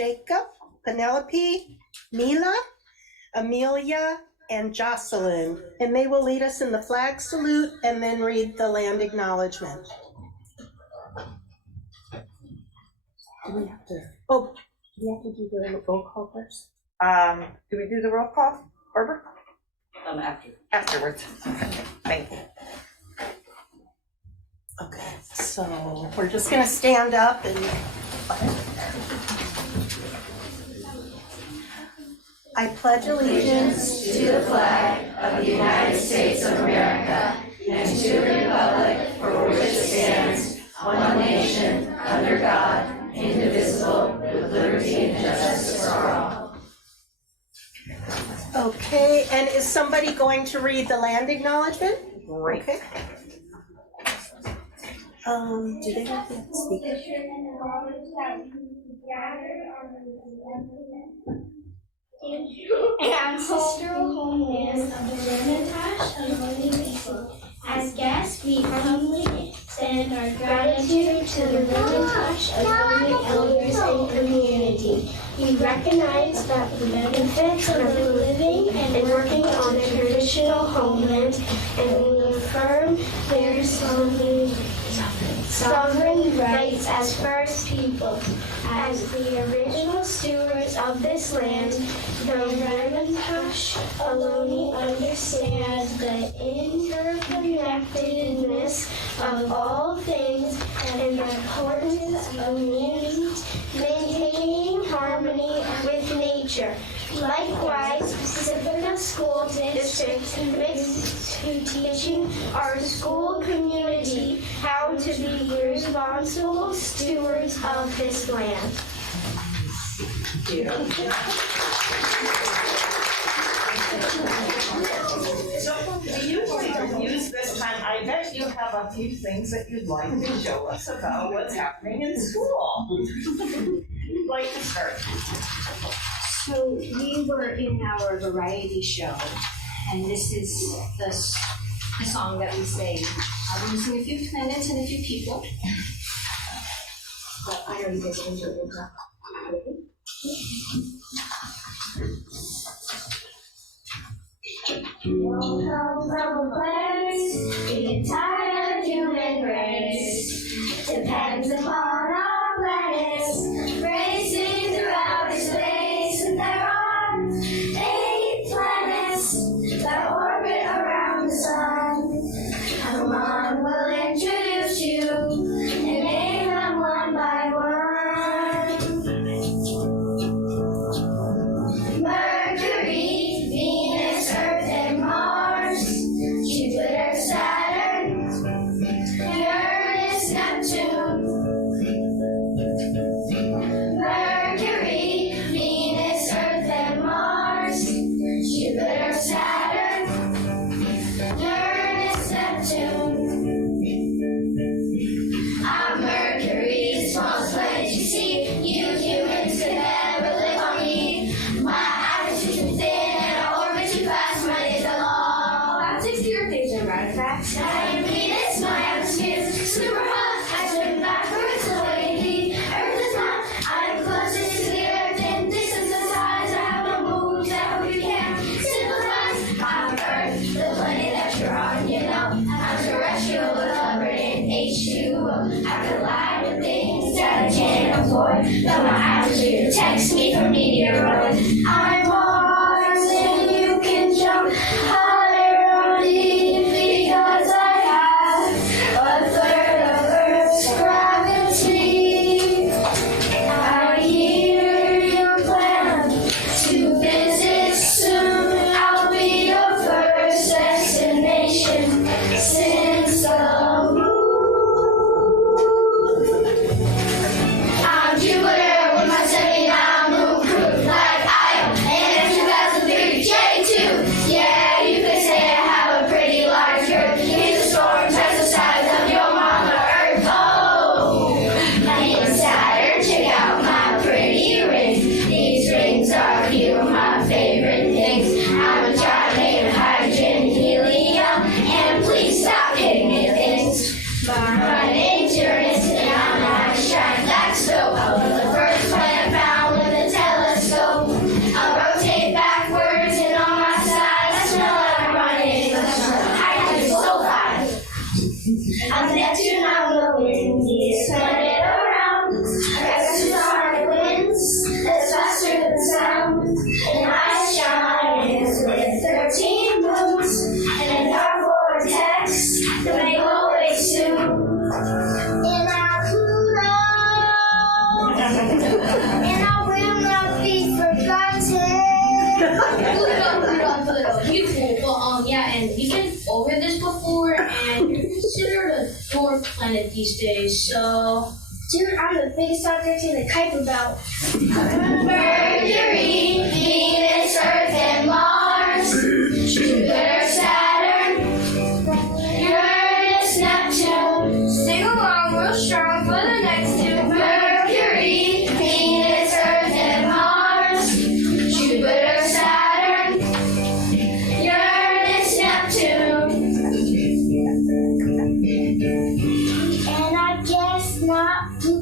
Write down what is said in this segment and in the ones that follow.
Jacob, Penelope, Mila, Amelia, and Jocelyn. And they will lead us in the flag salute and then read the land acknowledgement. Do we have to do the roll call first? Do we do the roll call, Barbara? Afterwards. Okay. Thank you. Okay, so we're just going to stand up and I pledge allegiance to the flag of the United States of America and to the republic for which it stands, one nation, under God, indivisible, with liberty and justice for all. Okay, and is somebody going to read the land acknowledgement? Great. Okay. Do they have to speak? Ancestral homeland of the Hermitage of Holy People. As guests, we humbly send our gratitude to the Hermitage of Holy Elders and community. We recognize that the benefits of living and working on a traditional homeland, and we affirm their sovereign rights as First People. As the original stewards of this land, the Hermitage alone understands the interconnectedness of all things and the importance of maintaining harmony with nature. Likewise, Pacifica School District commits to teaching our school community how to be responsible stewards of this land. So do you like to use this time? I bet you have a few things that you'd like to show us about what's happening in school. Who'd like to start? So we were in our variety show, and this is the song that we sing. We're going to sing a few planets and a few people. But I know you guys will enjoy it. Welcome from a place, the entire human race depends upon our planets, racing through outer space, and there are 8 planets that orbit around the sun. Come on, we'll introduce you and name them one by one. Mercury, Venus, Earth, and Mars, Jupiter, Saturn, Uranus, Neptune. Mercury, Venus, Earth, and Mars, Jupiter, Saturn, Uranus, Neptune. I'm Mercury, smallest planet you see. You humans can never live on me. My attitude's too thin and I orbit too fast. My days are long. About 60 Earth days are artifacts. I am Venus, my atmosphere's super hot. I swim backwards the way indeed. Earth is not. I am closest to the Earth in distance and size. I have no moves, I hope you can sympathize. I'm Earth, the planet that you're on, you know. I'm terrestrial, but covered in H2O. I collide with things that I can't avoid. But my atmosphere protects me from meteoroids. I'm Mars, and you can jump higher on me because I have a third of Earth's gravity. I hear you plan to visit soon. I'll be your first destination since the moon. I'm Jupiter with my 79 moon crew. and we've been over this before, and you're considered a dork planet these days, so. Dude, I'm the biggest object in the Kuiper Belt. Mercury, Venus, Earth, and Mars. Jupiter, Saturn, Uranus, Neptune. Sing along real strong for the next two. Mercury, Venus, Earth, and Mars. Jupiter, Saturn, Uranus, Neptune. And I guess not Pluto.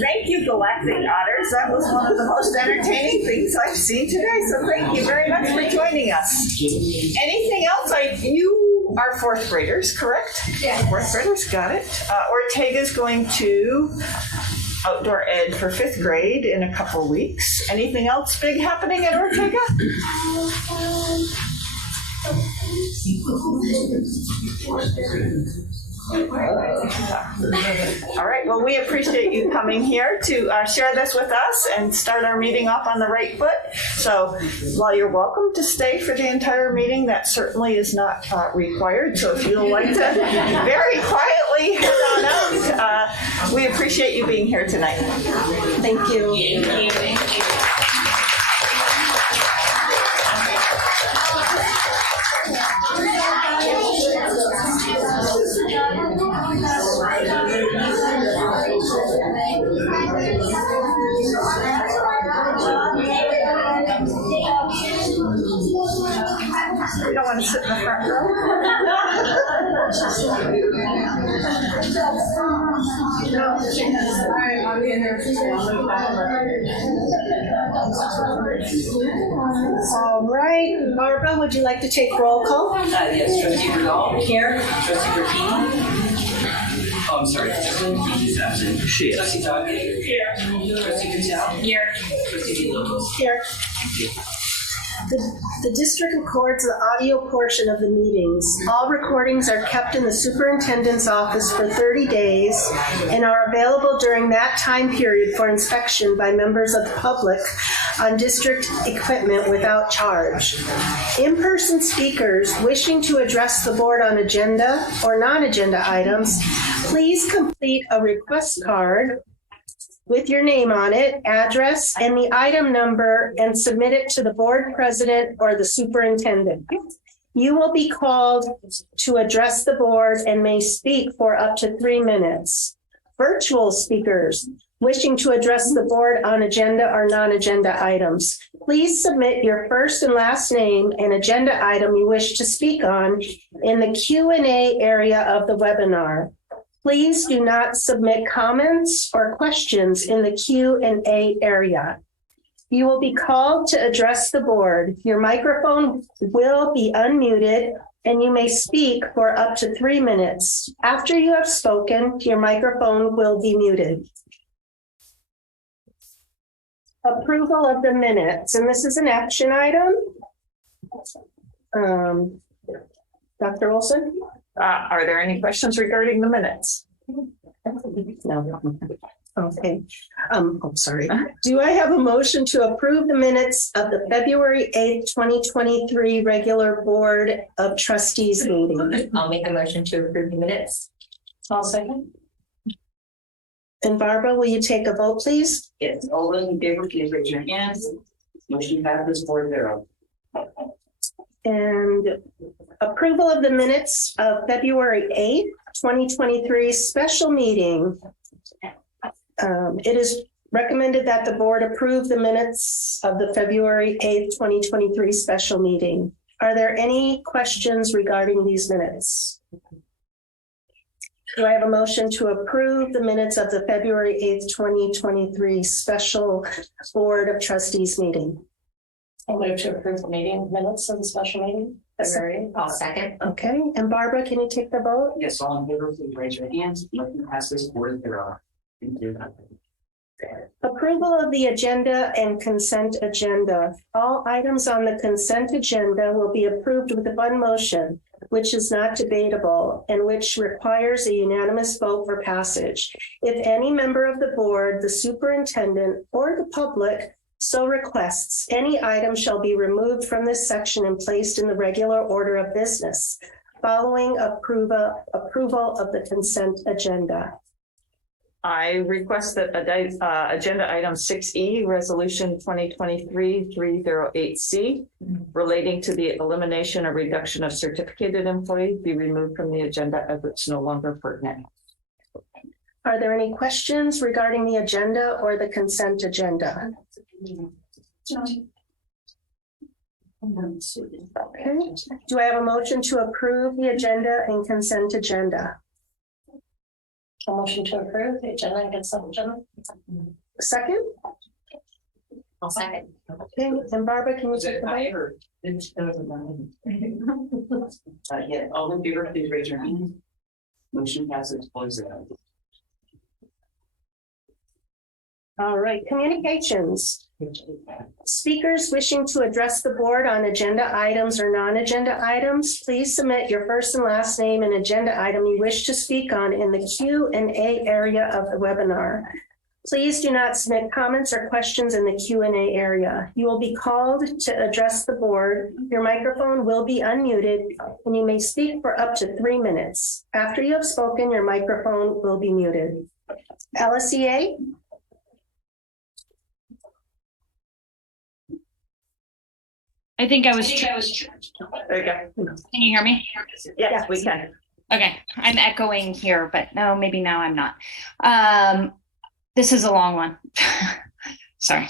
Thank you, Galactic Otters. That was one of the most entertaining things I've seen today, so thank you very much for joining us. Anything else? You are fourth graders, correct? Yeah. Fourth graders, got it. Ortega's going to outdoor ed for fifth grade in a couple weeks. Anything else big happening at Ortega? All right, well, we appreciate you coming here to share this with us and start our meeting off on the right foot. So while you're welcome to stay for the entire meeting, that certainly is not required. So if you'd like to very quietly head on out, we appreciate you being here tonight. Thank you. You don't want to sit in the front row? All right, Barbara, would you like to take roll call? Yes, trustee Verdal. Here. Trustee Burkini. Oh, I'm sorry. Trustee Burkini is absent. She is. Trustee Todd. Here. Trustee Patel. Here. Trustee Villalobos. Here. The district records the audio portion of the meetings. All recordings are kept in the superintendent's office for 30 days and are available during that time period for inspection by members of the public on district equipment without charge. In-person speakers wishing to address the board on agenda or non-agenda items, please complete a request card with your name on it, address, and the item number, and submit it to the board president or the superintendent. You will be called to address the board and may speak for up to 3 minutes. Virtual speakers wishing to address the board on agenda or non-agenda items, please submit your first and last name and agenda item you wish to speak on in the Q&A area of the webinar. Please do not submit comments or questions in the Q&A area. You will be called to address the board. Your microphone will be unmuted and you may speak for up to 3 minutes. After you have spoken, your microphone will be muted. Approval of the minutes, and this is an action item. Dr. Olson? Are there any questions regarding the minutes? No. Okay. I'm sorry. Do I have a motion to approve the minutes of the February 8th, 2023 regular Board of Trustees meeting? I'll make a motion to approve the minutes. I'll second. And Barbara, will you take a vote, please? Yes, all those in favor, please raise your hands. Motion passes 4-0. And approval of the minutes of February 8th, 2023 special meeting. It is recommended that the board approve the minutes of the February 8th, 2023 special meeting. Are there any questions regarding these minutes? Do I have a motion to approve the minutes of the February 8th, 2023 special Board of Trustees meeting? I'll move to approve the meeting minutes of the special meeting. February. I'll second. Okay, and Barbara, can you take the vote? Yes, all in favor, please raise your hands. Motion passes 4-0. Thank you. Approval of the agenda and consent agenda. All items on the consent agenda will be approved with one motion. which is not debatable and which requires a unanimous vote for passage. If any member of the board, the superintendent, or the public so requests, any item shall be removed from this section and placed in the regular order of business, following approval of the consent agenda. I request that agenda item 6E, resolution 2023-308C, relating to the elimination or reduction of certificated employees, be removed from the agenda as it's no longer pertinent. Are there any questions regarding the agenda or the consent agenda? Okay. Do I have a motion to approve the agenda and consent agenda? A motion to approve the agenda and consent agenda. Second? I'll second. Okay, and Barbara, can you take the vote? Yeah, all in favor, please raise your hand. Motion passes 4-0. All right, communications. Speakers wishing to address the board on agenda items or non-agenda items, please submit your first and last name and agenda item you wish to speak on in the Q&A area of the webinar. Please do not submit comments or questions in the Q&A area. You will be called to address the board. Your microphone will be unmuted and you may speak for up to 3 minutes. After you have spoken, your microphone will be muted. LSEA? I think I was. There you go. Can you hear me? Yes, we can. Okay, I'm echoing here, but no, maybe now I'm not. This is a long one. Sorry.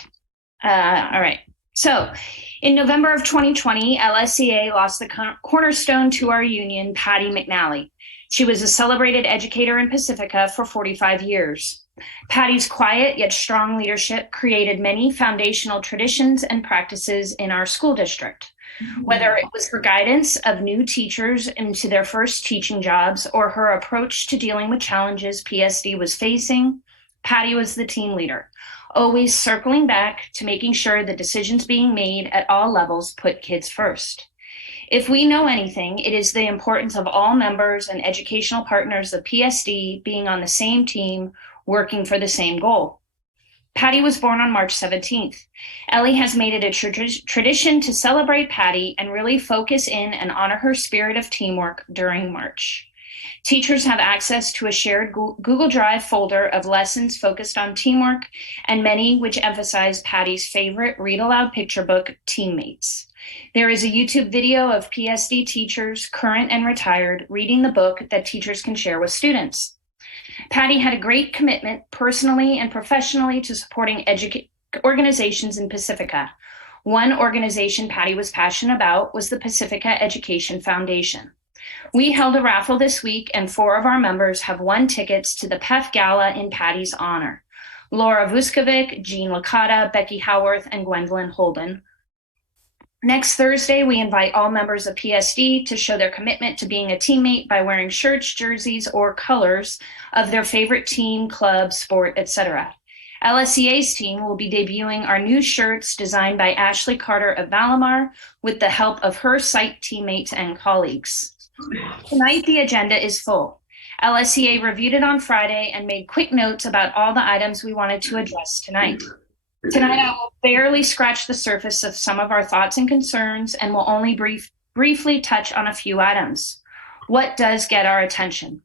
All right. So in November of 2020, LSEA lost the cornerstone to our union, Patty McNally. She was a celebrated educator in Pacifica for 45 years. Patty's quiet yet strong leadership created many foundational traditions and practices in our school district. Whether it was her guidance of new teachers into their first teaching jobs or her approach to dealing with challenges PSD was facing, Patty was the team leader, always circling back to making sure the decisions being made at all levels put kids first. If we know anything, it is the importance of all members and educational partners of PSD being on the same team, working for the same goal. Patty was born on March 17th. Ellie has made it a tradition to celebrate Patty and really focus in and honor her spirit of teamwork during March. Teachers have access to a shared Google Drive folder of lessons focused on teamwork and many which emphasize Patty's favorite read-aloud picture book, Teammates. There is a YouTube video of PSD teachers, current and retired, reading the book that teachers can share with students. Patty had a great commitment personally and professionally to supporting organizations in Pacifica. One organization Patty was passionate about was the Pacifica Education Foundation. We held a raffle this week and 4 of our members have won tickets to the PEF Gala in Patty's honor. Laura Vuskovic, Jean Licata, Becky Howarth, and Gwendolyn Holden. Next Thursday, we invite all members of PSD to show their commitment to being a teammate by wearing shirts, jerseys, or colors of their favorite team, club, sport, etc. LSEA's team will be debuting our new shirts designed by Ashley Carter of Valamar with the help of her site teammates and colleagues. Tonight, the agenda is full. LSEA reviewed it on Friday and made quick notes about all the items we wanted to address tonight. Tonight, I will barely scratch the surface of some of our thoughts and concerns and will only briefly touch on a few items. What does get our attention?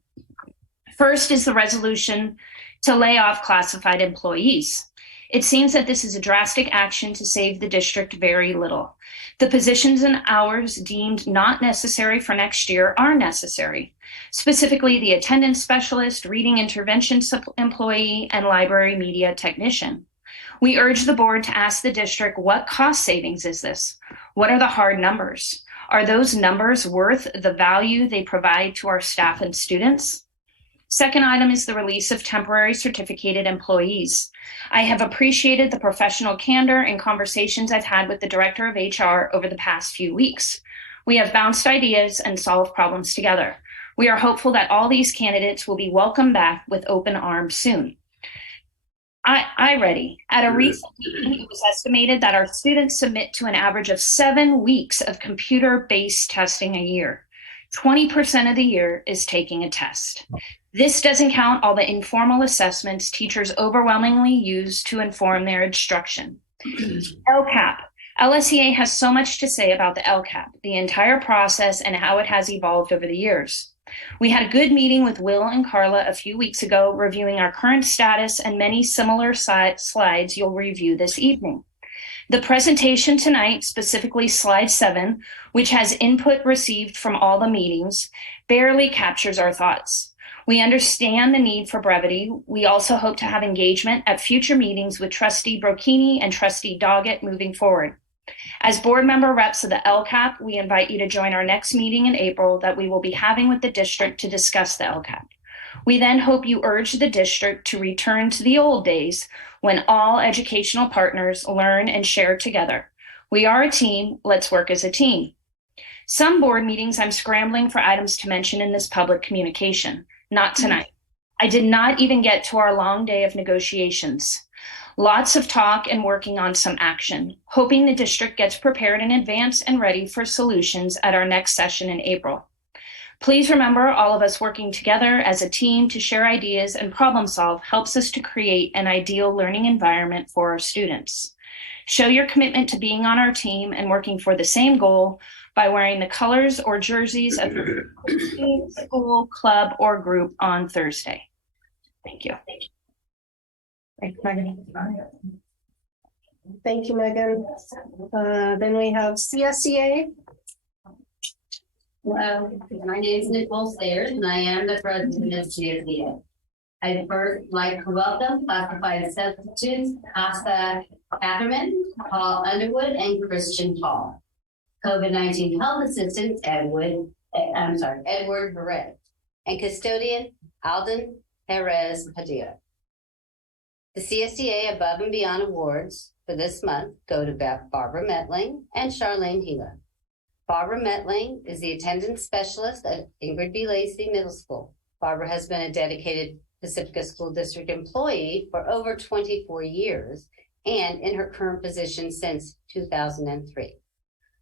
First is the resolution to lay off classified employees. It seems that this is a drastic action to save the district very little. The positions and hours deemed not necessary for next year are necessary, specifically the attendance specialist, reading intervention employee, and library media technician. We urge the board to ask the district, what cost savings is this? What are the hard numbers? Are those numbers worth the value they provide to our staff and students? Second item is the release of temporary certificated employees. I have appreciated the professional candor and conversations I've had with the director of HR over the past few weeks. We have bounced ideas and solved problems together. We are hopeful that all these candidates will be welcomed back with open arms soon. iReady. At a recent meeting, it was estimated that our students submit to an average of 7 weeks of computer-based testing a year. 20% of the year is taking a test. This doesn't count all the informal assessments teachers overwhelmingly use to inform their instruction. LCAP. LSEA has so much to say about the LCAP, the entire process, and how it has evolved over the years. We had a good meeting with Will and Carla a few weeks ago, reviewing our current status and many similar slides you'll review this evening. The presentation tonight, specifically slide 7, which has input received from all the meetings, barely captures our thoughts. We understand the need for brevity. We also hope to have engagement at future meetings with Trustee Brocchini and Trustee Doggett moving forward. As board member reps of the LCAP, we invite you to join our next meeting in April that we will be having with the district to discuss the LCAP. We then hope you urge the district to return to the old days when all educational partners learn and share together. We are a team, let's work as a team. Some board meetings I'm scrambling for items to mention in this public communication, not tonight. I did not even get to our long day of negotiations. Lots of talk and working on some action, hoping the district gets prepared in advance and ready for solutions at our next session in April. Please remember, all of us working together as a team to share ideas and problem solve helps us to create an ideal learning environment for our students. Show your commitment to being on our team and working for the same goal by wearing the colors or jerseys of your school, club, or group on Thursday. Thank you. Thank you, Megan. Then we have CSEA. Hello, my name is Nicole Sayers, and I am the president of CSEA. I'd first like to welcome classified substitutes Asa Ackerman, Paul Underwood, and Christian Paul. COVID-19 health assistant Edward Barrett, and custodian Alden Perez Padilla. The CSEA Above and Beyond Awards for this month go to Barbara Metling and Charlene Gila. Barbara Metling is the attendance specialist at Ingrid B. Lacey Middle School. Barbara has been a dedicated Pacifica School District employee for over 24 years and in her current position since 2003.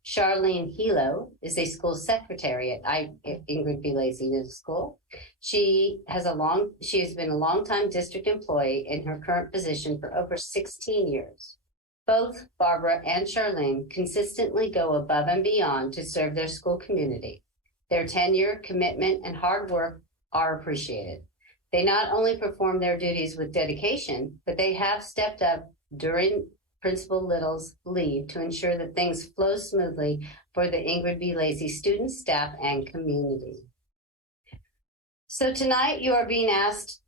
Charlene Hilo is a school secretary at Ingrid B. Lacey Middle School. She has been a longtime district employee in her current position for over 16 years. Both Barbara and Charlene consistently go above and beyond to serve their school community. Their tenure, commitment, and hard work are appreciated. They not only perform their duties with dedication, but they have stepped up during Principal Little's leave to ensure that things flow smoothly for the Ingrid B. Lacey students, staff, and community. So tonight you are being asked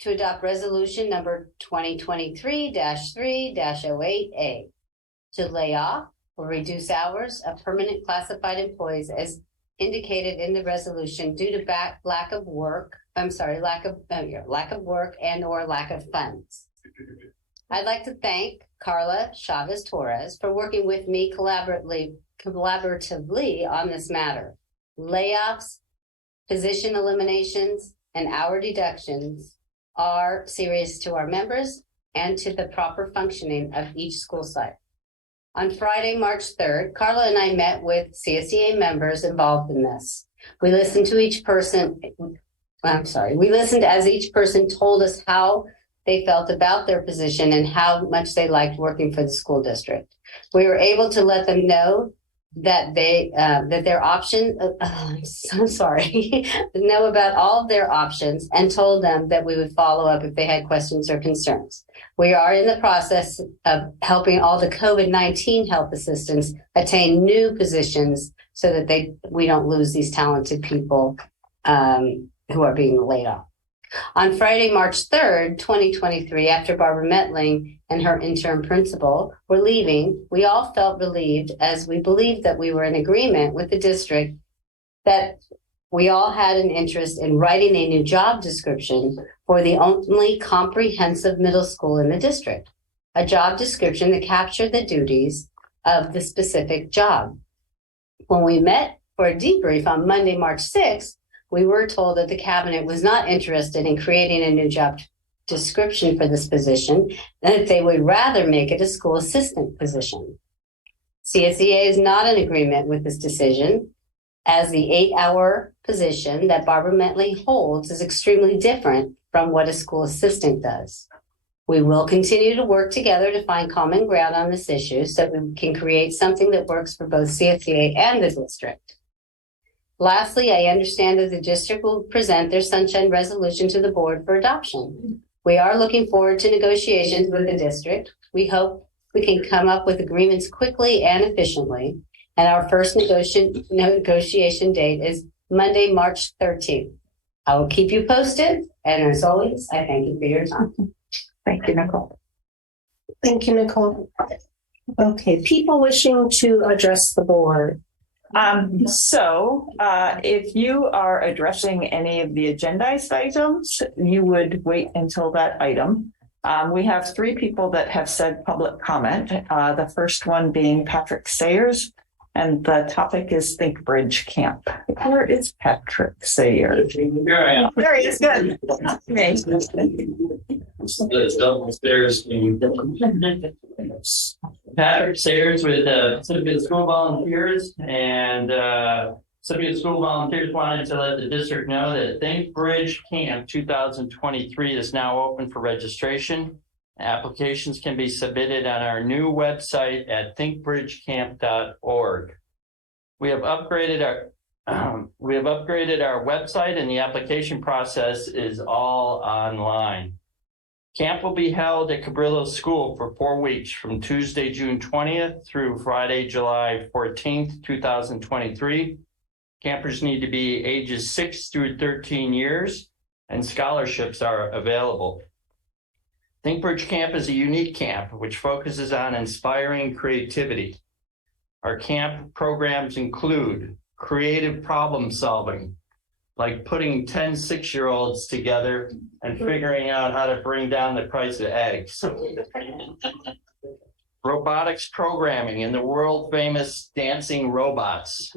to adopt resolution number 2023-3-08A to lay off or reduce hours of permanent classified employees as indicated in the resolution due to lack of work and or lack of funds. I'd like to thank Carla Chavez Torres for working with me collaboratively on this matter. Layoffs, position eliminations, and hour deductions are serious to our members and to the proper functioning of each school site. On Friday, March 3rd, Carla and I met with CSEA members involved in this. We listened as each person told us how they felt about their position and how much they liked working for the school district. We were able to let them know that their option, know about all of their options and told them that we would follow up if they had questions or concerns. We are in the process of helping all the COVID-19 health assistants attain new positions so that we don't lose these talented people who are being laid off. On Friday, March 3rd, 2023, after Barbara Metling and her interim principal were leaving, we all felt relieved as we believed that we were in agreement with the district that we all had an interest in writing a new job description for the only comprehensive middle school in the district, a job description that captured the duties of the specific job. When we met for a debrief on Monday, March 6th, we were told that the cabinet was not interested in creating a new job description for this position, and that they would rather make it a school assistant position. CSEA is not in agreement with this decision, as the 8-hour position that Barbara Mentley holds is extremely different from what a school assistant does. We will continue to work together to find common ground on this issue so we can create something that works for both CSEA and the district. Lastly, I understand that the district will present their sunshine resolution to the board for adoption. We are looking forward to negotiations with the district. We hope we can come up with agreements quickly and efficiently. And our first negotiation date is Monday, March 13th. I will keep you posted. And as always, I thank you for your time. Thank you, Nicole. Thank you, Nicole. Okay, people wishing to address the board. If you are addressing any of the agendized items, you would wait until that item. We have 3 people that have said public comment. The first one being Patrick Sayers, and the topic is Think Bridge Camp. Where is Patrick Sayers? Here I am. There he is. Good. Okay. The double stairs. Patrick Sayers with Pacifica School Volunteers, and Pacifica School Volunteers wanted to let the district know that Think Bridge Camp 2023 is now open for registration. Applications can be submitted on our new website at thinkbridgecamp.org. We have upgraded our website, and the application process is all online. Camp will be held at Cabrillo School for 4 weeks from Tuesday, June 20th through Friday, July 14th, 2023. Campers need to be ages 6 through 13 years, and scholarships are available. Think Bridge Camp is a unique camp which focuses on inspiring creativity. Our camp programs include creative problem solving, like putting 10 6-year-olds together and figuring out how to bring down the price of eggs. Robotics programming and the world famous dancing robots.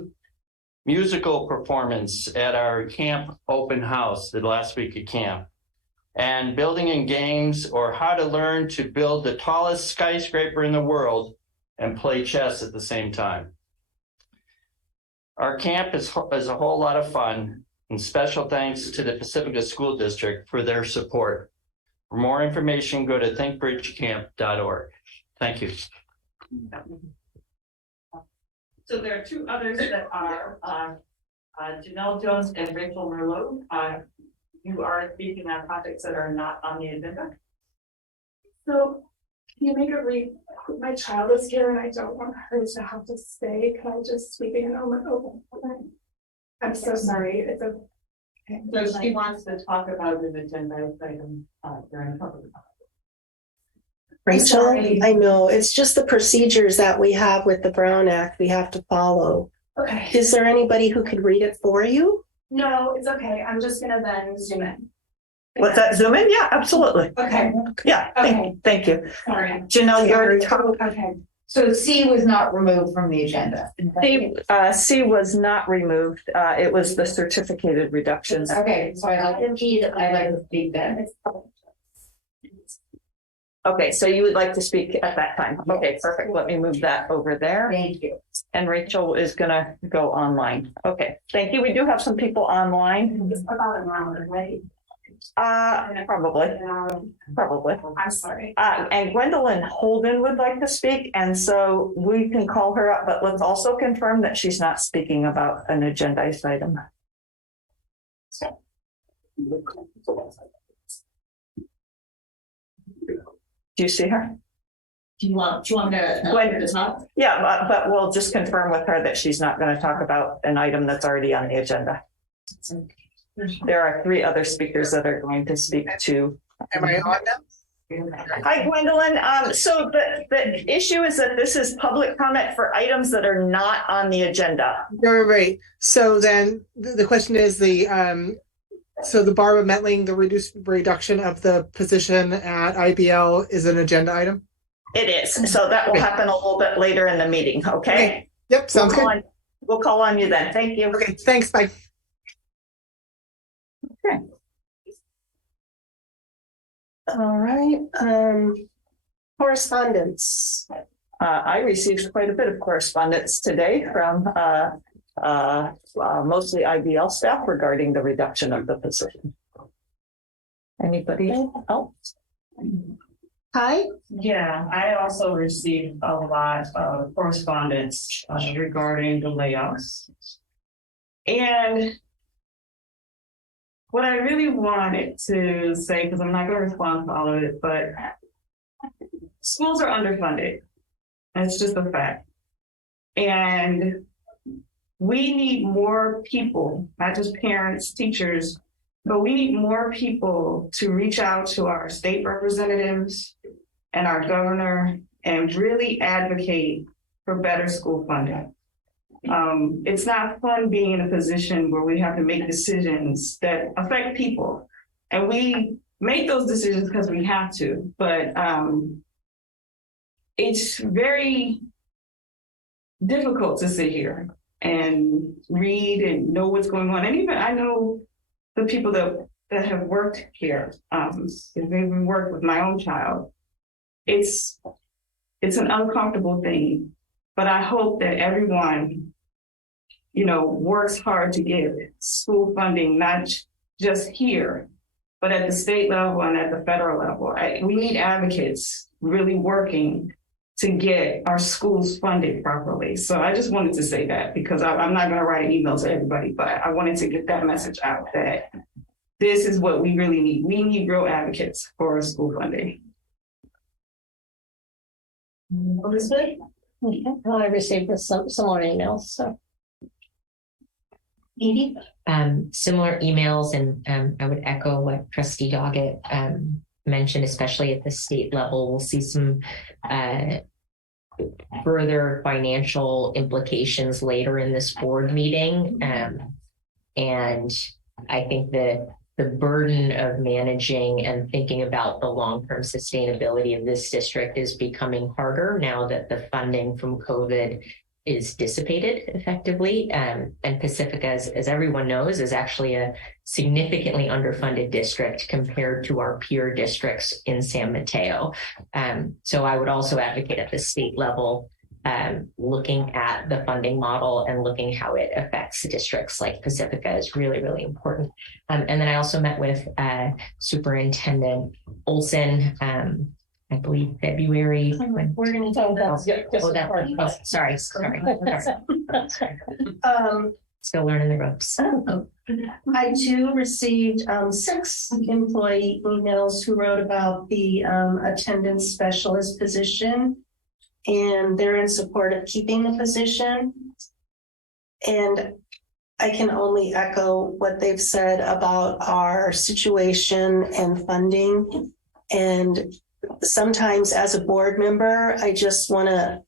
Musical performance at our camp open house the last week of camp. And building in games, or how to learn to build the tallest skyscraper in the world and play chess at the same time. Our camp is a whole lot of fun, and special thanks to the Pacifica School District for their support. For more information, go to thinkbridgecamp.org. Thank you. So there are 2 others that are Janelle Jones and Rachel Merlot. You are speaking on topics that are not on the agenda. So can you make it read? My child is here and I don't want her to have to stay. Can I just speak in a moment? Okay. I'm so sorry. It's okay. So she wants to talk about an agenda item during public comment. Rachel, I know, it's just the procedures that we have with the Brown Act we have to follow. Okay. Is there anybody who could read it for you? No, it's okay. I'm just gonna then zoom in. What's that, zoom in? Yeah, absolutely. Okay. Yeah, Okay. thank you. Sorry. Janelle, your Okay. So C was not removed from the agenda. C was not removed. It was the certificated reductions. Okay, so I'd like to speak then. Okay, so you would like to speak at that time. Okay, perfect. Let me move that over there. Thank you. And Rachel is gonna go online. Okay, thank you. We do have some people online. It's about an hour, right? Probably. Probably. I'm sorry. And Gwendolyn Holden would like to speak, and so we can call her up, but let's also confirm that she's not speaking about an agendized item. Do you see her? Do you want me to talk? Yeah, but we'll just confirm with her that she's not going to talk about an item that's already on the agenda. There are 3 other speakers that are going to speak to. Am I on now? Hi, Gwendolyn. So the issue is that this is public comment for items that are not on the agenda. Right. So then the question is so the Barbara Metling, the reduction of the position at IBL is an agenda item? It is. So that will happen a little bit later in the meeting, okay? Yep, sounds good. We'll call on you then. Thank you. Okay, thanks, bye. Okay. All right. Correspondence. I received quite a bit of correspondence today from mostly IBL staff regarding the reduction of the position. Anybody else? Hi. Yeah, I also received a lot of correspondence regarding the layoffs. And what I really wanted to say, because I'm not going to respond to all of it, but schools are underfunded. That's just a fact. And we need more people, not just parents, teachers, but we need more people to reach out to our state representatives and our governor and really advocate for better school funding. It's not fun being in a position where we have to make decisions that affect people. And we make those decisions because we have to, but it's very difficult to sit here and read and know what's going on. And even I know the people that have worked here, they've even worked with my own child. It's an uncomfortable thing, but I hope that everyone, works hard to get school funding, not just here, but at the state level and at the federal level. We need advocates really working to get our schools funded properly. So I just wanted to say that because I'm not going to write an email to everybody, but I wanted to get that message out that this is what we really need. We need real advocates for school funding. Elizabeth? I received some similar emails, so. Edie? Similar emails, and I would echo what Trustee Doggett mentioned, especially at the state level. We'll see some further financial implications later in this board meeting. And I think that the burden of managing and thinking about the long-term sustainability of this district is becoming harder now that the funding from COVID is dissipated effectively. And Pacifica, as everyone knows, is actually a significantly underfunded district compared to our peer districts in San Mateo. So I would also advocate at the state level, looking at the funding model and looking how it affects districts like Pacifica is really, really important. And then I also met with Superintendent Olson, I believe February. We're going to talk about sorry. Still learning the ropes. I too received 6 employee emails who wrote about the attendance specialist position, and they're in support of keeping the position. And I can only echo what they've said about our situation and funding. And sometimes as a board member, I just want to,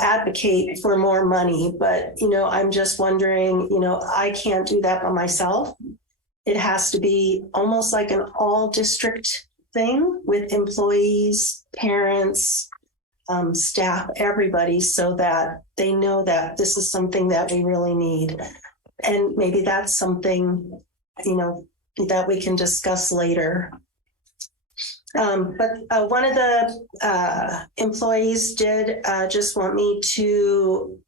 advocate for more money, but, I'm just wondering, I can't do that by myself. It has to be almost like an all district thing with employees, parents, staff, everybody, so that they know that this is something that we really need. And maybe that's something, that we can discuss later. But one of the employees did just want me to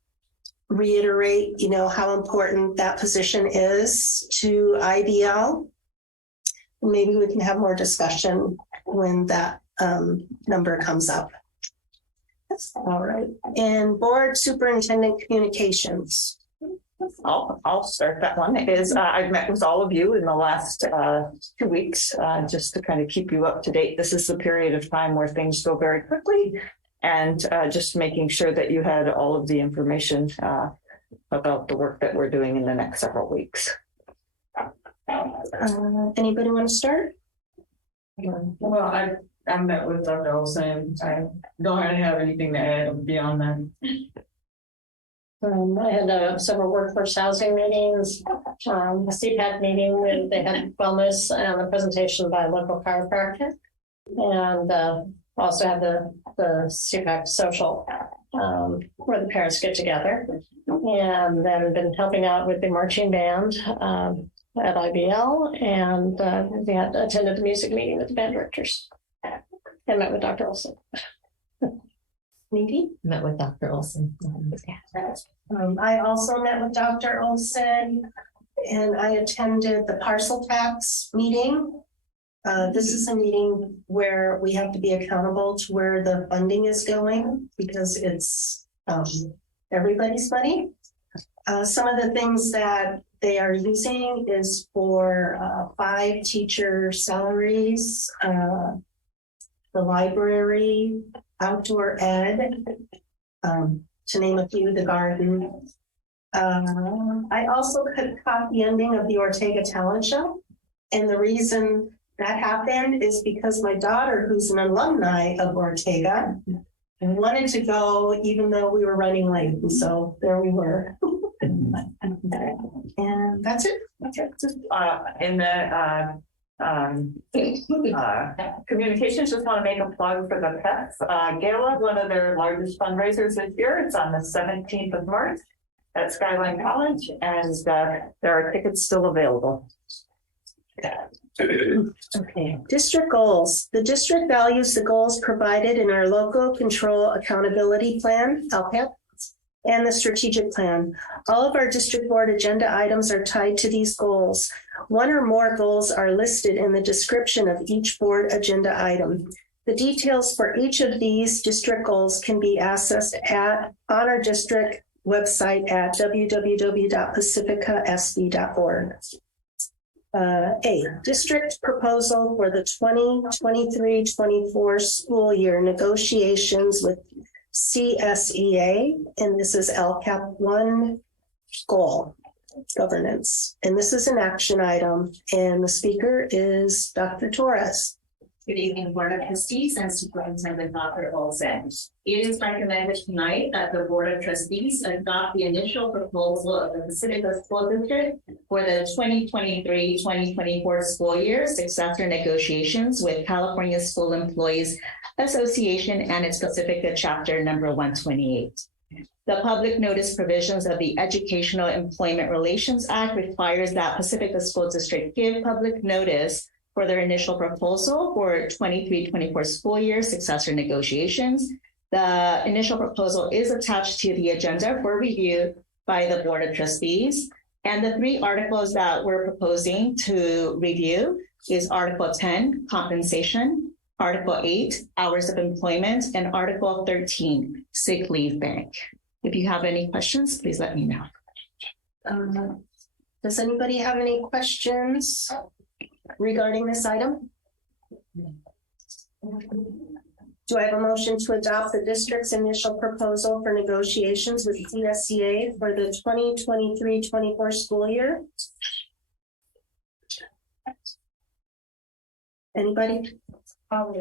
reiterate, how important that position is to IBL. Maybe we can have more discussion when that number comes up. All right. And board superintendent communications. I'll start that one. I've met with all of you in the last 2 weeks, just to kind of keep you up to date. This is the period of time where things go very quickly, and just making sure that you had all of the information about the work that we're doing in the next several weeks. Anybody want to start? Well, I met with Dr. Olson. I don't really have anything to add beyond that. I had several workforce housing meetings, a CPAC meeting where they had wellness and a presentation by a local chiropractor, and also had the CPAC social where the parents get together, and then been helping out with the marching band at IBL, and we had attended the music meeting with the band directors and met with Dr. Olson. Needy? Met with Dr. Olson. I also met with Dr. Olson and I attended the parcel tax meeting. This is a meeting where we have to be accountable to where the funding is going because it's everybody's money. Some of the things that they are using is for 5 teacher salaries, the library, outdoor ed, to name a few, the garden. I also caught the ending of the Ortega Talent Show. And the reason that happened is because my daughter, who's an alumni of Ortega, wanted to go even though we were running late. And so there we were. And that's it. In the communications, just want to make a plug for the PETS Gala, one of their largest fundraisers this year. It's on the 17th of March at Skyline College, and there are tickets still available. Okay, district goals. The district values the goals provided in our local control accountability plan, LCAP, and the strategic plan. All of our district board agenda items are tied to these goals. One or more goals are listed in the description of each board agenda item. The details for each of these district goals can be accessed on our district website at www.pacificasd.org. A, district proposal for the 2023-24 school year negotiations with CSEA, and this is LCAP 1 goal, governance. And this is an action item, and the speaker is Dr. Torres. Good evening, Board of Trustees and Superintendent Dr. Olson. It is recommended tonight that the Board of Trustees adopt the initial proposal of the Pacifica School District for the 2023-2024 school year successor negotiations with California School Employees Association and its Pacifica chapter number 128. The public notice provisions of the Educational Employment Relations Act requires that Pacifica School District give public notice for their initial proposal for 23-24 school year successor negotiations. The initial proposal is attached to the agenda for review by the Board of Trustees. And the 3 articles that we're proposing to review is Article 10, compensation, Article 8, hours of employment, and Article 13, sick leave bank. If you have any questions, please let me know. Does anybody have any questions regarding this item? Do I have a motion to adopt the district's initial proposal for negotiations with CSEA for the 2023-24 school year? Anybody? I'll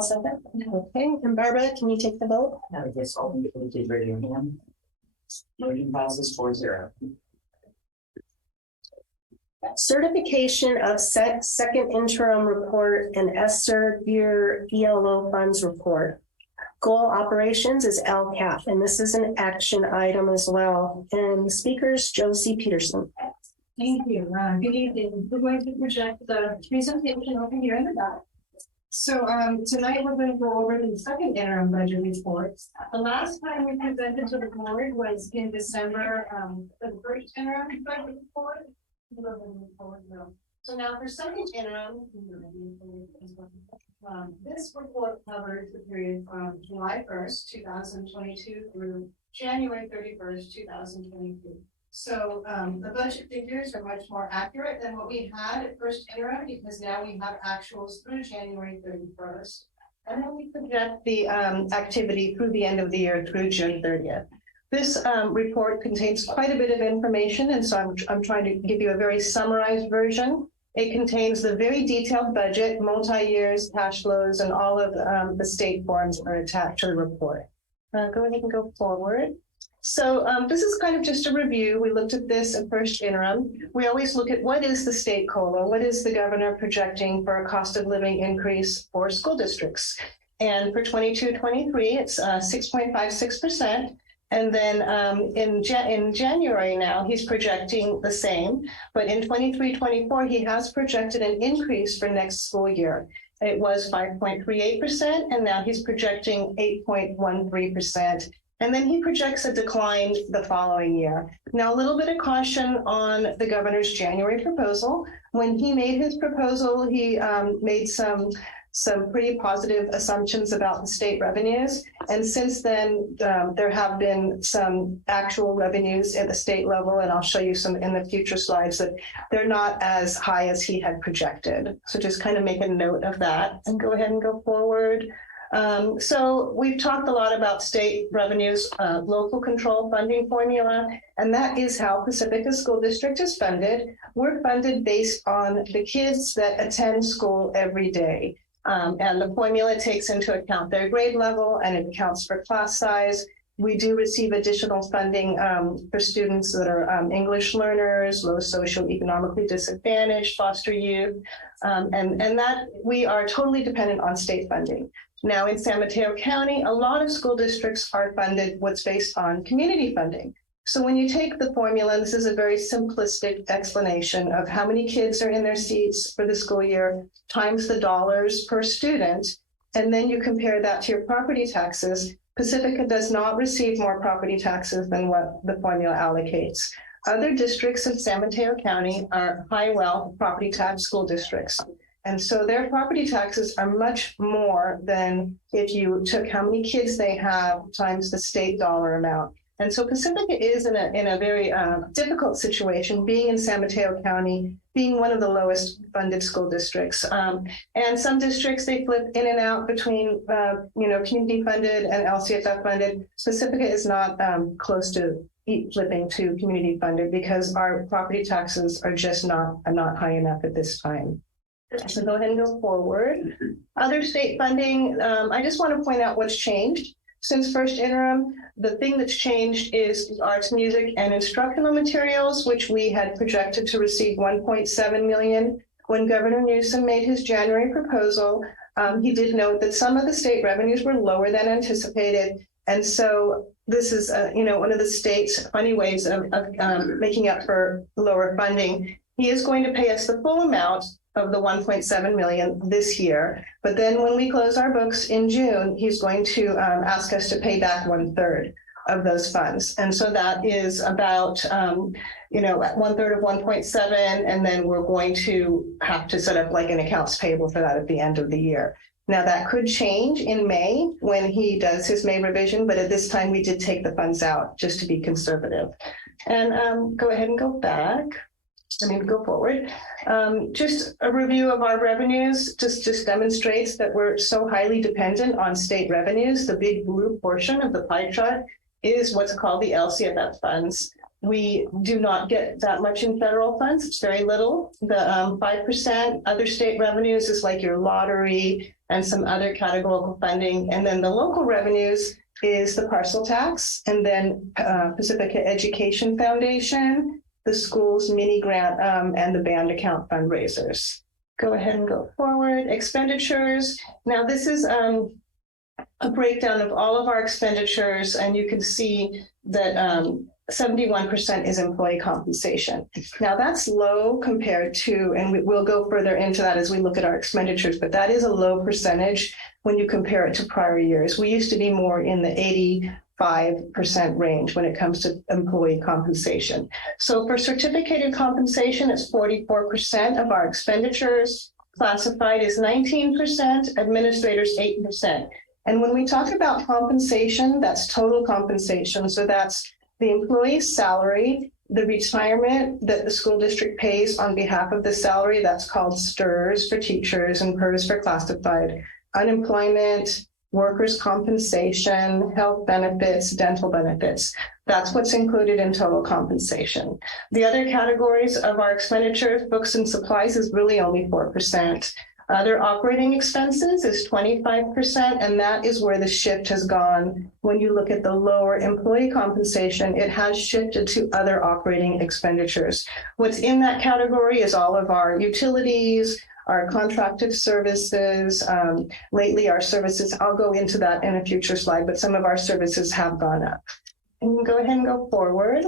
second. Okay, and Barbara, can you take the vote? Yes, all in favor, please raise your hand. Motion passes 4-0. Certification of second interim report and ESSER year ELO funds report. Goal operations is LCAP, and this is an action item as well. And the speakers, Josie Peterson. Thank you. Good evening. We're going to project the presentation over here in the back. So tonight we're going to go over the second interim budget report. The last time we presented to the board was in December, the first interim budget report. So now for second interim, this report covers the period from July 1st, 2022 through January 31st, 2022. So the budget figures are much more accurate than what we had at first interim because now we have actuals through January 31st. And then we project the activity through the end of the year through June 30th. This report contains quite a bit of information, and so I'm trying to give you a very summarized version. It contains the very detailed budget, multi-years, cash flows, and all of the state forms are attached to the report. Go ahead and go forward. So this is kind of just a review. We looked at this at first interim. We always look at what is the state COLA, what is the governor projecting for a cost of living increase for school districts. And for 22-23, it's 6.56%. And then in January now, he's projecting the same. But in 23-24, he has projected an increase for next school year. It was 5.38%, and now he's projecting 8.13%. And then he projects a decline the following year. Now, a little bit of caution on the governor's January proposal. When he made his proposal, he made some pretty positive assumptions about the state revenues. And since then, there have been some actual revenues at the state level, and I'll show you some in the future slides that they're not as high as he had projected. So just kind of make a note of that and go ahead and go forward. So we've talked a lot about state revenues, local control funding formula, and that is how Pacifica School District is funded. We're funded based on the kids that attend school every day. And the formula takes into account their grade level, and it accounts for class size. We do receive additional funding for students that are English learners, low socioeconomically disadvantaged, foster youth, and that we are totally dependent on state funding. Now, in San Mateo County, a lot of school districts are funded what's based on community funding. So when you take the formula, and this is a very simplistic explanation of how many kids are in their seats for the school year times the dollars per student, and then you compare that to your property taxes, Pacifica does not receive more property taxes than what the formula allocates. Other districts in San Mateo County are high wealth property tax school districts. And so their property taxes are much more than if you took how many kids they have times the state dollar amount. And so Pacifica is in a very difficult situation, being in San Mateo County, being one of the lowest funded school districts. And some districts, they flip in and out between, community funded and LCFF funded. Pacifica is not close to flipping to community funded because our property taxes are just not high enough at this time. So go ahead and go forward. Other state funding, I just want to point out what's changed. Since first interim, the thing that's changed is arts, music, and instructional materials, which we had projected to receive $1.7 million. When Governor Newsom made his January proposal, he did note that some of the state revenues were lower than anticipated. And so this is, one of the state's funny ways of making up for lower funding. He is going to pay us the full amount of the $1.7 million this year. But then when we close our books in June, he's going to ask us to pay back 1/3 of those funds. And so that is about, 1/3 of 1.7, and then we're going to have to set up like an accounts payable for that at the end of the year. Now that could change in May when he does his May revision, but at this time we did take the funds out just to be conservative. And go ahead and go forward. Just a review of our revenues just demonstrates that we're so highly dependent on state revenues. The big blue portion of the pie chart is what's called the LCFF funds. We do not get that much in federal funds. It's very little. The 5% other state revenues is like your lottery and some other categorical funding. And then the local revenues is the parcel tax, and then Pacifica Education Foundation, the school's mini grant, and the band account fundraisers. Go ahead and go forward. Expenditures. Now this is a breakdown of all of our expenditures, and you can see that 71% is employee compensation. Now that's low compared to, and we'll go further into that as we look at our expenditures, but that is a low percentage when you compare it to prior years. We used to be more in the 85% range when it comes to employee compensation. So for certificated compensation, it's 44% of our expenditures. Classified is 19%, administrators 8%. And when we talk about compensation, that's total compensation. So that's the employee's salary, the retirement that the school district pays on behalf of the salary, that's called STRS for teachers and PERS for classified, unemployment, workers' compensation, health benefits, dental benefits. That's what's included in total compensation. The other categories of our expenditures, books and supplies, is really only 4%. Other operating expenses is 25%, and that is where the shift has gone. When you look at the lower employee compensation, it has shifted to other operating expenditures. What's in that category is all of our utilities, our contracted services. Lately, our services, I'll go into that in a future slide, but some of our services have gone up. And you can go ahead and go forward.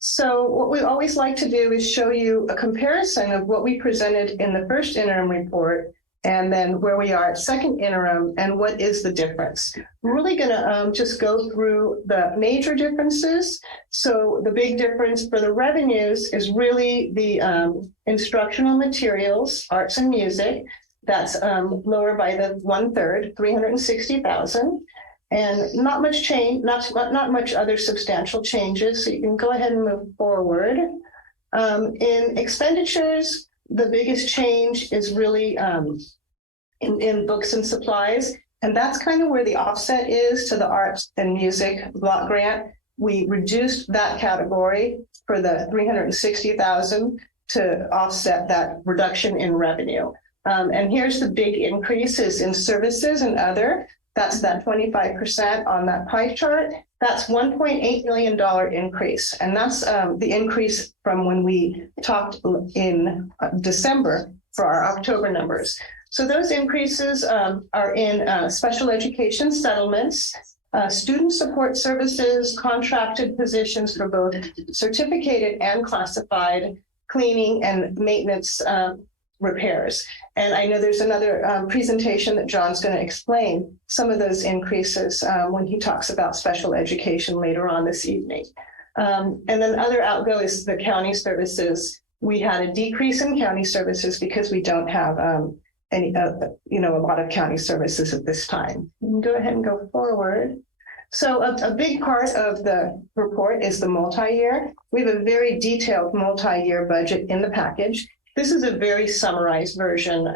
So what we always like to do is show you a comparison of what we presented in the first interim report and then where we are at second interim, and what is the difference. We're really going to just go through the major differences. So the big difference for the revenues is really the instructional materials, arts and music. That's lower by the 1/3, 360,000. And not much change, not much other substantial changes. So you can go ahead and move forward. In expenditures, the biggest change is really in books and supplies. And that's kind of where the offset is to the arts and music block grant. We reduced that category for the 360,000 to offset that reduction in revenue. And here's the big increases in services and other. That's that 25% on that pie chart. That's $1.8 million increase. And that's the increase from when we talked in December for our October numbers. So those increases are in special education settlements, student support services, contracted positions for both certificated and classified, cleaning and maintenance repairs. And I know there's another presentation that John's going to explain some of those increases when he talks about special education later on this evening. And then other outgo is the county services. We had a decrease in county services because we don't have a lot of county services at this time. You can go ahead and go forward. So a big part of the report is the multi-year. We have a very detailed multi-year budget in the package. This is a very summarized version,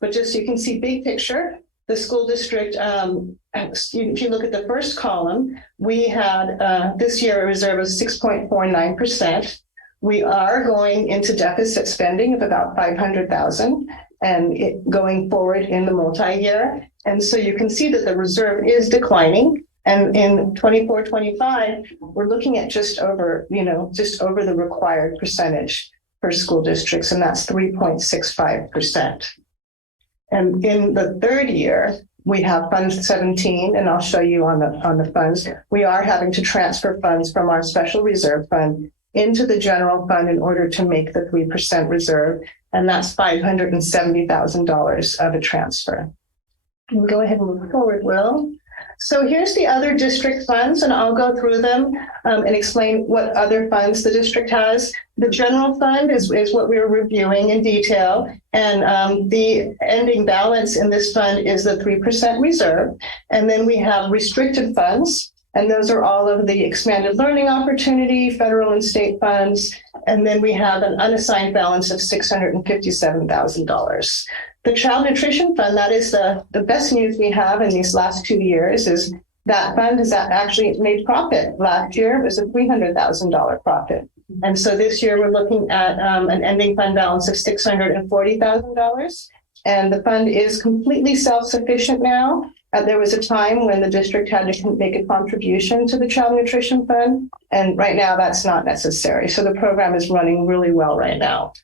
but just so you can see big picture, the school district, if you look at the first column, we had this year a reserve of 6.49%. We are going into deficit spending of about 500,000 and going forward in the multi-year. And so you can see that the reserve is declining. And in 24-25, we're looking at just over the required percentage for school districts, and that's 3.65%. And in the third year, we have Fund 17, and I'll show you on the funds. We are having to transfer funds from our special reserve fund into the general fund in order to make the 3% reserve, and that's $570,000 of a transfer. You can go ahead and move forward, Will. So here's the other district funds, and I'll go through them and explain what other funds the district has. The general fund is what we were reviewing in detail, and the ending balance in this fund is the 3% reserve. And then we have restricted funds, and those are all of the expanded learning opportunity, federal and state funds. And then we have an unassigned balance of $657,000. The Child Nutrition Fund, that is the best news we have in these last 2 years, is that fund has actually made profit. Last year, it was a $300,000 profit. And so this year, we're looking at an ending fund balance of $640,000. And the fund is completely self-sufficient now. There was a time when the district had to make a contribution to the Child Nutrition Fund. And right now, that's not necessary. So the program is running really well right now.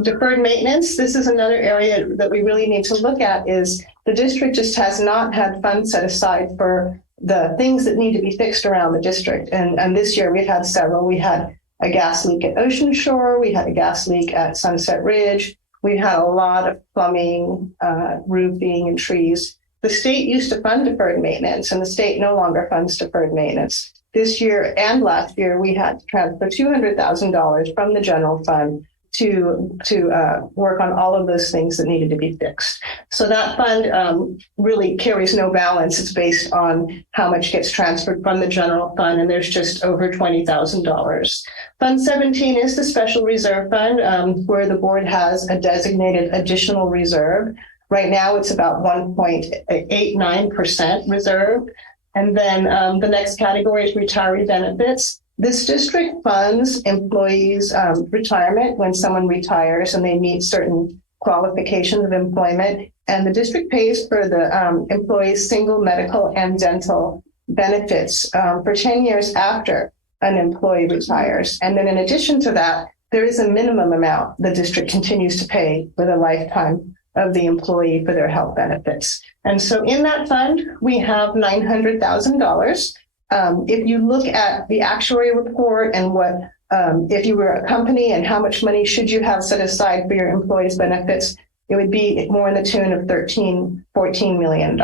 Deferred maintenance, this is another area that we really need to look at, is the district just has not had funds set aside for the things that need to be fixed around the district. And this year we've had several. We had a gas leak at Ocean Shore. We had a gas leak at Sunset Ridge. We had a lot of plumbing, roofing, and trees. The state used to fund deferred maintenance, and the state no longer funds deferred maintenance. This year and last year, we had to transfer $200,000 from the general fund to work on all of those things that needed to be fixed. So that fund really carries no balance. It's based on how much gets transferred from the general fund, and there's just over $20,000. Fund 17 is the special reserve fund, where the board has a designated additional reserve. Right now, it's about 1.89% reserve. And then the next category is retiree benefits. This district funds employees' retirement when someone retires and they meet certain qualifications of employment. And the district pays for the employees' single medical and dental benefits for 10 years after an employee retires. And then in addition to that, there is a minimum amount the district continues to pay for the lifetime of the employee for their health benefits. And so in that fund, we have $900,000. If you look at the actuary report and what, if you were a company and how much money should you have set aside for your employees' benefits, it would be more in the tune of $14 million.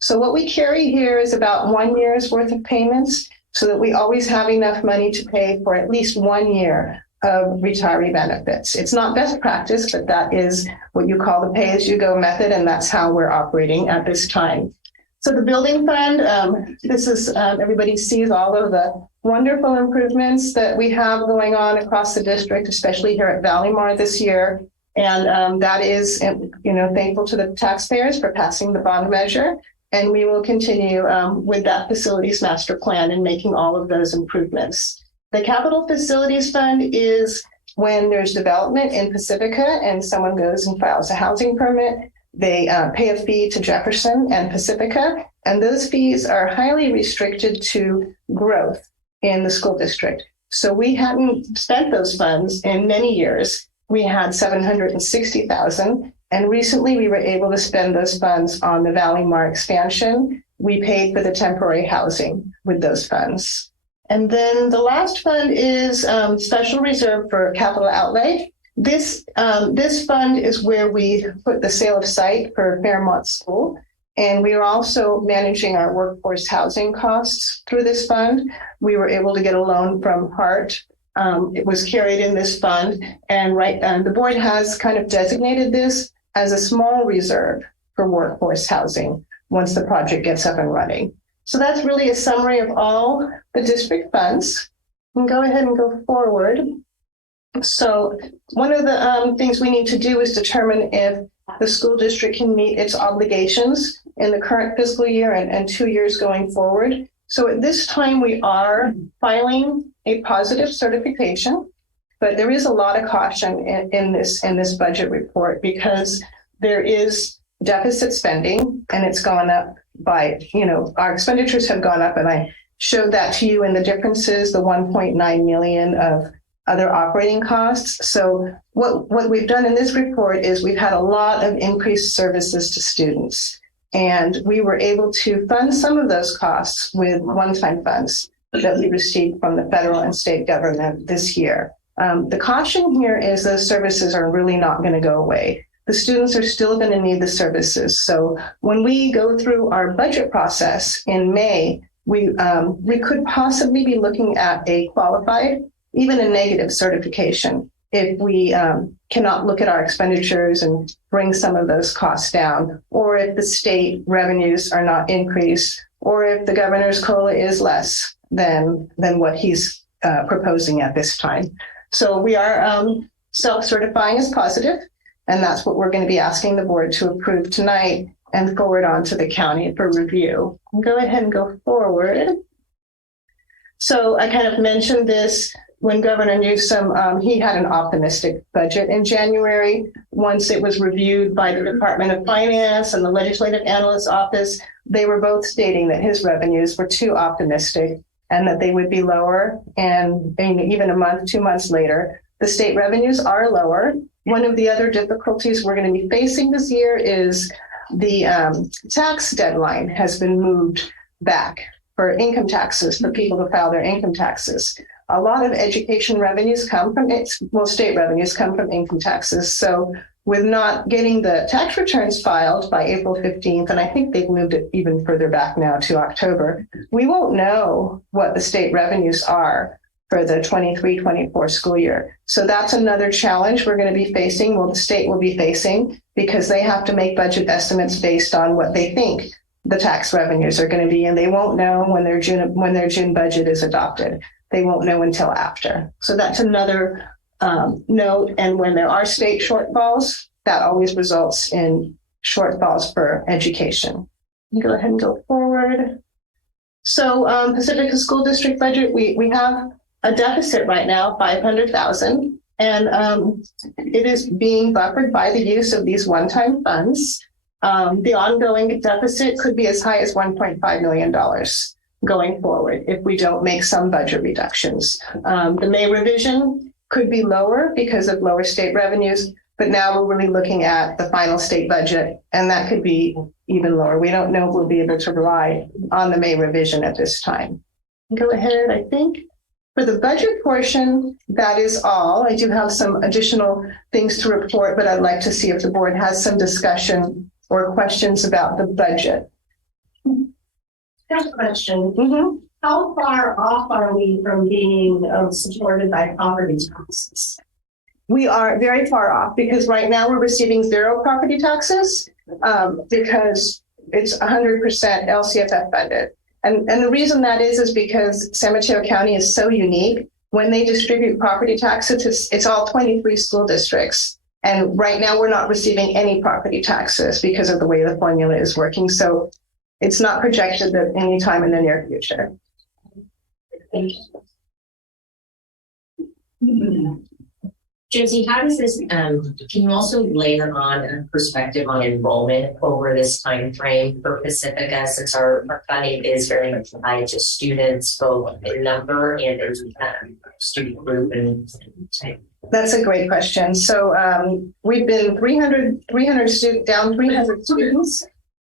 So what we carry here is about 1 year's worth of payments so that we always have enough money to pay for at least 1 year of retiree benefits. It's not best practice, but that is what you call the pay-as-you-go method, and that's how we're operating at this time. So the building fund, this is, everybody sees all of the wonderful improvements that we have going on across the district, especially here at Valleymar this year. And that is, thankful to the taxpayers for passing the bond measure. And we will continue with that facilities master plan and making all of those improvements. The capital facilities fund is when there's development in Pacifica and someone goes and files a housing permit. They pay a fee to Jefferson and Pacifica, and those fees are highly restricted to growth in the school district. So we hadn't spent those funds in many years. We had $760,000, and recently we were able to spend those funds on the Valleymar expansion. We paid for the temporary housing with those funds. And then the last fund is special reserve for capital outlay. This fund is where we put the sale of site for Fairmont School. And we are also managing our workforce housing costs through this fund. We were able to get a loan from HART. It was carried in this fund. And the board has kind of designated this as a small reserve for workforce housing once the project gets up and running. So that's really a summary of all the district funds. We can go ahead and go forward. So one of the things we need to do is determine if the school district can meet its obligations in the current fiscal year and 2 years going forward. So at this time, we are filing a positive certification, but there is a lot of caution in this budget report because there is deficit spending and it's gone up by, our expenditures have gone up, and I showed that to you in the differences, the 1.9 million of other operating costs. So what we've done in this report is we've had a lot of increased services to students, and we were able to fund some of those costs with one-time funds that we received from the federal and state government this year. The caution here is those services are really not going to go away. The students are still going to need the services. So when we go through our budget process in May, we could possibly be looking at a qualified, even a negative certification, if we cannot look at our expenditures and bring some of those costs down, or if the state revenues are not increased, or if the governor's COLA is less than what he's proposing at this time. So we are self-certifying as positive, and that's what we're going to be asking the board to approve tonight and forward on to the county for review. Go ahead and go forward. So I kind of mentioned this when Governor Newsom, he had an optimistic budget in January. Once it was reviewed by the Department of Finance and the Legislative Analyst's Office, they were both stating that his revenues were too optimistic and that they would be lower. And even a month, 2 months later, the state revenues are lower. One of the other difficulties we're going to be facing this year is the tax deadline has been moved back for income taxes, for people to file their income taxes. A lot of education revenues come from state revenues come from income taxes. So with not getting the tax returns filed by April 15th, and I think they've moved it even further back now to October, we won't know what the state revenues are for the 23-24 school year. So that's another challenge we're going to be facing, the state will be facing, because they have to make budget estimates based on what they think the tax revenues are going to be, and they won't know when their June budget is adopted. They won't know until after. So that's another note. And when there are state shortfalls, that always results in shortfalls for education. Go ahead and go forward. So Pacifica School District budget, we have a deficit right now, 500,000, and it is being buffered by the use of these one-time funds. The ongoing deficit could be as high as $1.5 million going forward if we don't make some budget reductions. The May revision could be lower because of lower state revenues, but now we're really looking at the final state budget, and that could be even lower. We don't know if we'll be able to rely on the May revision at this time. Go ahead, I think. For the budget portion, that is all. I do have some additional things to report, but I'd like to see if the board has some discussion or questions about the budget. Just a question. How far off are we from being supported by property taxes? We are very far off because right now we're receiving 0 property taxes because it's 100% LCFF funded. And the reason that is because San Mateo County is so unique. When they distribute property taxes, it's all 23 school districts. And right now we're not receiving any property taxes because of the way the formula is working. So it's not projected at any time in the near future. Thank you. Josie, how does this, can you also layer on a perspective on enrollment over this time frame for Pacifica, since our funding is very much tied to students, both in number and in student group and type? That's a great question. So we've been down 300 students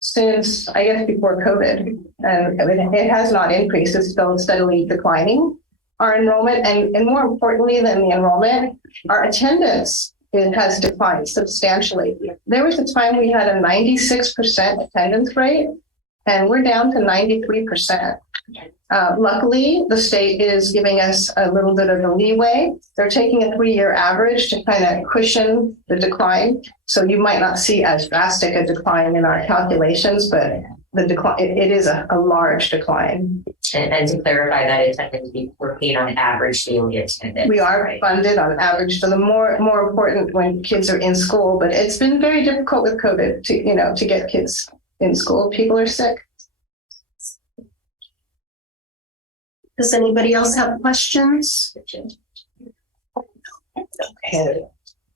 since, I guess, before COVID. And it has not increased. It's still steadily declining. Our enrollment, and more importantly than the enrollment, our attendance has declined substantially. There was a time we had a 96% attendance rate, and we're down to 93%. Luckily, the state is giving us a little bit of a leeway. They're taking a 3-year average to kind of cushion the decline. So you might not see as drastic a decline in our calculations, but the decline, it is a large decline. And to clarify that, attendance, we're paid on average daily attendance. We are funded on average for the more important when kids are in school, but it's been very difficult with COVID to get kids in school. People are sick. Does anybody else have questions? Okay.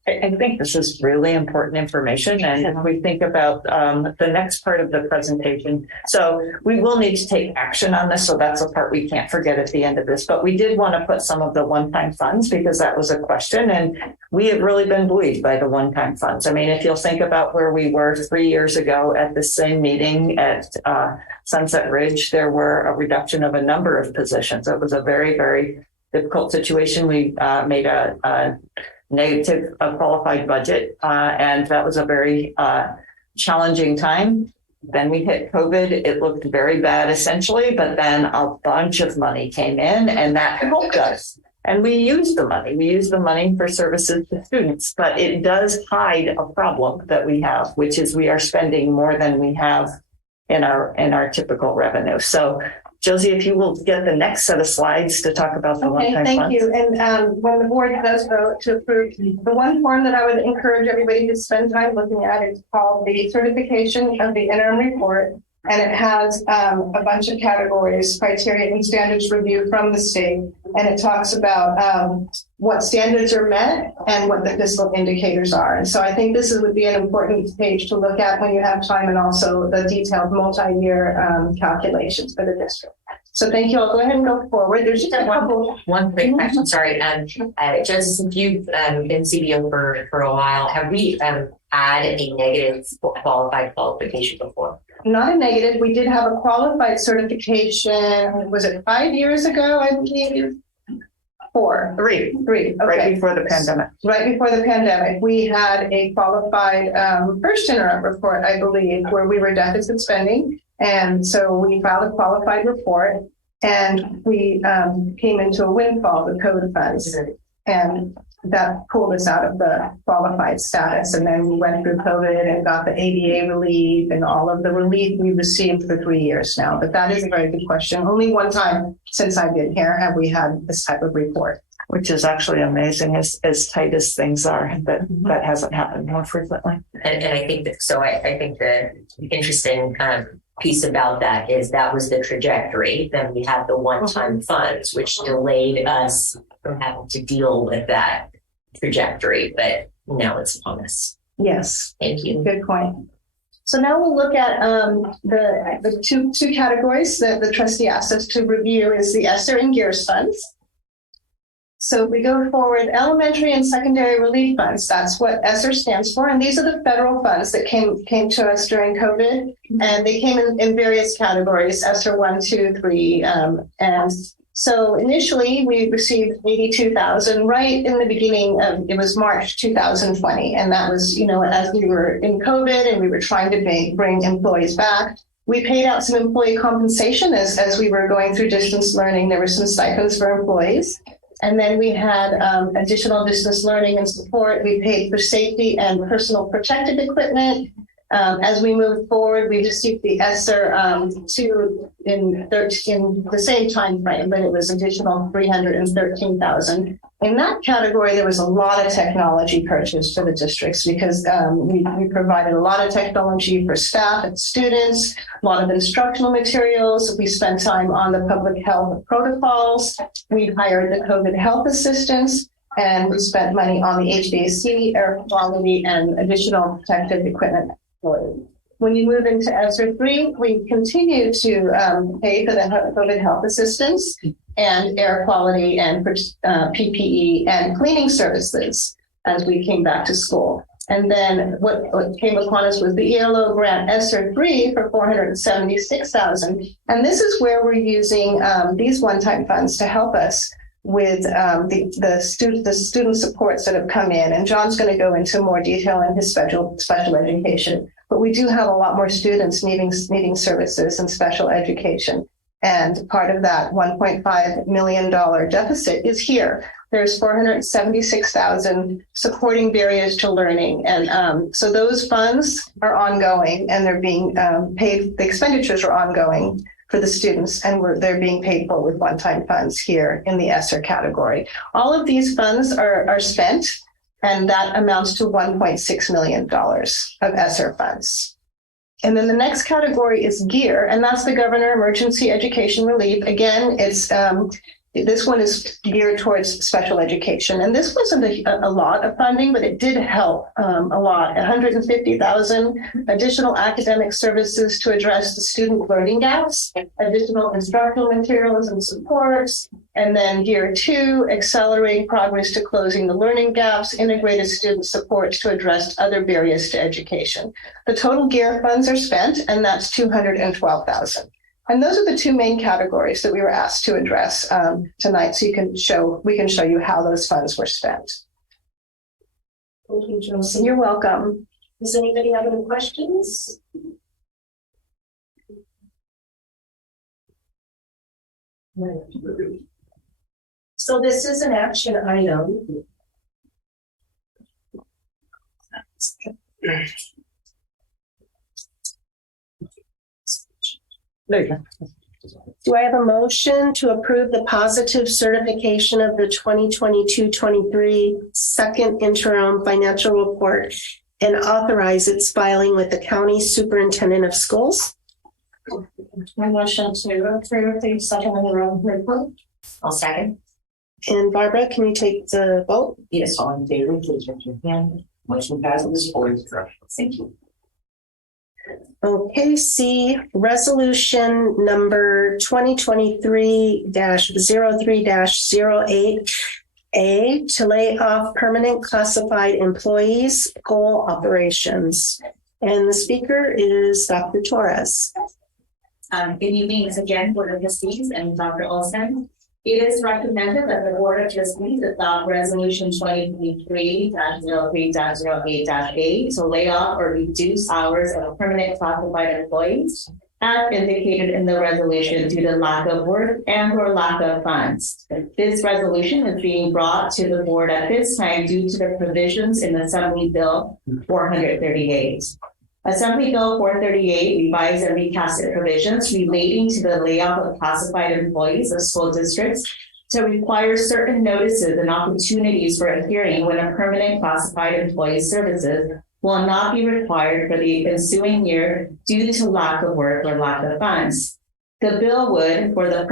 I think this is really important information, and if we think about the next part of the presentation, so we will need to take action on this, so that's a part we can't forget at the end of this, but we did want to put some of the one-time funds because that was a question, and we have really been buoyed by the one-time funds. I mean, if you'll think about where we were 3 years ago at the same meeting at Sunset Ridge, there were a reduction of a number of positions. It was a very, very difficult situation. We made a negative qualified budget, and that was a very challenging time. Then we hit COVID. It looked very bad essentially, but then a bunch of money came in and that helped us. And we used the money. We used the money for services to students, but it does hide a problem that we have, which is we are spending more than we have in our typical revenue. So Josie, if you will get the next set of slides to talk about the one-time thank funds. you. And when the board does vote to approve, the one form that I would encourage everybody to spend time looking at is called the certification of the interim report. And it has a bunch of categories, criteria and standards review from the state. And it talks about what standards are met and what the fiscal indicators are. And so I think this would be an important page to look at when you have time, and also the detailed multi-year calculations for the district. So thank you. I'll go ahead and go forward. There's just a couple. One quick question, sorry. Just since you've been CBO for a while, have we had a negative qualified qualification before? Not a negative. We did have a qualified certification. Was it 5 years ago? I believe. 4. 3. Okay. Right before the pandemic. Right before the pandemic, we had a qualified first interim report, I believe, where we were deficit spending. And so we filed a qualified report, and we came into a windfall with COVID funds. And that pulled us out of the qualified status. And then we went through COVID and got the ADA relief and all of the relief we received for 3 years now. But that is a very good question. Only one time since I've been here have we had this type of report. Which is actually amazing, as tight as things are, that hasn't happened more frequently. And I think that, so I think the interesting piece about that is that was the trajectory. Then we had the one-time funds, which delayed us from having to deal with that trajectory, but now it's upon us. Yes. Thank you. Good point. So now we'll look at the two categories that the trustee asked us to review is the ESSER and GEARS funds. So if we go forward, elementary and secondary relief funds, that's what ESSER stands for. And these are the federal funds that came to us during COVID. And they came in various categories, ESSER 1, 2, 3, and So initially, we received 82,000 right in the beginning of, it was March 2020. And that was, as we were in COVID and we were trying to bring employees back. We paid out some employee compensation as we were going through distance learning. There were some stipends for employees. And then we had additional distance learning and support. We paid for safety and personal protective equipment. As we moved forward, we received the ESSER in the same time frame, but it was additional 313,000. In that category, there was a lot of technology purchased for the districts because we provided a lot of technology for staff and students, a lot of instructional materials. We spent time on the public health protocols. We hired the COVID health assistants. And we spent money on the HVAC, air quality, and additional protective equipment. When you move into ESSER 3, we continue to pay for the COVID health assistance and air quality and PPE and cleaning services as we came back to school. And then what came upon us was the ELO grant ESSER 3 for $476,000. And this is where we're using these one-time funds to help us with the student supports that have come in. And John's going to go into more detail in his special education. But we do have a lot more students needing services and special education. And part of that $1.5 million deficit is here. There's $476,000 supporting barriers to learning. And so those funds are ongoing and they're being paid. The expenditures are ongoing for the students, and they're being paid for with one-time funds here in the ESSER category. All of these funds are spent, and that amounts to $1.6 million of ESSER funds. And then the next category is GEAR, and that's the Governor Emergency Education Relief. Again, this one is geared towards special education. And this wasn't a lot of funding, but it did help a lot. 150,000 additional academic services to address the student learning gaps, additional instructional materials and supports. And then Gear 2, accelerating progress to closing the learning gaps, integrated student supports to address other barriers to education. The total GEAR funds are spent, and that's $212,000. And those are the two main categories that we were asked to address tonight. So we can show you how those funds were spent. Thank you, Josie. You're welcome. Does anybody have any questions? So this is an action item. There you go. Do I have a motion to approve the positive certification of the 2022-23 second interim financial report and authorize its filing with the county superintendent of schools? My motion to approve the second interim report. I'll second. And Barbara, can you take the vote? Yes, all in favor, please raise your hand. Motion passes 4-0. Thank you. Okay, C, resolution number 2023-03-08A to lay off permanent classified employees, goal operations. And the speaker is Dr. Torres. Good evening again, Board of Trustees and Dr. Olsen. It is recommended that the Board of Trustees adopt Resolution 2023-03-08A to lay off or reduce hours of permanent classified employees, as indicated in the resolution due to lack of work and/or lack of funds. This resolution is being brought to the Board at this time due to the provisions in Assembly Bill 438. Assembly Bill 438 revised and recasted provisions relating to the layoff of classified employees of school districts to require certain notices and opportunities for a hearing when a permanent classified employee's services will not be required for the ensuing year due to lack of work or lack of funds. The bill would, for the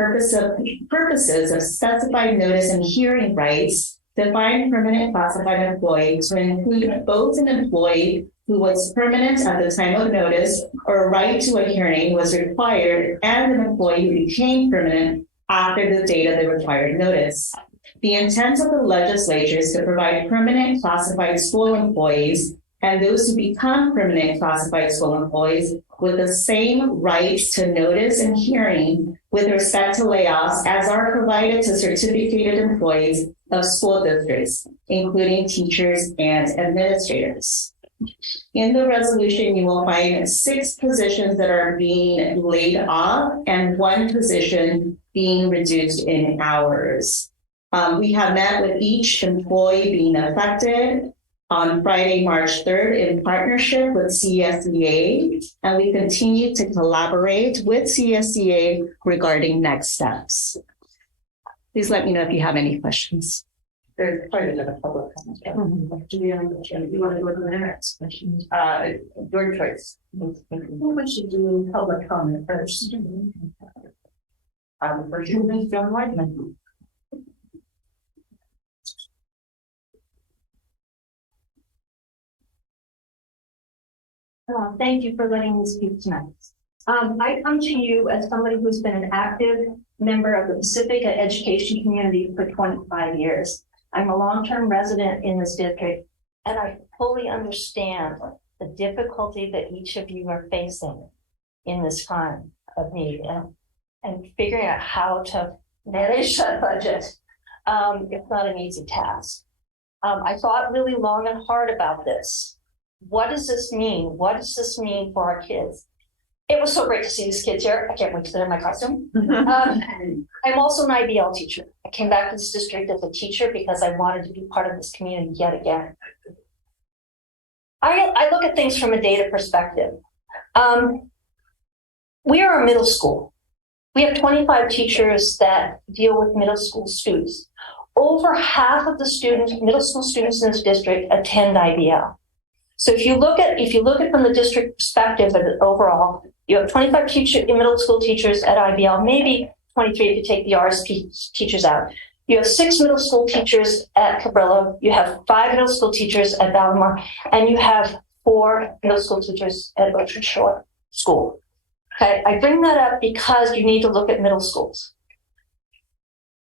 purposes of specified notice and hearing rights, define permanent classified employee to include both an employee who was permanent at the time of notice or right to a hearing was required and an employee who became permanent after the date of the required notice. The intent of the legislature is to provide permanent classified school employees and those who become permanent classified school employees with the same rights to notice and hearing with respect to layoffs as are provided to certificated employees of school districts, including teachers and administrators. In the resolution, you will find 6 positions that are being laid off and 1 position being reduced in hours. We have met with each employee being affected on Friday, March 3rd in partnership with CSEA, and we continue to collaborate with CSEA regarding next steps. Please let me know if you have any questions. There's quite a bit of public comment. Do you want to go to the next question? Your choice. We should do public comment first. The first one is John Whiteman. Thank you for letting me speak tonight. I come to you as somebody who's been an active member of the Pacifica education community for 25 years. I'm a long-term resident in this district, and I fully understand the difficulty that each of you are facing in this time of need and figuring out how to manage that budget. It's not an easy task. I thought really long and hard about this. What does this mean? What does this mean for our kids? It was so great to see these kids here. I can't wait to they're in my costume. I'm also an IBL teacher. I came back to this district as a teacher because I wanted to be part of this community yet again. I look at things from a data perspective. We are a middle school. We have 25 teachers that deal with middle school students. Over half of the students, middle school students in this district attend IBL. So if you look at from the district perspective overall, you have 25 middle school teachers at IBL, maybe 23 if you take the RSP teachers out. You have 6 middle school teachers at Cabrillo, you have 5 middle school teachers at Baltimore, and you have 4 middle school teachers at Ocean Shore School. Okay, I bring that up because you need to look at middle schools.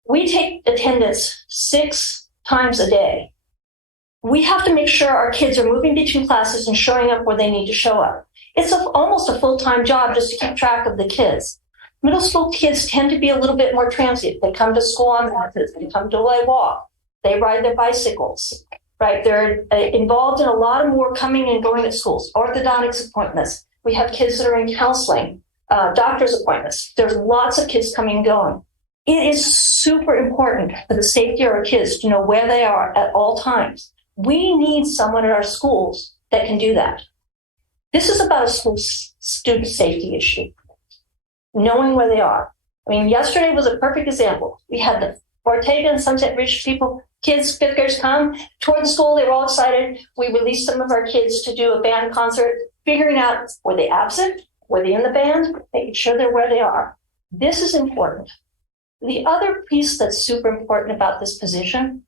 We take attendance 6 times a day. We have to make sure our kids are moving between classes and showing up where they need to show up. It's almost a full-time job just to keep track of the kids. Middle school kids tend to be a little bit more transient. They come to school on buses, they come to walk, they ride their bicycles, right? They're involved in a lot of more coming and going at schools, orthodontics appointments. We have kids that are in counseling, doctor's appointments. There's lots of kids coming and going. It is super important for the safety of our kids to know where they are at all times. We need someone at our schools that can do that. This is about a school student safety issue, knowing where they are. I mean, yesterday was a perfect example. We had the Ortega and Sunset Ridge kids, 5th graders come toward the school. They were all excited. We released some of our kids to do a band concert, figuring out, were they absent? Were they in the band? Making sure they're where they are. This is important. The other piece that's super important about this position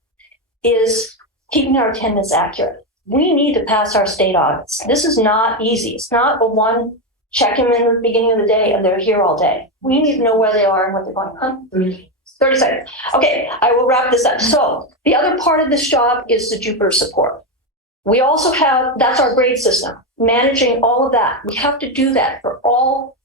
is keeping our attendance accurate. We need to pass our state audits. This is not easy. It's not a one check them in the beginning of the day and they're here all day. We need to know where they are and what they're going. 30 seconds. Okay, I will wrap this up. So the other part of this job is the Jupiter support. We also have, that's our grade system, managing all of that. We have to do that for all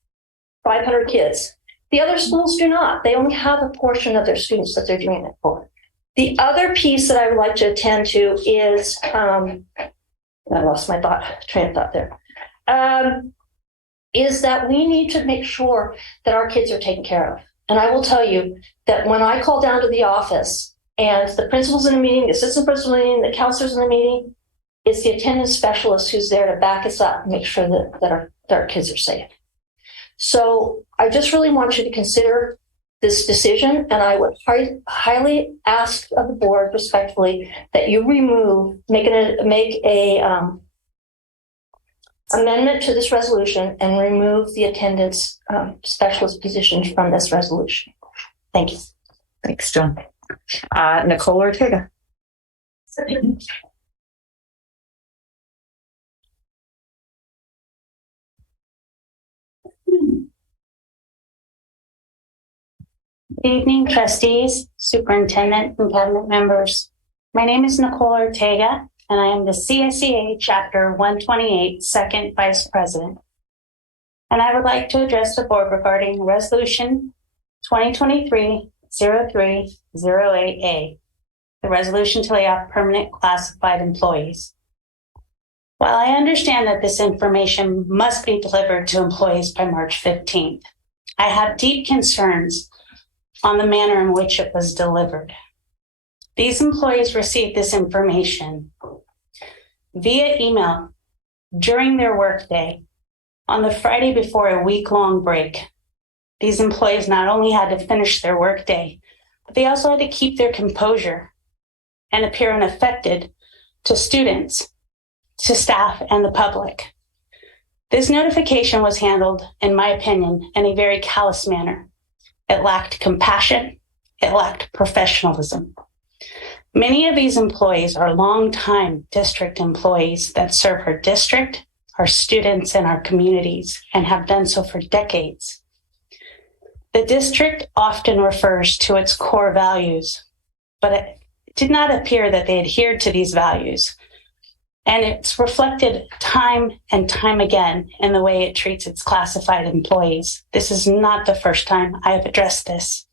500 kids. The other schools do not. They only have a portion of their students that they're doing it for. The other piece that I would like to attend to is, I lost my train of thought there, is that we need to make sure that our kids are taken care of. And I will tell you that when I call down to the office and the principal's in the meeting, the assistant principal in the meeting, the counselor's in the meeting, it's the attendance specialist who's there to back us up and make sure that our kids are safe. So I just really want you to consider this decision, and I would highly ask of the board respectfully that you make a amendment to this resolution and remove the attendance specialist position from this resolution. Thank you. Thanks, John. Nicole Ortega. Good evening, trustees, superintendent, and cabinet members. My name is Nicole Ortega, and I am the CSEA Chapter 128 Second Vice President. And I would like to address the board regarding Resolution 2023-0308A, the resolution to lay off permanent classified employees. While I understand that this information must be delivered to employees by March 15th, I have deep concerns on the manner in which it was delivered. These employees received this information via email during their workday on the Friday before a week-long break. These employees not only had to finish their workday, but they also had to keep their composure and appear unaffected to students, to staff, and the public. This notification was handled, in my opinion, in a very callous manner. It lacked compassion. It lacked professionalism. Many of these employees are longtime district employees that serve our district, our students, and our communities, and have done so for decades. The district often refers to its core values, but it did not appear that they adhered to these values. And it's reflected time and time again in the way it treats its classified employees. This is not the first time I have addressed this.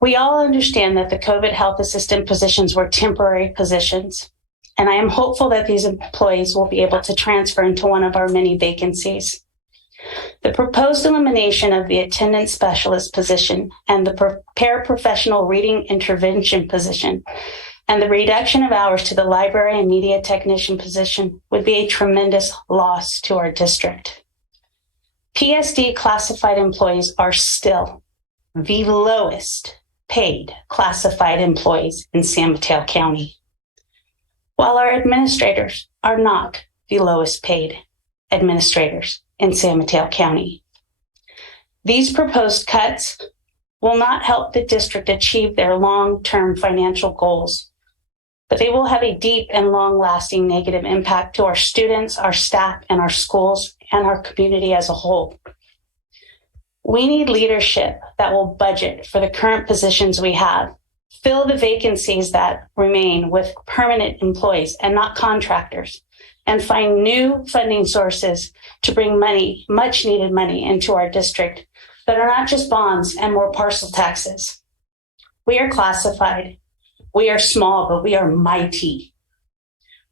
We all understand that the COVID health assistant positions were temporary positions, and I am hopeful that these employees will be able to transfer into one of our many vacancies. The proposed elimination of the attendance specialist position and the paraprofessional reading intervention position and the reduction of hours to the library and media technician position would be a tremendous loss to our district. PSD classified employees are still the lowest paid classified employees in San Mateo County, while our administrators are not the lowest paid administrators in San Mateo County. These proposed cuts will not help the district achieve their long-term financial goals, but they will have a deep and long-lasting negative impact to our students, our staff, and our schools, and our community as a whole. We need leadership that will budget for the current positions we have, fill the vacancies that remain with permanent employees and not contractors, and find new funding sources to bring money, much needed money, into our district that are not just bonds and more parcel taxes. We are classified. We are small, but we are mighty.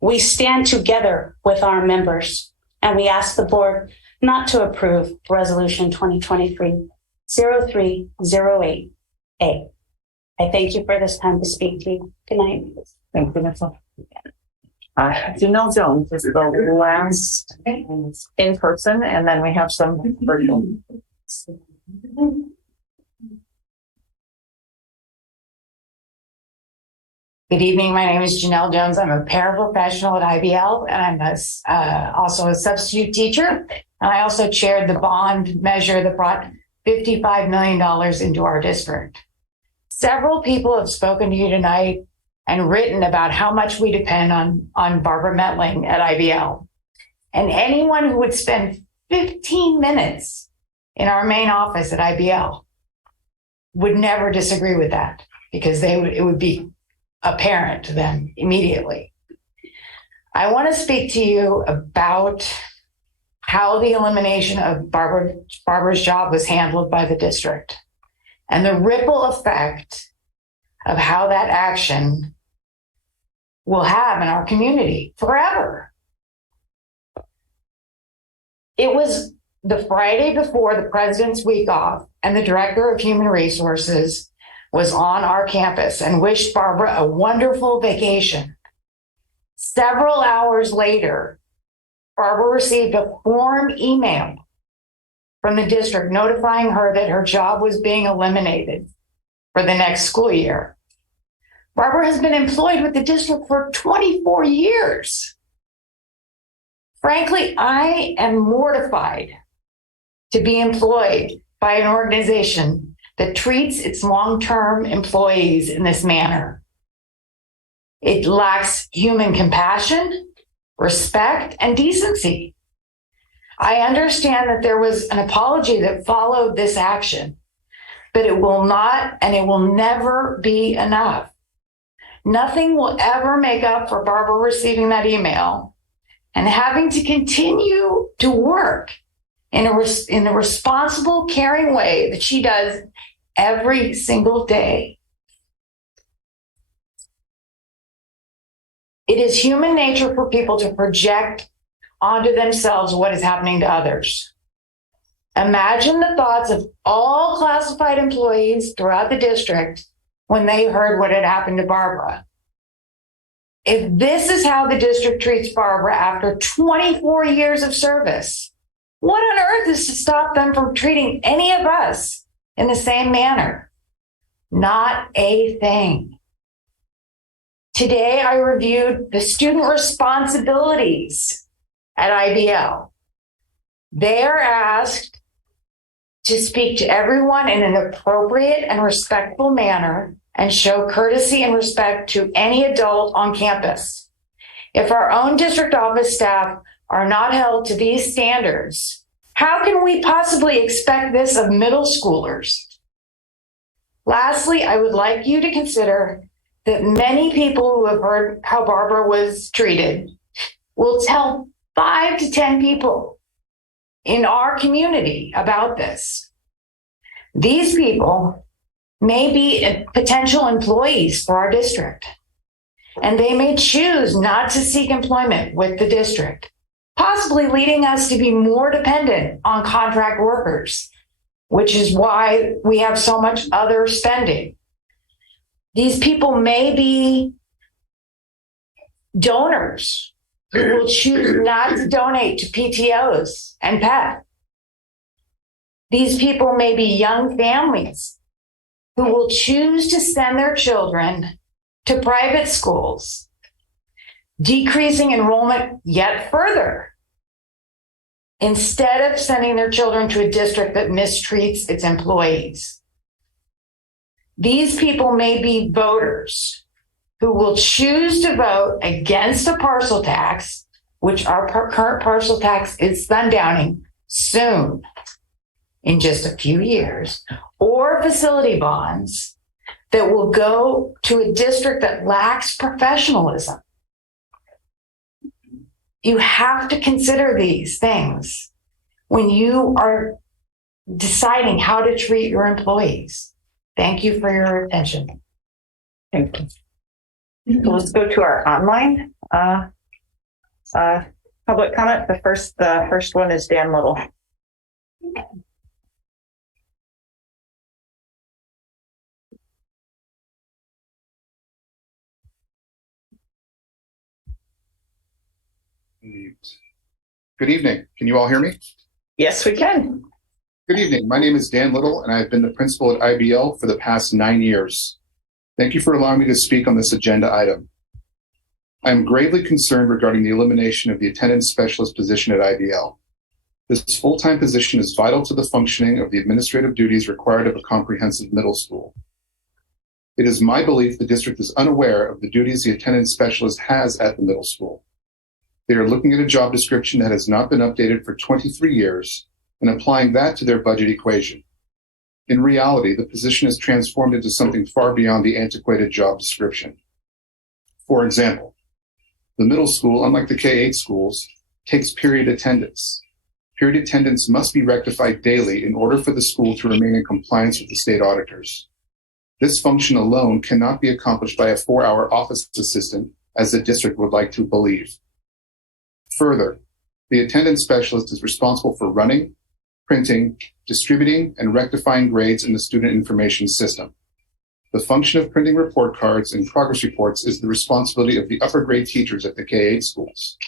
We stand together with our members, and we ask the board not to approve Resolution 2023-0308A. I thank you for this time to speak to you. Good night. Thank you, Nicole. Janelle Jones is the last in person, and then we have some virtual. Good evening. My name is Janelle Jones. I'm a paraprofessional at IBL, and I'm also a substitute teacher. And I also chaired the bond measure that brought $55 million into our district. Several people have spoken to you tonight and written about how much we depend on Barbara Metling at IBL. And anyone who would spend 15 minutes in our main office at IBL would never disagree with that, because it would be apparent to them immediately. I want to speak to you about how the elimination of Barbara's job was handled by the district and the ripple effect of how that action will have in our community forever. It was the Friday before the President's Week off, and the Director of Human Resources was on our campus and wished Barbara a wonderful vacation. Several hours later, Barbara received a form email from the district notifying her that her job was being eliminated for the next school year. Barbara has been employed with the district for 24 years. Frankly, I am mortified to be employed by an organization that treats its long-term employees in this manner. It lacks human compassion, respect, and decency. I understand that there was an apology that followed this action, but it will not and it will never be enough. Nothing will ever make up for Barbara receiving that email and having to continue to work in the responsible, caring way that she does every single day. It is human nature for people to project onto themselves what is happening to others. Imagine the thoughts of all classified employees throughout the district when they heard what had happened to Barbara. If this is how the district treats Barbara after 24 years of service, what on earth is to stop them from treating any of us in the same manner? Not a thing. Today, I reviewed the student responsibilities at IBL. They are asked to speak to everyone in an appropriate and respectful manner and show courtesy and respect to any adult on campus. If our own district office staff are not held to these standards, how can we possibly expect this of middle schoolers? Lastly, I would like you to consider that many people who have heard how Barbara was treated will tell 5 to 10 people in our community about this. These people may be potential employees for our district, and they may choose not to seek employment with the district, possibly leading us to be more dependent on contract workers, which is why we have so much other spending. These people may be donors who will choose not to donate to PTOs and PET. These people may be young families who will choose to send their children to private schools, decreasing enrollment yet further, instead of sending their children to a district that mistreats its employees. These people may be voters who will choose to vote against a parcel tax, which our current parcel tax is sundowning soon, in just a few years, or facility bonds that will go to a district that lacks professionalism. You have to consider these things when you are deciding how to treat your employees. Thank you for your attention. Thank you. So let's go to our online public comment. The first one is Dan Little. Good evening. Can you all hear me? Yes, we can. Good evening. My name is Dan Little, and I've been the principal at IBL for the past 9 years. Thank you for allowing me to speak on this agenda item. I am gravely concerned regarding the elimination of the attendance specialist position at IBL. This full-time position is vital to the functioning of the administrative duties required of a comprehensive middle school. It is my belief the district is unaware of the duties the attendance specialist has at the middle school. They are looking at a job description that has not been updated for 23 years and applying that to their budget equation. In reality, the position is transformed into something far beyond the antiquated job description. For example, the middle school, unlike the K-8 schools, takes period attendance. Period attendance must be rectified daily in order for the school to remain in compliance with the state auditors. This function alone cannot be accomplished by a 4-hour office assistant, as the district would like to believe. Further, the attendance specialist is responsible for running, printing, distributing, and rectifying grades in the student information system. The function of printing report cards and progress reports is the responsibility of the upper grade teachers at the K-8 schools.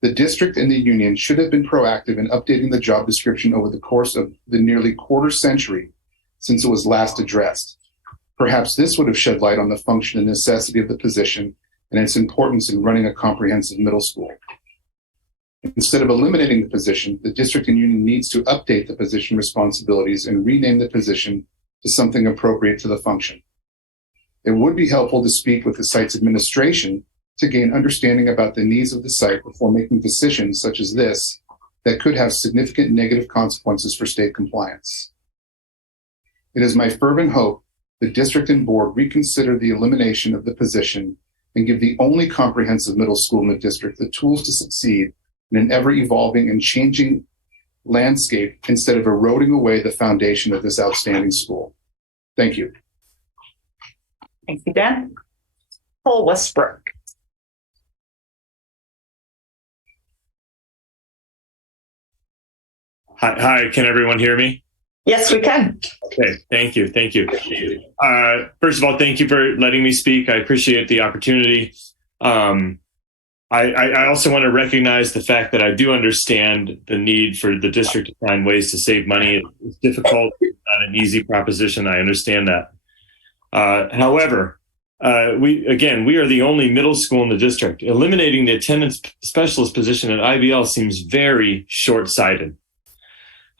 The district and the union should have been proactive in updating the job description over the course of the nearly quarter century since it was last addressed. Perhaps this would have shed light on the function and necessity of the position and its importance in running a comprehensive middle school. Instead of eliminating the position, the district and union needs to update the position responsibilities and rename the position to something appropriate to the function. It would be helpful to speak with the site's administration to gain understanding about the needs of the site before making decisions such as this that could have significant negative consequences for state compliance. It is my fervent hope the district and board reconsider the elimination of the position and give the only comprehensive middle school in the district the tools to succeed in an ever-evolving and changing landscape instead of eroding away the foundation of this outstanding school. Thank you. Thank you, Dan. Paul Westbrook. Hi, can everyone hear me? Yes, we can. Okay, thank you. First of all, thank you for letting me speak. I appreciate the opportunity. I also want to recognize the fact that I do understand the need for the district to find ways to save money. It's difficult, it's not an easy proposition. I understand that. However, we are the only middle school in the district. Eliminating the attendance specialist position at IBL seems very short-sighted.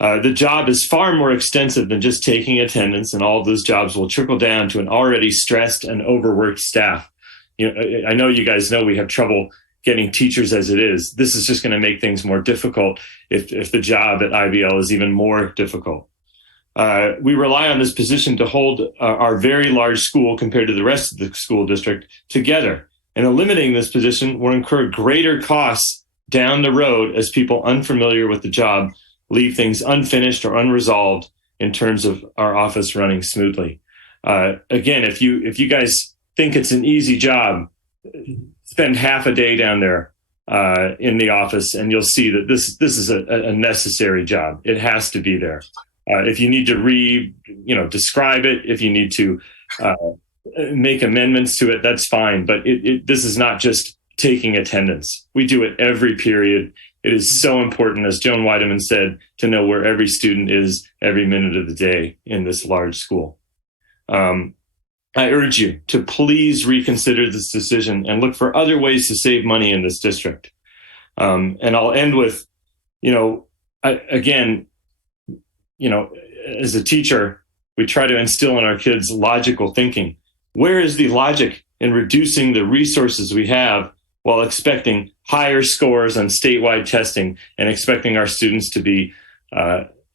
The job is far more extensive than just taking attendance, and all of those jobs will trickle down to an already stressed and overworked staff. I know you guys know we have trouble getting teachers as it is. This is just going to make things more difficult if the job at IBL is even more difficult. We rely on this position to hold our very large school compared to the rest of the school district together. And eliminating this position will incur greater costs down the road as people unfamiliar with the job leave things unfinished or unresolved in terms of our office running smoothly. Again, if you guys think it's an easy job, spend half a day down there in the office, and you'll see that this is a necessary job. It has to be there. If you need to describe it, if you need to make amendments to it, that's fine. But this is not just taking attendance. We do it every period. It is so important, as Joan Weideman said, to know where every student is every minute of the day in this large school. I urge you to please reconsider this decision and look for other ways to save money in this district. And I'll end with, as a teacher, we try to instill in our kids logical thinking. Where is the logic in reducing the resources we have while expecting higher scores on statewide testing and expecting our students to be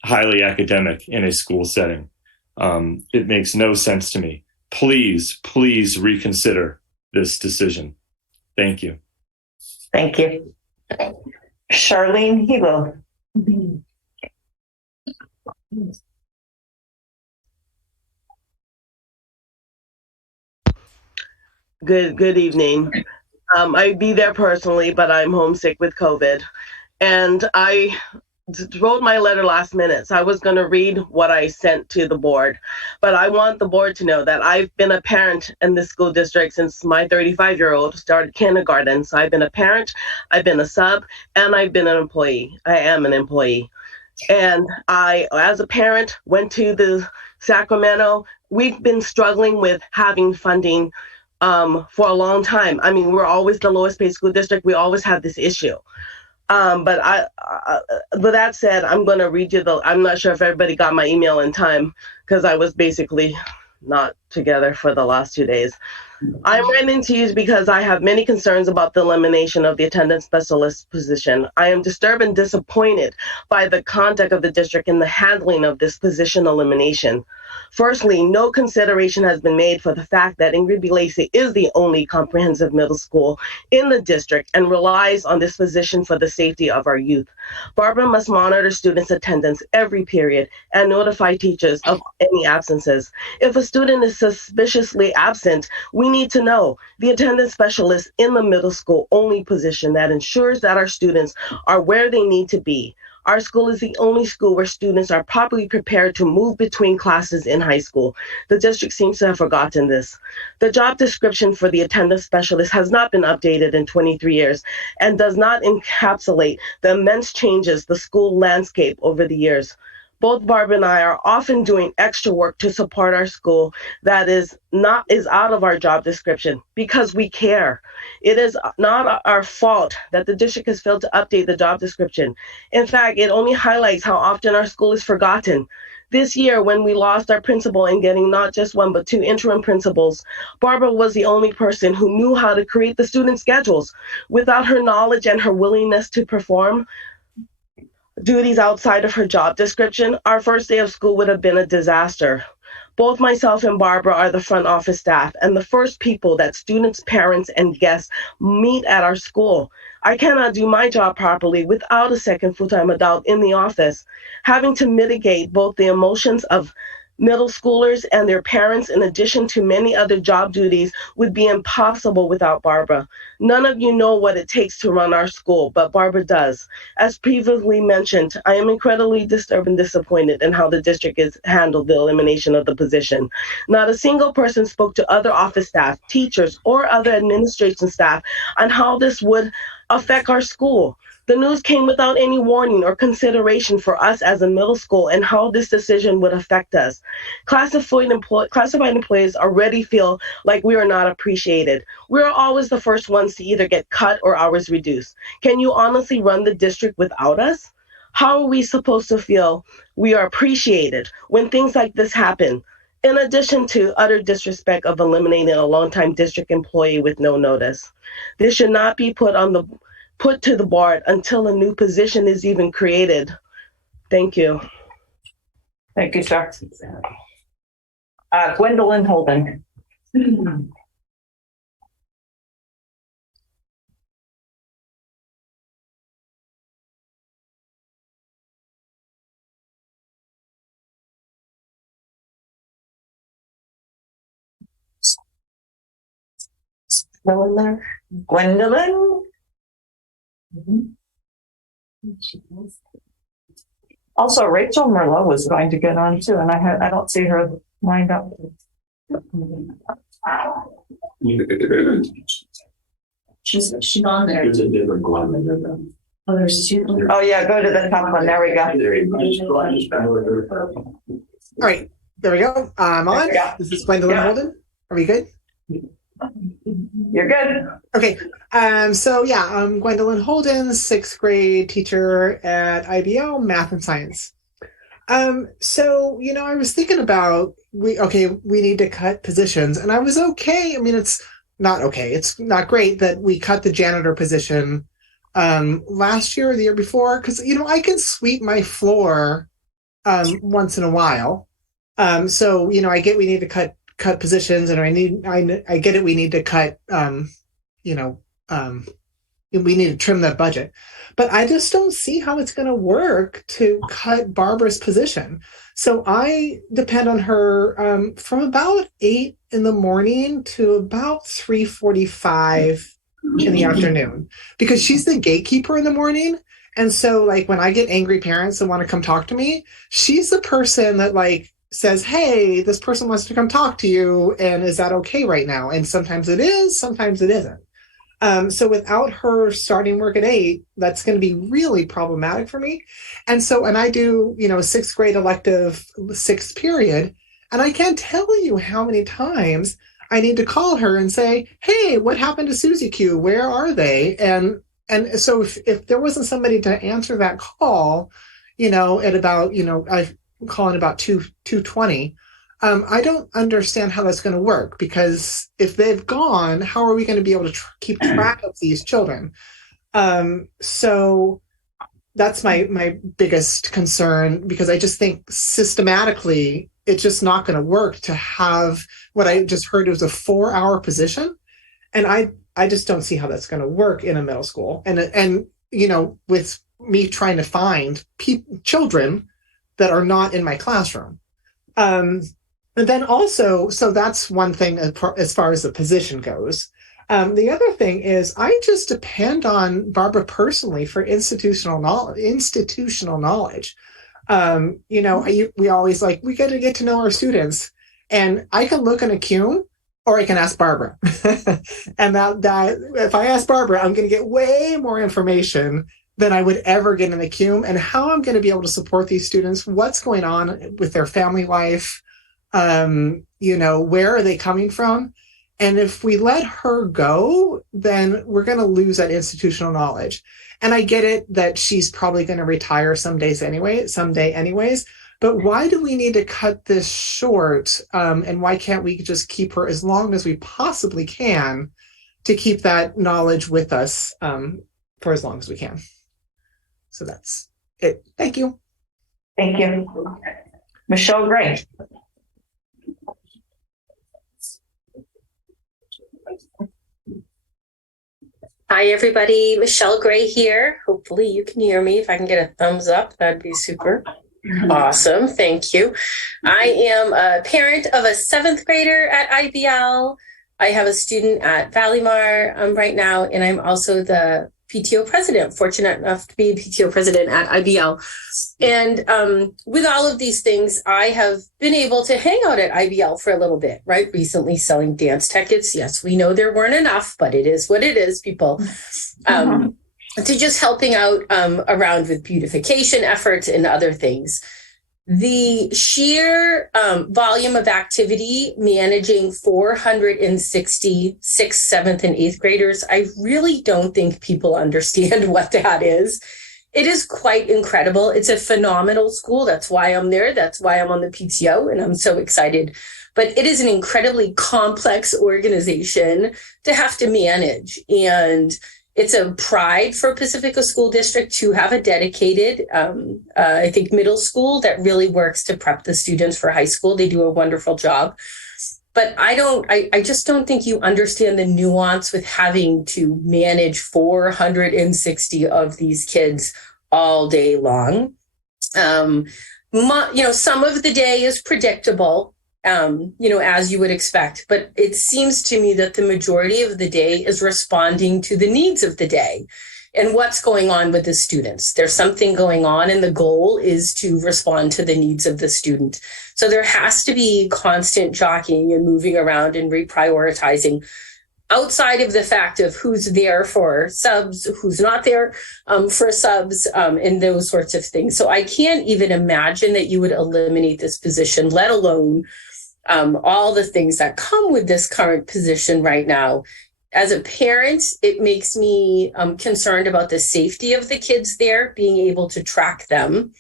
highly academic in a school setting? It makes no sense to me. Please reconsider this decision. Thank you. Thank you. Charlene Hebo. Good evening. I'd be there personally, but I'm homesick with COVID. And I wrote my letter last minute, so I was going to read what I sent to the board. But I want the board to know that I've been a parent in this school district since my 35-year-old started kindergarten. So I've been a parent, I've been a sub, and I've been an employee. I am an employee. And I, as a parent, went to the Sacramento. We've been struggling with having funding for a long time. I mean, we're always the lowest paid school district. We always have this issue. But with that said, I'm going to read you I'm not sure if everybody got my email in time because I was basically not together for the last 2 days. I'm writing to you because I have many concerns about the elimination of the attendance specialist position. I am disturbed and disappointed by the conduct of the district in the handling of this position elimination. Firstly, no consideration has been made for the fact that Ingrid B. Lacey is the only comprehensive middle school in the district and relies on this position for the safety of our youth. Barbara must monitor students' attendance every period and notify teachers of any absences. If a student is suspiciously absent, we need to know. The attendance specialist in the middle school only position that ensures that our students are where they need to be. Our school is the only school where students are properly prepared to move between classes in high school. The district seems to have forgotten this. The job description for the attendance specialist has not been updated in 23 years and does not encapsulate the immense changes the school landscape over the years. Both Barb and I are often doing extra work to support our school that is out of our job description because we care. It is not our fault that the district has failed to update the job description. In fact, it only highlights how often our school is forgotten. This year, when we lost our principal in getting not just one, but 2 interim principals, Barbara was the only person who knew how to create the student schedules. Without her knowledge and her willingness to perform duties outside of her job description, our first day of school would have been a disaster. Both myself and Barbara are the front office staff and the first people that students, parents, and guests meet at our school. I cannot do my job properly without a second full-time adult in the office. Having to mitigate both the emotions of middle schoolers and their parents, in addition to many other job duties, would be impossible without Barbara. None of you know what it takes to run our school, but Barbara does. As previously mentioned, I am incredibly disturbed and disappointed in how the district has handled the elimination of the position. Not a single person spoke to other office staff, teachers, or other administration staff on how this would affect our school. The news came without any warning or consideration for us as a middle school and how this decision would affect us. Classified employees already feel like we are not appreciated. We are always the first ones to either get cut or hours reduced. Can you honestly run the district without us? How are we supposed to feel we are appreciated when things like this happen? In addition to utter disrespect of eliminating a longtime district employee with no notice. This should not be put to the board until a new position is even created. Thank you. Thank you, sir. Gwendolyn Holden. Still in there? Gwendolyn? Also, Rachel Merlot was going to get on too, and I don't see her lined up. She's on there. There's a different one. Oh, there's two. Oh yeah, go to the top one. There we go. All right, there we go. I'm on. There we go. This is Gwendolyn Holden. Are we good? You're good. Okay. So yeah, I'm Gwendolyn Holden, 6th grade teacher at IBL, math and science. So, I was thinking about, we need to cut positions, and I was okay. I mean, it's not okay. It's not great that we cut the janitor position last year or the year before, because, I can sweep my floor once in a while. So, I get we need to cut positions, and I get it. We need to cut, we need to trim that budget, but I just don't see how it's going to work to cut Barbara's position. So I depend on her from about 8 in the morning to about 3:45 in the afternoon, because she's the gatekeeper in the morning. And so like when I get angry parents that want to come talk to me, she's the person that says, hey, this person wants to come talk to you, and is that okay right now? And sometimes it is, sometimes it isn't. So without her starting work at 8, that's going to be really problematic for me. And I do, 6th grade elective 6th period, and I can't tell you how many times I need to call her and say, hey, what happened to Susie Q? Where are they? And so if there wasn't somebody to answer that call, at about, I call it about 2:20, I don't understand how that's going to work, because if they've gone, how are we going to be able to keep track of these children? So that's my biggest concern, because I just think systematically it's just not going to work to have what I just heard was a 4-hour position, and I just don't see how that's going to work in a middle school, and with me trying to find children that are not in my classroom. And then also, so that's one thing as far as the position goes. The other thing is I just depend on Barbara personally for institutional knowledge. We always we got to get to know our students, and I can look in a CUME or I can ask Barbara. And that if I ask Barbara, I'm going to get way more information than I would ever get in a CUME, and how I'm going to be able to support these students, what's going on with their family life, where are they coming from? And if we let her go, then we're going to lose that institutional knowledge. And I get it that she's probably going to retire someday anyways, but why do we need to cut this short? And why can't we just keep her as long as we possibly can to keep that knowledge with us for as long as we can? So that's it. Thank you. Thank you. Michelle Gray. Hi, everybody. Michelle Gray here. Hopefully you can hear me. If I can get a thumbs up, that'd be super. Awesome. Thank you. I am a parent of a 7th grader at IBL. I have a student at Valleymar right now, and I'm also the PTO president, fortunate enough to be PTO president at IBL. And with all of these things, I have been able to hang out at IBL for a little bit, right? Recently selling dance tickets. Yes, we know there weren't enough, but it is what it is, people. To just helping out around with beautification efforts and other things. The sheer volume of activity managing 460 6th, 7th, and 8th graders, I really don't think people understand what that is. It is quite incredible. It's a phenomenal school. That's why I'm there. That's why I'm on the PTO, and I'm so excited. But it is an incredibly complex organization to have to manage. And it's a pride for Pacifica School District to have a dedicated, I think, middle school that really works to prep the students for high school. They do a wonderful job. But I just don't think you understand the nuance with having to manage 460 of these kids all day long. Some of the day is predictable, as you would expect. But it seems to me that the majority of the day is responding to the needs of the day and what's going on with the students. There's something going on, and the goal is to respond to the needs of the student. So there has to be constant jockeying and moving around and reprioritizing outside of the fact of who's there for subs, who's not there for subs, and those sorts of things. So I can't even imagine that you would eliminate this position, let alone all the things that come with this current position right now. As a parent, it makes me concerned about the safety of the kids there, being able to track them.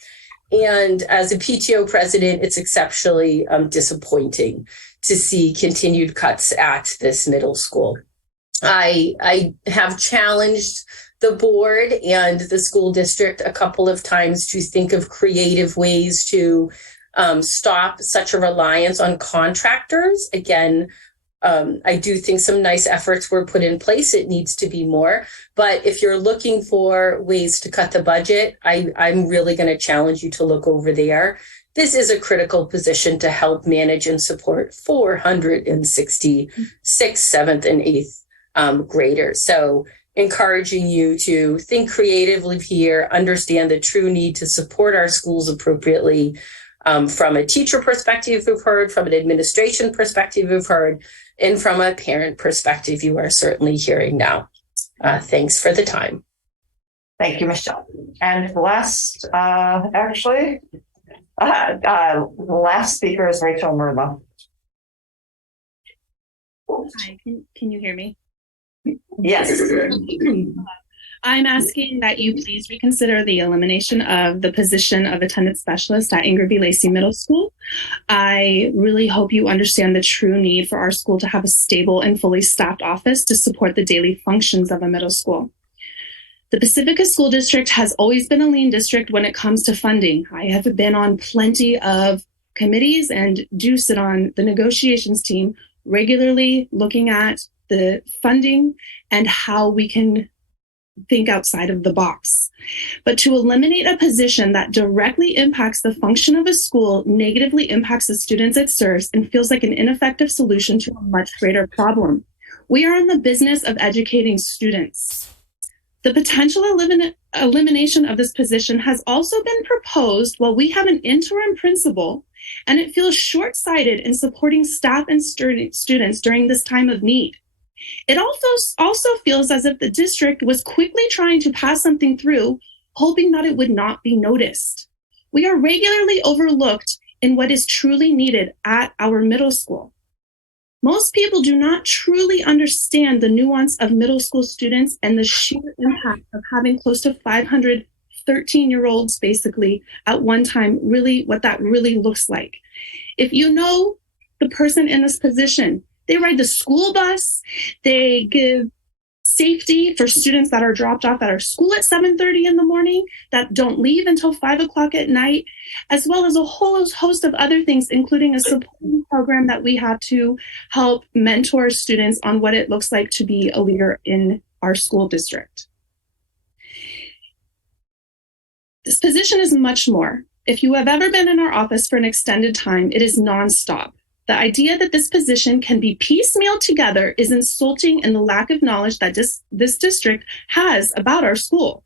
And as a PTO president, it's exceptionally disappointing to see continued cuts at this middle school. I have challenged the board and the school district a couple of times to think of creative ways to stop such a reliance on contractors. Again, I do think some nice efforts were put in place. It needs to be more. But if you're looking for ways to cut the budget, I'm really going to challenge you to look over there. This is a critical position to help manage and support 460 6th, 7th, and 8th graders. So encouraging you to think creatively here, understand the true need to support our schools appropriately. From a teacher perspective, we've heard, from an administration perspective, we've heard, and from a parent perspective, you are certainly hearing now. Thanks for the time. Thank you, Michelle. And the last, the last speaker is Rachel Merlo. Hi, can you hear me? Yes. I'm asking that you please reconsider the elimination of the position of attendance specialist at Ingram B. Lacey Middle School. I really hope you understand the true need for our school to have a stable and fully staffed office to support the daily functions of a middle school. The Pacifica School District has always been a lean district when it comes to funding. I have been on plenty of committees and do sit on the negotiations team regularly looking at the funding and how we can think outside of the box. But to eliminate a position that directly impacts the function of a school negatively impacts the students it serves and feels like an ineffective solution to a much greater problem. We are in the business of educating students. The potential elimination of this position has also been proposed while we have an interim principal, and it feels short-sighted in supporting staff and students during this time of need. It also feels as if the district was quickly trying to pass something through, hoping that it would not be noticed. We are regularly overlooked in what is truly needed at our middle school. Most people do not truly understand the nuance of middle school students and the sheer impact of having close to 500 13-year-olds basically at one time, really what that really looks like. If you know the person in this position, they ride the school bus, they give safety for students that are dropped off at our school at 7:30 in the morning, that don't leave until 5 o'clock at night, as well as a whole host of other things, including a supporting program that we have to help mentor students on what it looks like to be a leader in our school district. This position is much more. If you have ever been in our office for an extended time, it is nonstop. The idea that this position can be piecemealed together is insulting in the lack of knowledge that this district has about our school.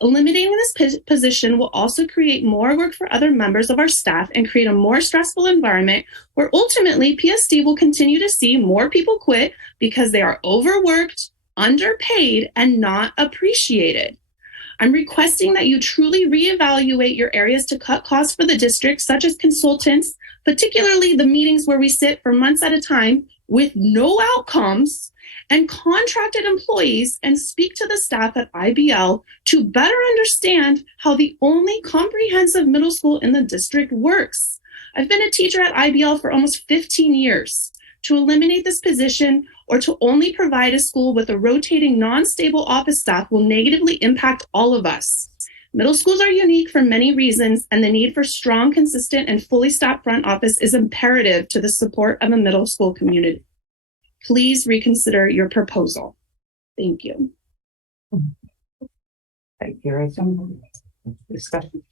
Eliminating this position will also create more work for other members of our staff and create a more stressful environment where ultimately PSD will continue to see more people quit because they are overworked, underpaid, and not appreciated. I'm requesting that you truly reevaluate your areas to cut costs for the district, such as consultants, particularly the meetings where we sit for months at a time with no outcomes, and contracted employees, and speak to the staff at IBL to better understand how the only comprehensive middle school in the district works. I've been a teacher at IBL for almost 15 years. To eliminate this position or to only provide a school with a rotating non-stable office staff will negatively impact all of us. Middle schools are unique for many reasons, and the need for strong, consistent, and fully staffed front office is imperative to the support of a middle school community. Please reconsider your proposal. Thank you. Thank you, Rachel. Discussion.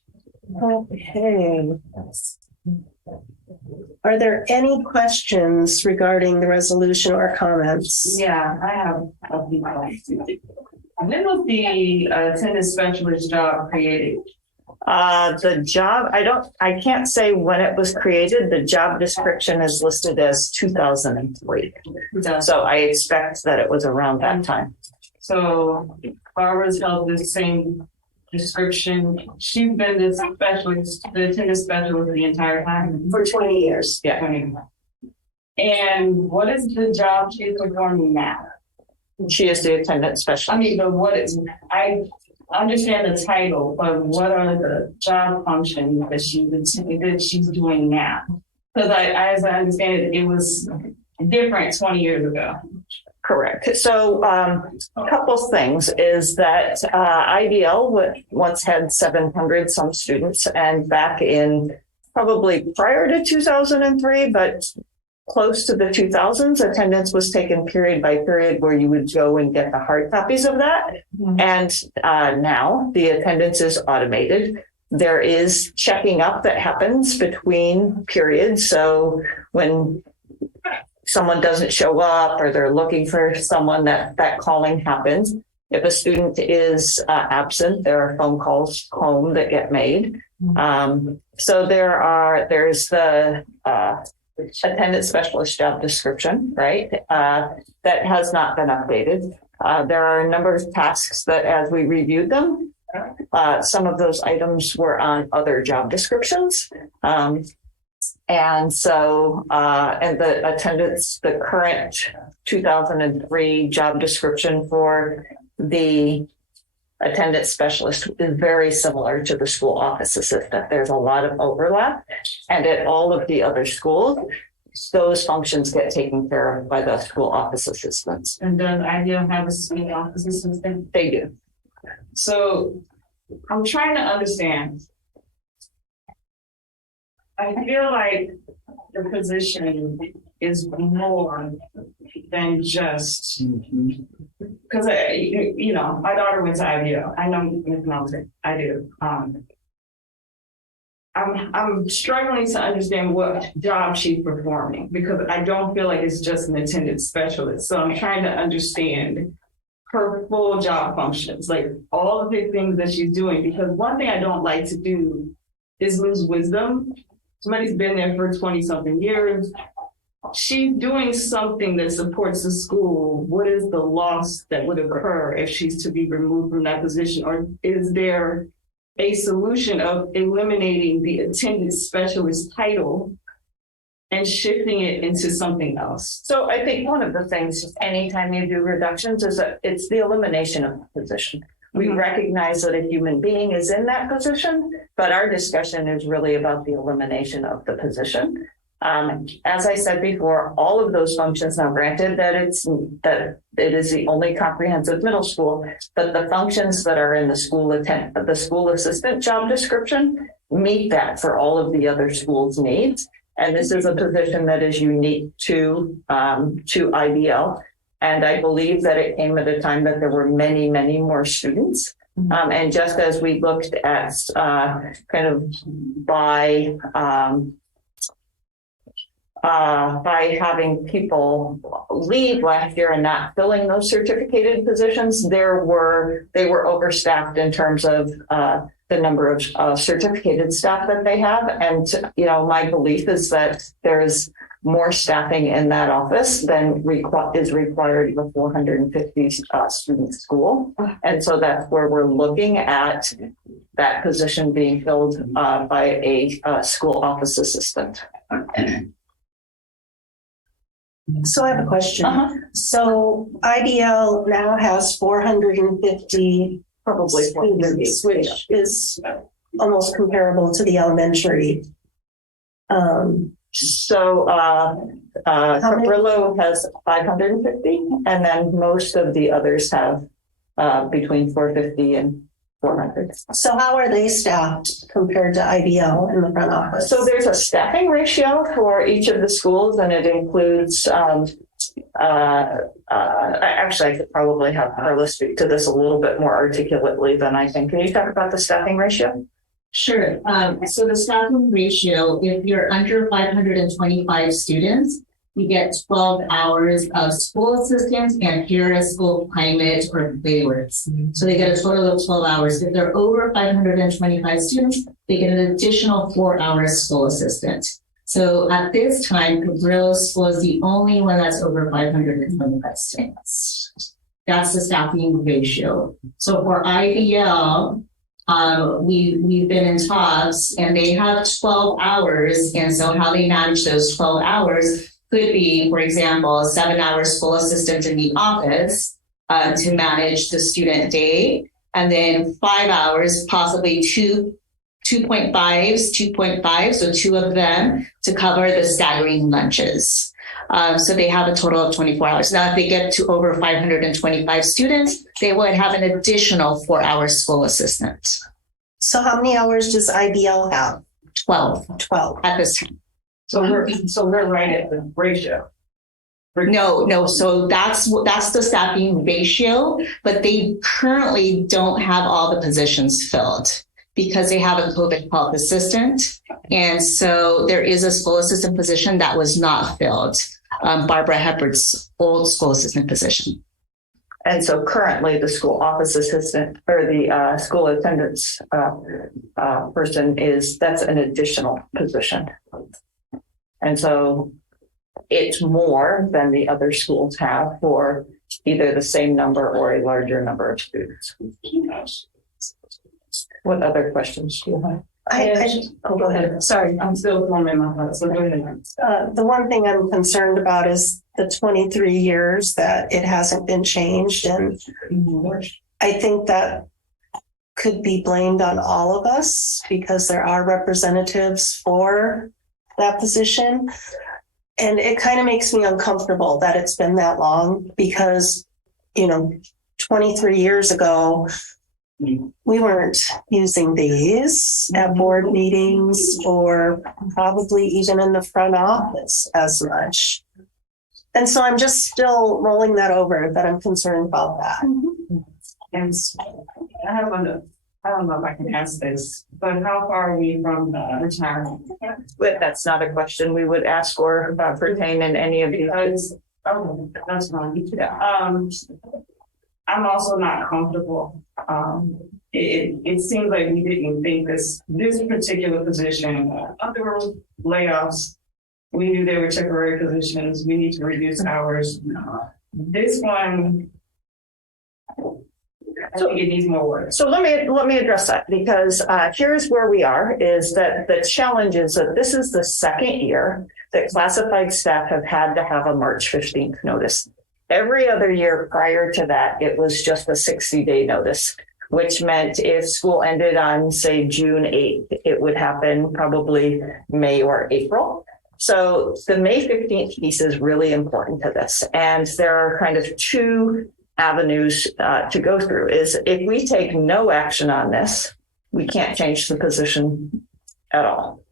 Okay. Are there any questions regarding the resolution or comments? Yeah, I have a few questions. When was the attendance specialist job created? The job, I can't say when it was created. The job description is listed as 2003. So I expect that it was around that time. So Barbara's held the same description. She's been the specialist, the attendance specialist the entire time. For 20 years. Yeah. 20. And what is the job she's performing now? She is the attendance specialist. I mean, but I understand the title, but what are the job functions that she's doing now? Because as I understand it, it was different 20 years ago. Correct. So a couple things is that IBL once had 700 some students, and back in probably prior to 2003, but close to the 2000s, attendance was taken period by period where you would go and get the hard copies of that. Mm-hmm. And now the attendance is automated. There is checking up that happens between periods. So when someone doesn't show up or they're looking for someone, that calling happens. If a student is absent, there are phone calls home that get made. Mm-hmm. So there's the attendance specialist job description, right? That has not been updated. There are a number of tasks that as we reviewed them, some of those items were on other job descriptions. And so, and the attendance, the current 2003 job description for the attendance specialist is very similar to the school office assistant. There's a lot of overlap, and at all of the other schools, those functions get taken care of by the school office assistants. And does IBL have a school office assistant? They do. So I'm trying to understand. I feel like the position is more than just because my daughter went to IBL. I know Ms. Melton. I do. I'm struggling to understand what job she's performing because I don't feel like it's just an attendance specialist. So I'm trying to understand her full job functions, like all of the things that she's doing. Because one thing I don't like to do is lose wisdom. Somebody's been there for 20 something years. She's doing something that supports the school. What is the loss that would occur if she's to be removed from that position? Or is there a solution of eliminating the attendance specialist title and shifting it into something else? So I think one of the things, anytime you do reductions, is that it's the elimination of the position. We recognize that a human being is in that position, but our discussion is really about the elimination of the position. As I said before, all of those functions, now granted that it is the only comprehensive middle school, but the functions that are in the school assistant job description meet that for all of the other schools' needs. And this is a position that is unique to IBL. And I believe that it came at a time that there were many, many more students. And just as we looked at kind of by having people leave last year and not filling those certificated positions, they were overstaffed in terms of the number of certificated staff that they have. And, you know, my belief is that there's more staffing in that office than is required of a 450 student school. And so that's where we're looking at that position being filled by a school office assistant. So I have a question. So IBL now has 450 probably students, which is almost comparable to the elementary. Cabrillo has 550, and then most of the others have between 450 and 400. So how are they staffed compared to IBL in the front office? So there's a staffing ratio for each of the schools, and it includes, actually, I could probably have Carla speak to this a little bit more articulately than I think. Can you talk about the staffing ratio? Sure. So the staffing ratio, if you're under 525 students, you get 12 hours of school assistance and here school climate or favorites. So they get a total of 12 hours. If they're over 525 students, they get an additional 4 hours school assistant. So at this time, Cabrillo School is the only one that's over 525 students. That's the staffing ratio. So for IBL, we've been in talks and they have 12 hours. And so how they manage those 12 hours could be, for example, 7 hours school assistant in the office to manage the student day. And then 5 hours, possibly 2.5, so 2 of them to cover the staggering lunches. So they have a total of 24 hours. Now, if they get to over 525 students, they would have an additional 4 hours school assistant. So how many hours does IBL have? 12. 12 at this time. So we're right at the ratio. No. So that's the staffing ratio, but they currently don't have all the positions filled because they have a COVID health assistant. And so there is a school assistant position that was not filled, Barbara Hepburt's old school assistant position. And so currently the school office assistant or the school attendance person that's an additional position. And so it's more than the other schools have for either the same number or a larger number of students. What other questions do you have? Go ahead. Sorry. I'm still forming my thoughts. So go ahead. The one thing I'm concerned about is the 23 years that it hasn't been changed. And I think that could be blamed on all of us because there are representatives for that position. And it kind of makes me uncomfortable that it's been that long because, 23 years ago, we weren't using these at board meetings or probably even in the front office as much. And so I'm just still rolling that over that I'm concerned about that. And I don't know if I can ask this, but how far are we from retirement? But that's not a question we would ask or pertain in any of these. Oh, that's fine. I'm also not comfortable. It seems like we didn't think this particular position, there were layoffs. We knew they were temporary positions. We need to reduce hours. This one, I think it needs more work. So let me address that because here's where we are is that the challenge is that this is the second year that classified staff have had to have a March 15th notice. Every other year prior to that, it was just a 60-day notice, which meant if school ended on, say, June 8th, it would happen probably May or April. So the May 15th piece is really important to this. And there are kind of two avenues to go through. Is if we take no action on this, we can't change the position at all.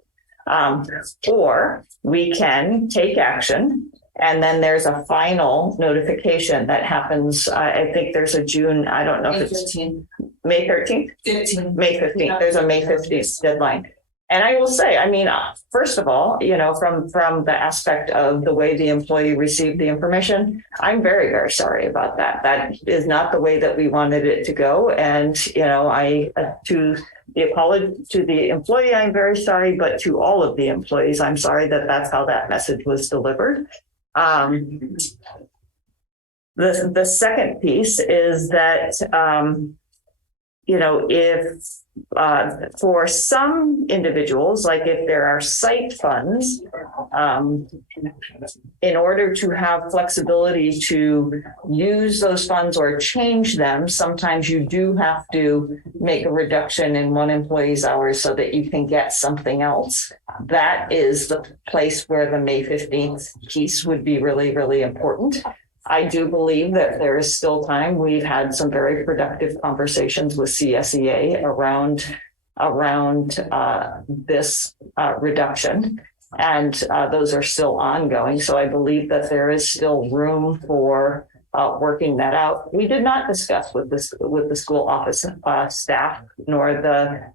Or we can take action, and then there's a final notification that happens. I think there's a June, I don't know if it's May 13th? 15. May 15th. There's a May 15th deadline. And I will say, I mean, first of all, you know, from the aspect of the way the employee received the information, I'm very, very sorry about that. That is not the way that we wanted it to go. And, you know, to the employee, I'm very sorry, but to all of the employees, I'm sorry that that's how that message was delivered. The second piece is that, you know, if for some individuals, like if there are site funds, in order to have flexibility to use those funds or change them, sometimes you do have to make a reduction in one employee's hours so that you can get something else. That is the place where the May 15th piece would be really, really important. I do believe that there is still time. We've had some very productive conversations with CSEA around this reduction, and those are still ongoing. So I believe that there is still room for working that out. We did not discuss with the school office staff nor the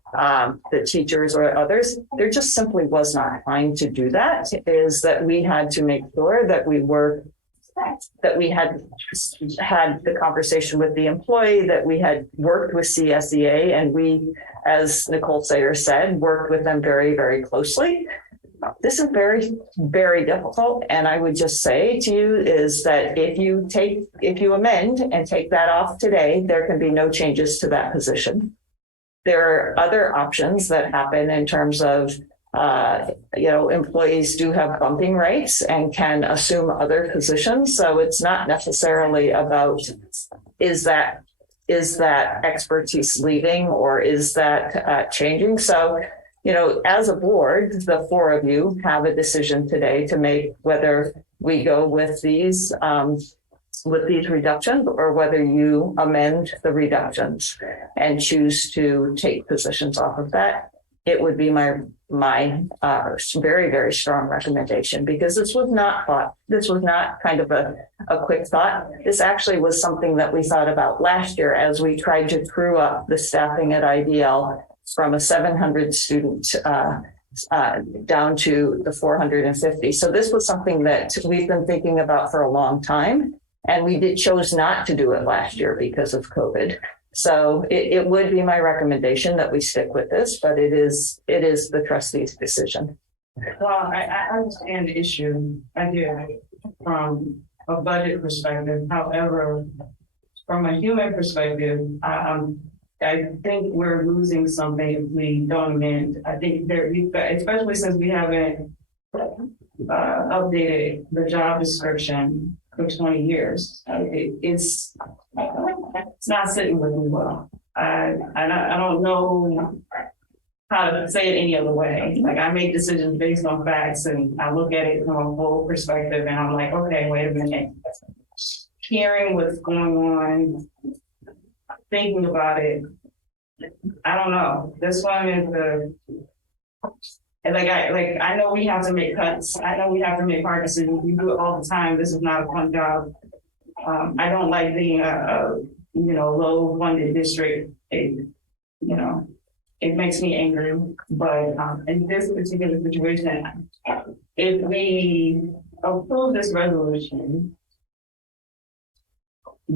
teachers or others. There just simply was not time to do that. Is that we had to make sure that we had the conversation with the employee, that we had worked with CSEA, and we, as Nicole Sayer said, worked with them very, very closely. This is very, very difficult. And I would just say to you is that if you amend and take that off today, there can be no changes to that position. There are other options that happen in terms of you know, employees do have bumping rights and can assume other positions. So it's not necessarily about is that expertise leaving or is that changing. So, you know, as a board, the four of you have a decision today to make whether we go with these reductions or whether you amend the reductions and choose to take positions off of that. It would be my very, very strong recommendation, because this was not kind of a quick thought. This actually was something that we thought about last year as we tried to crew up the staffing at IBL from a 700 student down to the 450. So this was something that we've been thinking about for a long time, and we chose not to do it last year because of COVID. So it would be my recommendation that we stick with this, but it is the trustees' decision. Well, I understand the issue. I do, from a budget perspective. However, from a human perspective, I think we're losing something if we don't amend. I think especially since we haven't updated the job description for 20 years. It's not sitting with me well. I don't know how to say it any other way. Like, I make decisions based on facts, and I look at it from a full perspective, and I'm like, okay, wait a minute. Hearing what's going on, thinking about it, I don't know. This one is I know we have to make cuts. I know we have to make hard decisions. We do it all the time. This is not a fun job. I don't like being a low funded district. It makes me angry. But in this particular situation, if we approve this resolution,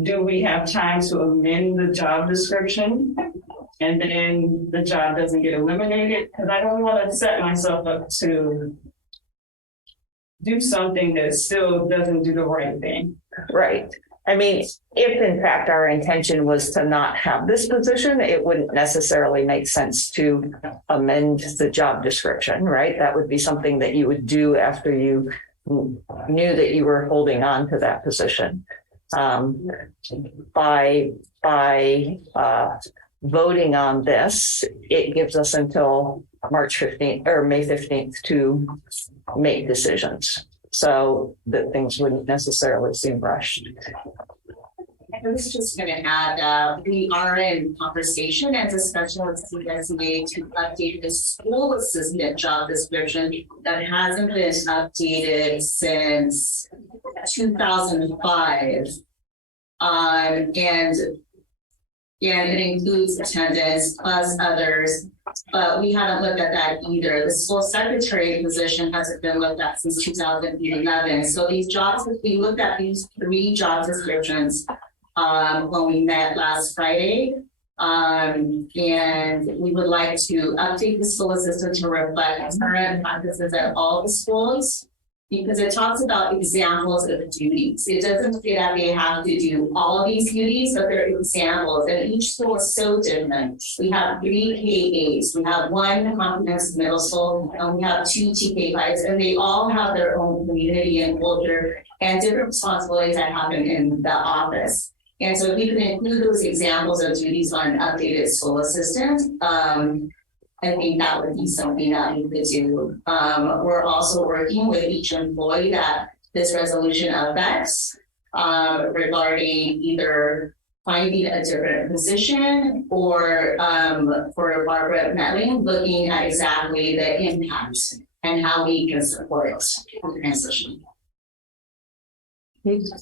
do we have time to amend the job description? And then the job doesn't get eliminated? Because I don't want to set myself up to do something that still doesn't do the right thing. Right. I mean, if in fact our intention was to not have this position, it wouldn't necessarily make sense to amend the job description, right? That would be something that you would do after you knew that you were holding on to that position. By voting on this, it gives us until March 15th or May 15th to make decisions, so that things wouldn't necessarily seem rushed. I was just going to add, we are in conversation as a specialist CSEA to update the school assistant job description that hasn't been updated since 2005. And it includes attendance plus others, but we haven't looked at that either. The school secretary position hasn't been looked at since 2011. So these jobs, we looked at these 3 job descriptions when we met last Friday. And we would like to update the school assistant to reflect current practices at all the schools, because it talks about examples of duties. It doesn't say that they have to do all of these duties, but they're examples, and each school is so different. We have 3 KAs, we have 1 comprehensive middle school, and we have 2 TK5s, and they all have their own community and culture and different responsibilities that happen in the office. And so if we can include those examples of duties on an updated school assistant, I think that would be something that we could do. We're also working with each employee that this resolution affects regarding either finding a different position or for Barbara Metling, looking at exactly the impact and how we can support the transition.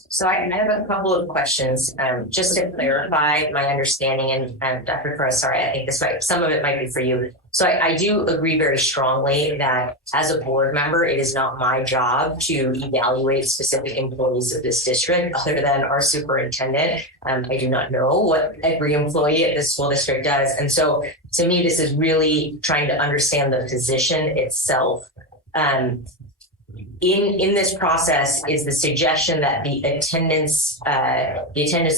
So I have a couple of questions, just to clarify my understanding, and Dr. Crow, sorry, I think some of it might be for you. So I do agree very strongly that as a board member, it is not my job to evaluate specific employees of this district other than our superintendent. I do not know what every employee at this school district does. And so to me, this is really trying to understand the position itself. In this process is the suggestion that the attendance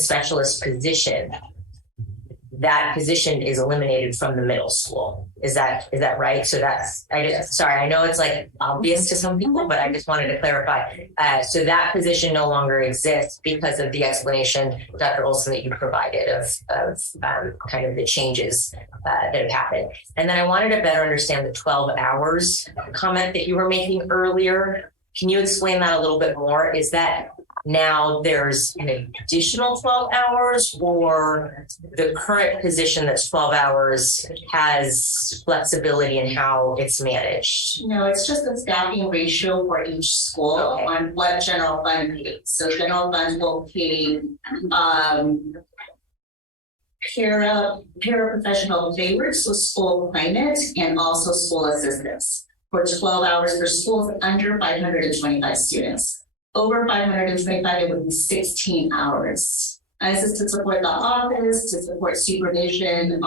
specialist position, that position is eliminated from the middle school. Is that right? So sorry, I know it's like obvious to some people, but I just wanted to clarify. So that position no longer exists because of the explanation, Dr. Olson, that you provided of kind of the changes that have happened. And then I wanted to better understand the 12 hours comment that you were making earlier. Can you explain that a little bit more? Is that now there's an additional 12 hours, or the current position that's 12 hours has flexibility in how it's managed? No, it's just the staffing ratio for each school on what general fund pays. So general fund will pay paraprofessional favors, so school climate, and also school assistants for 12 hours for schools under 525 students. Over 525, it would be 16 hours. And this is to support the office, to support supervision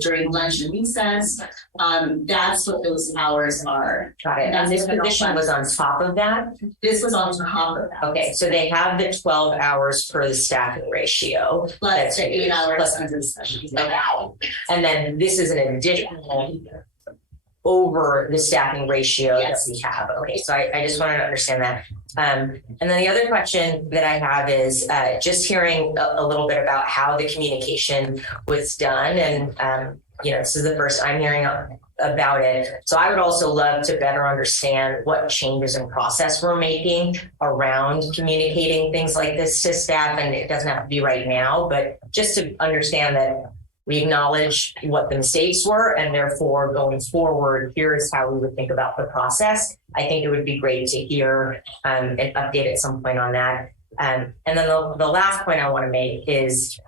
during lunch and recess. That's what those hours are. Got it. And this position was on top of that? This was on top of that. Okay, so they have the 12 hours per the staffing ratio. Plus the 8 hours under the session. Okay. And then this is an additional over the staffing ratio that we have. Okay, so I just wanted to understand that. And then the other question that I have is just hearing a little bit about how the communication was done. And, this is the first I'm hearing about it. So I would also love to better understand what changes in process we're making around communicating things like this to staff. And it doesn't have to be right now, but just to understand that we acknowledge what the mistakes were, and therefore going forward, here is how we would think about the process. I think it would be great to hear an update at some point on that. And then the last point I want to make is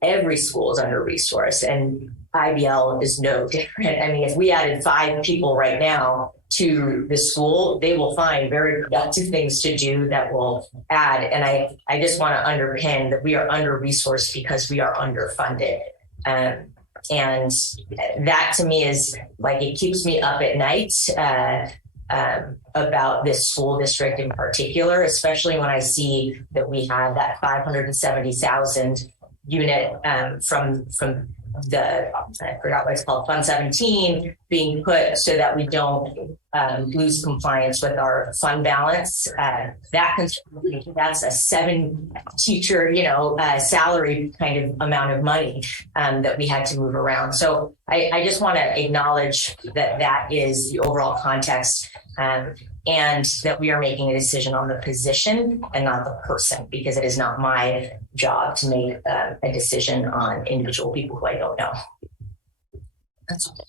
every school is under-resourced, and IBL is no different. I mean, if we added 5 people right now to the school, they will find very productive things to do that will add. And I just want to underpin that we are under-resourced because we are underfunded. And that to me is like, it keeps me up at night about this school district in particular, especially when I see that we have that 570,000 unit from I forgot what it's called, Fund 17 being put so that we don't lose compliance with our fund balance. That's a 7 teacher, salary kind of amount of money that we had to move around. So I just want to acknowledge that is the overall context. And that we are making a decision on the position and not the person, because it is not my job to make a decision on individual people who I don't know. That's all.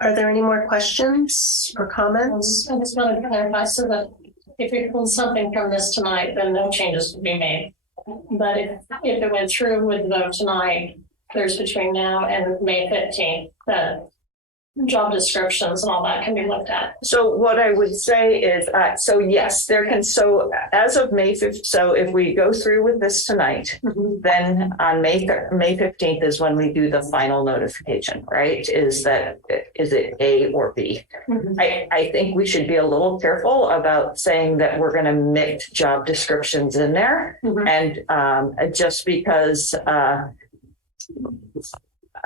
Are there any more questions or comments? I just want to clarify so that if you pull something from this tonight, then no changes would be made. But if it went through with the vote tonight, there's between now and May 15th, the job descriptions and all that can be looked at. So what I would say is, so yes, there can, so as of May 5th, so if we go through with this tonight, then on May 15th is when we do the final notification, right? Is it A or B? I think we should be a little careful about saying that we're going to mix job descriptions in there. And just because,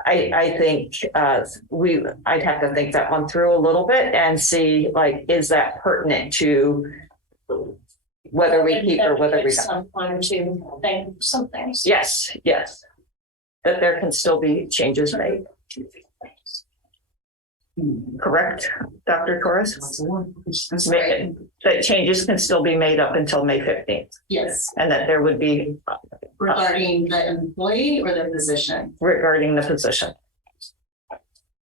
I think I'd have to think that one through a little bit and see, like, is that pertinent to whether we keep or whether we don't? Some time to think some things. Yes. That there can still be changes made. Correct, Dr. Torres? That changes can still be made up until May 15th. Yes. And that there would be Regarding the employee or the position? regarding the position.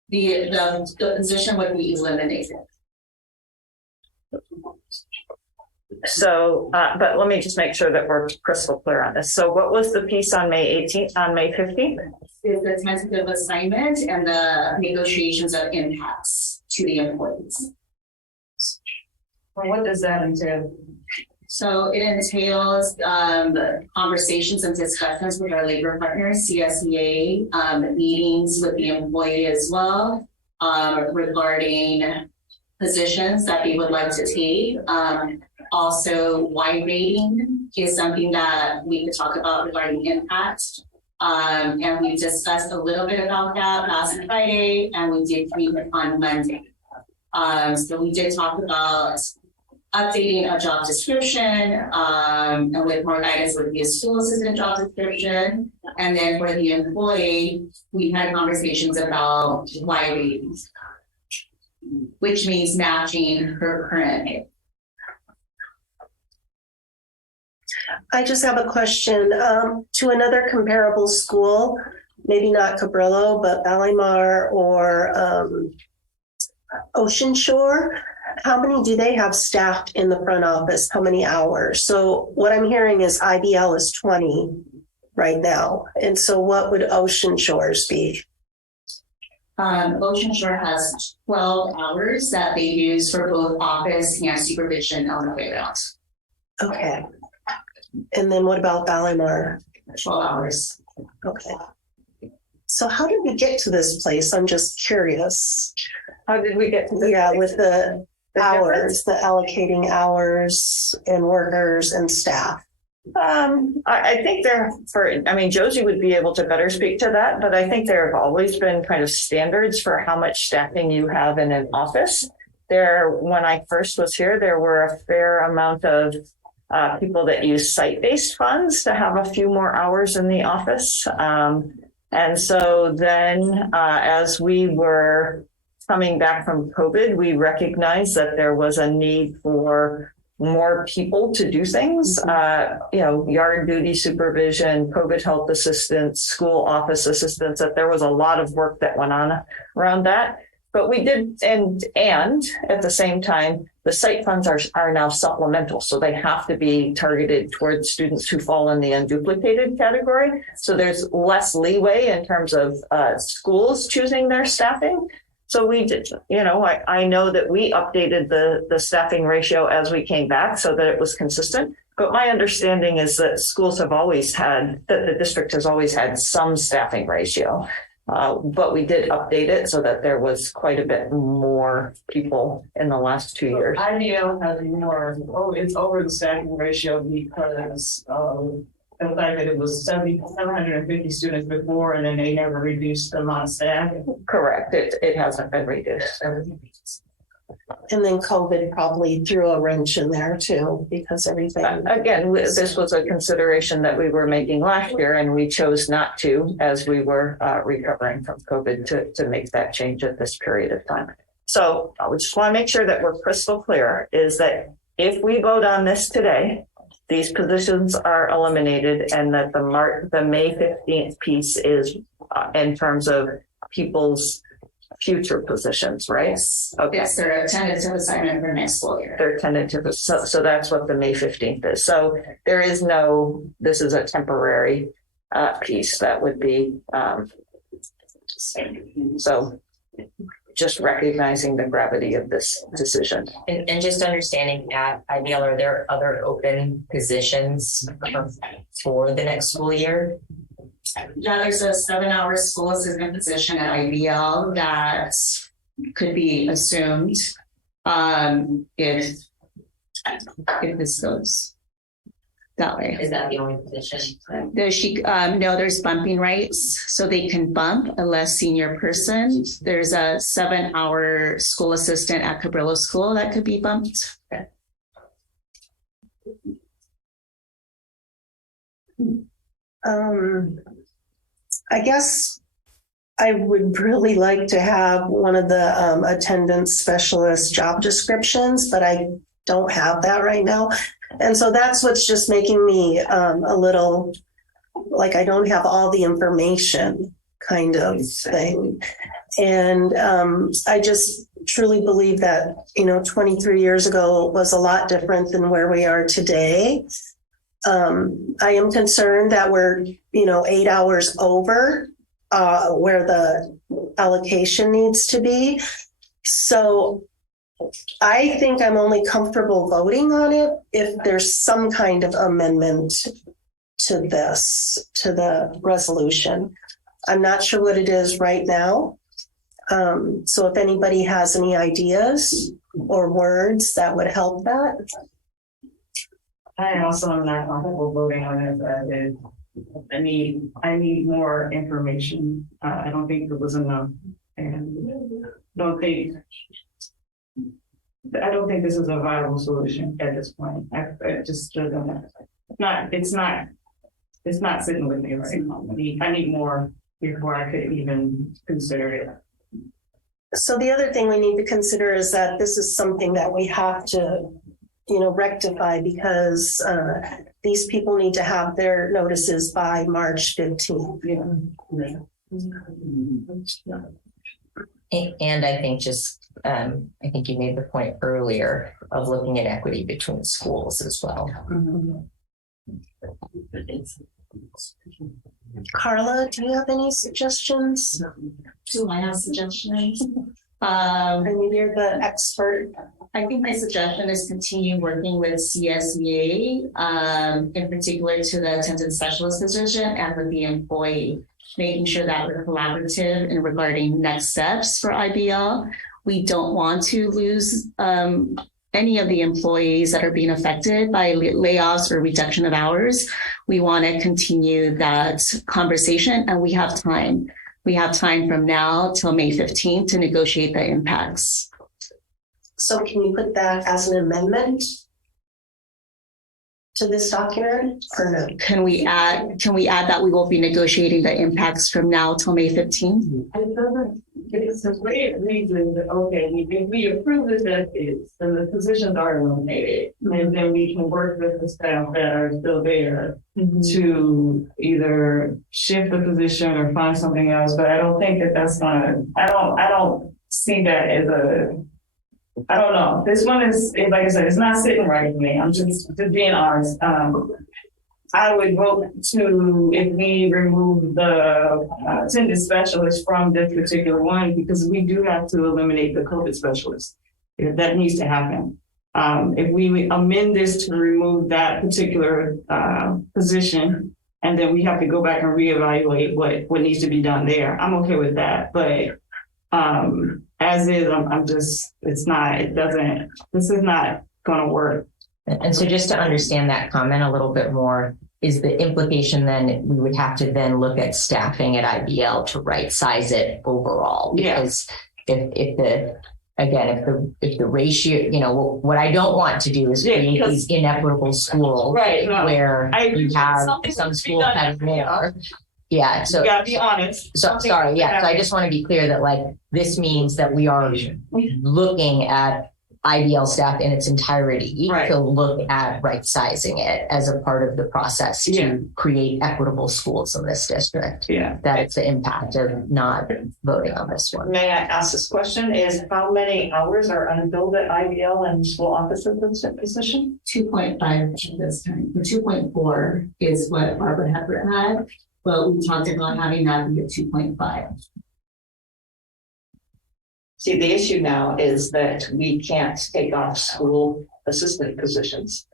The position would be eliminated. So, but let me just make sure that we're crystal clear on this. So what was the piece on May 18th, on May 15th? Is the tentative assignment and the negotiations of impacts to the employees. What does that entail? So it entails conversations and discussions with our labor partners, CSEA, meetings with the employee as well, regarding positions that they would like to take. Also, wide rating is something that we could talk about regarding impact. And we discussed a little bit about that last Friday, and we did meet on Monday. So we did talk about updating a job description, and with more guidance would be a school assistant job description. And then for the employee, we had conversations about wide ratings, which means matching her current pay. I just have a question to another comparable school, maybe not Cabrillo, but Ballymar or Ocean Shore. How many do they have staffed in the front office? How many hours? So what I'm hearing is IBL is 20 right now. And so what would Ocean Shores be? Ocean Shore has 12 hours that they use for both office and supervision on the playground. Okay. And then what about Ballymar? 12 hours. Okay. So how did we get to this place? I'm just curious. How did we get to this? Yeah, place? with the hours, the allocating hours and workers and staff. I think Josie would be able to better speak to that, but I think there have always been kind of standards for how much staffing you have in an office. When I first was here, there were a fair amount of people that use site-based funds to have a few more hours in the office. And so then as we were coming back from COVID, we recognized that there was a need for more people to do things, yard duty supervision, COVID health assistants, school office assistants, that there was a lot of work that went on around that. But we did, and at the same time, the site funds are now supplemental. So they have to be targeted towards students who fall in the unduplicated category. So there's less leeway in terms of schools choosing their staffing. So we did, I know that we updated the staffing ratio as we came back so that it was consistent. But my understanding is that the district has always had some staffing ratio. But we did update it so that there was quite a bit more people in the last 2 years. IBL has more, it's over the staffing ratio because the fact that it was 750 students before, and then they never reduced the amount of staff. Correct. It hasn't been reduced. And then COVID probably threw a wrench in there too, because everything. Again, this was a consideration that we were making last year, and we chose not to as we were recovering from COVID to make that change at this period of time. So I just want to make sure that we're crystal clear is that if we vote on this today, these positions are eliminated, and that the May 15th piece is in terms of people's future positions, right? Yes. Okay. Yes, they're a tentative assignment for next school year. They're tentative. So that's what the May 15th is. So there is this is a temporary piece that would be, so just recognizing the gravity of this decision. And just understanding at IBL, are there other open positions for the next school year? Yeah, there's a 7-hour school assistant position at IBL that could be assumed if this goes that way. Is that the only position? There's bumping rights, so they can bump a less senior person. There's a 7-hour school assistant at Cabrillo School that could be bumped. I guess I would really like to have one of the attendance specialist job descriptions, but I don't have that right now. And so that's what's just making me a little like I don't have all the information kind of thing. And I just truly believe that, 23 years ago was a lot different than where we are today. I am concerned that we're, 8 hours over where the allocation needs to be. So I think I'm only comfortable voting on it if there's some kind of amendment to the resolution. I'm not sure what it is right now. So if anybody has any ideas or words that would help that. I also am not comfortable voting on it. I need more information. I don't think it was enough, and I don't think this is a viable solution at this point. I just doesn't. It's not sitting with me right now. I need more before I could even consider it. So the other thing we need to consider is that this is something that we have to, rectify because these people need to have their notices by March 15th. And I think I think you made the point earlier of looking at equity between schools as well. Carla, do you have any suggestions? Do I have suggestions? I mean, you're the expert. I think my suggestion is continue working with CSEA, in particular to the attendance specialist position and with the employee, making sure that we're collaborative in regarding next steps for IBL. We don't want to lose any of the employees that are being affected by layoffs or reduction of hours. We want to continue that conversation, and we have time. We have time from now till May 15th to negotiate the impacts. So can you put that as an amendment to this document or no? Can we add that we will be negotiating the impacts from now till May 15th? It's a way it reads that, okay, if we approve this as is, then the positions are eliminated. And then we can work with the staff that are still there to either shift the position or find something else. But I don't think that's gonna, I don't see that as I don't know. This one is, like I said, it's not sitting right with me. I'm just being honest. I would vote if we remove the attendance specialist from this particular one, because we do have to eliminate the COVID specialist. If that needs to happen. If we amend this to remove that particular position, and then we have to go back and reevaluate what needs to be done there, I'm okay with that. But as is, this is not going to work. And so just to understand that comment a little bit more, is the implication then we would have to then look at staffing at IBL to right size it overall? Because if the ratio, you know, what I don't want to do is create these inequitable schools where you have some schools have more. Yeah, so you gotta be honest. So sorry, yeah. So I just want to be clear that like this means that we are looking at IBL staff in its entirety to look at right sizing it as a part of the process to create equitable schools in this district. Yeah. That's the impact of not voting on this one. May I ask this question? Is how many hours are unbilled at IBL and school office position? 2.5 this time. 2.4 is what Barbara Hepburn had, but we talked about having that be at 2.5. See, the issue now is that we can't take off school assistant positions.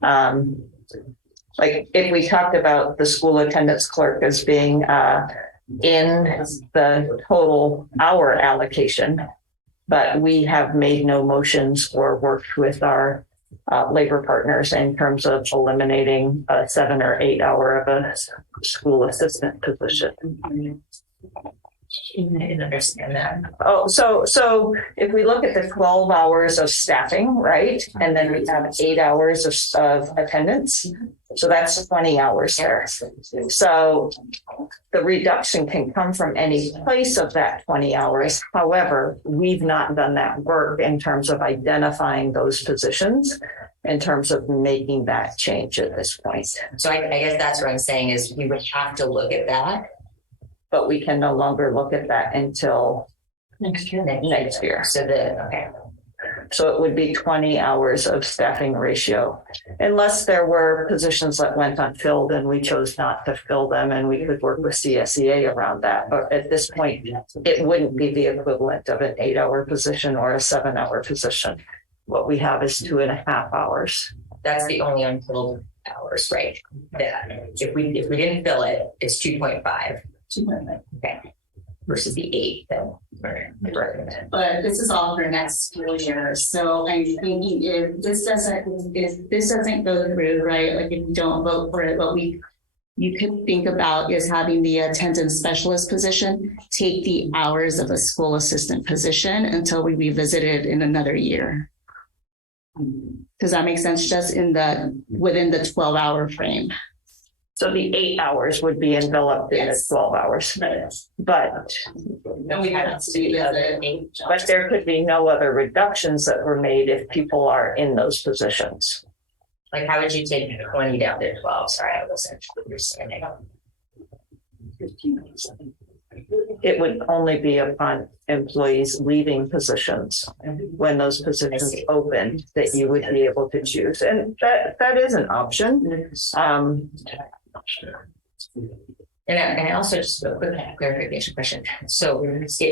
Like if we talked about the school attendance clerk as being in the total hour allocation, but we have made no motions or worked with our labor partners in terms of eliminating a 7 or 8 hour of a school assistant position. I didn't understand that. Oh, so if we look at the 12 hours of staffing, right? And then we have 8 hours of attendance. So that's 20 hours there. So the reduction can come from any place of that 20 hours. However, we've not done that work in terms of identifying those positions, in terms of making that change at this point. So I guess that's what I'm saying is we would have to look at that. But we can no longer look at that until next year. So it would be 20 hours of staffing ratio, unless there were positions that went unfilled and we chose not to fill them, and we could work with CSEA around that. But at this point, it wouldn't be the equivalent of an 8 hour position or a 7 hour position. What we have is 2.5 hours. That's the only unfilled hours, right? That if we didn't fill it, it's 2.5. Okay. Versus the 8 then. But this is all for next school year. So I'm thinking if this doesn't go through, right? Like if we don't vote for it, what you could think about is having the attendance specialist position take the hours of a school assistant position until we revisit it in another year. Does that make sense? Just within the 12-hour frame. So the 8 hours would be enveloped in the 12 hours. But there could be no other reductions that were made if people are in those positions. Like how would you take 20 down to 12? Sorry, I wasn't understanding. It would only be upon employees leaving positions when those positions open that you would be able to choose. And that is an option. And I also just a quick clarification question. So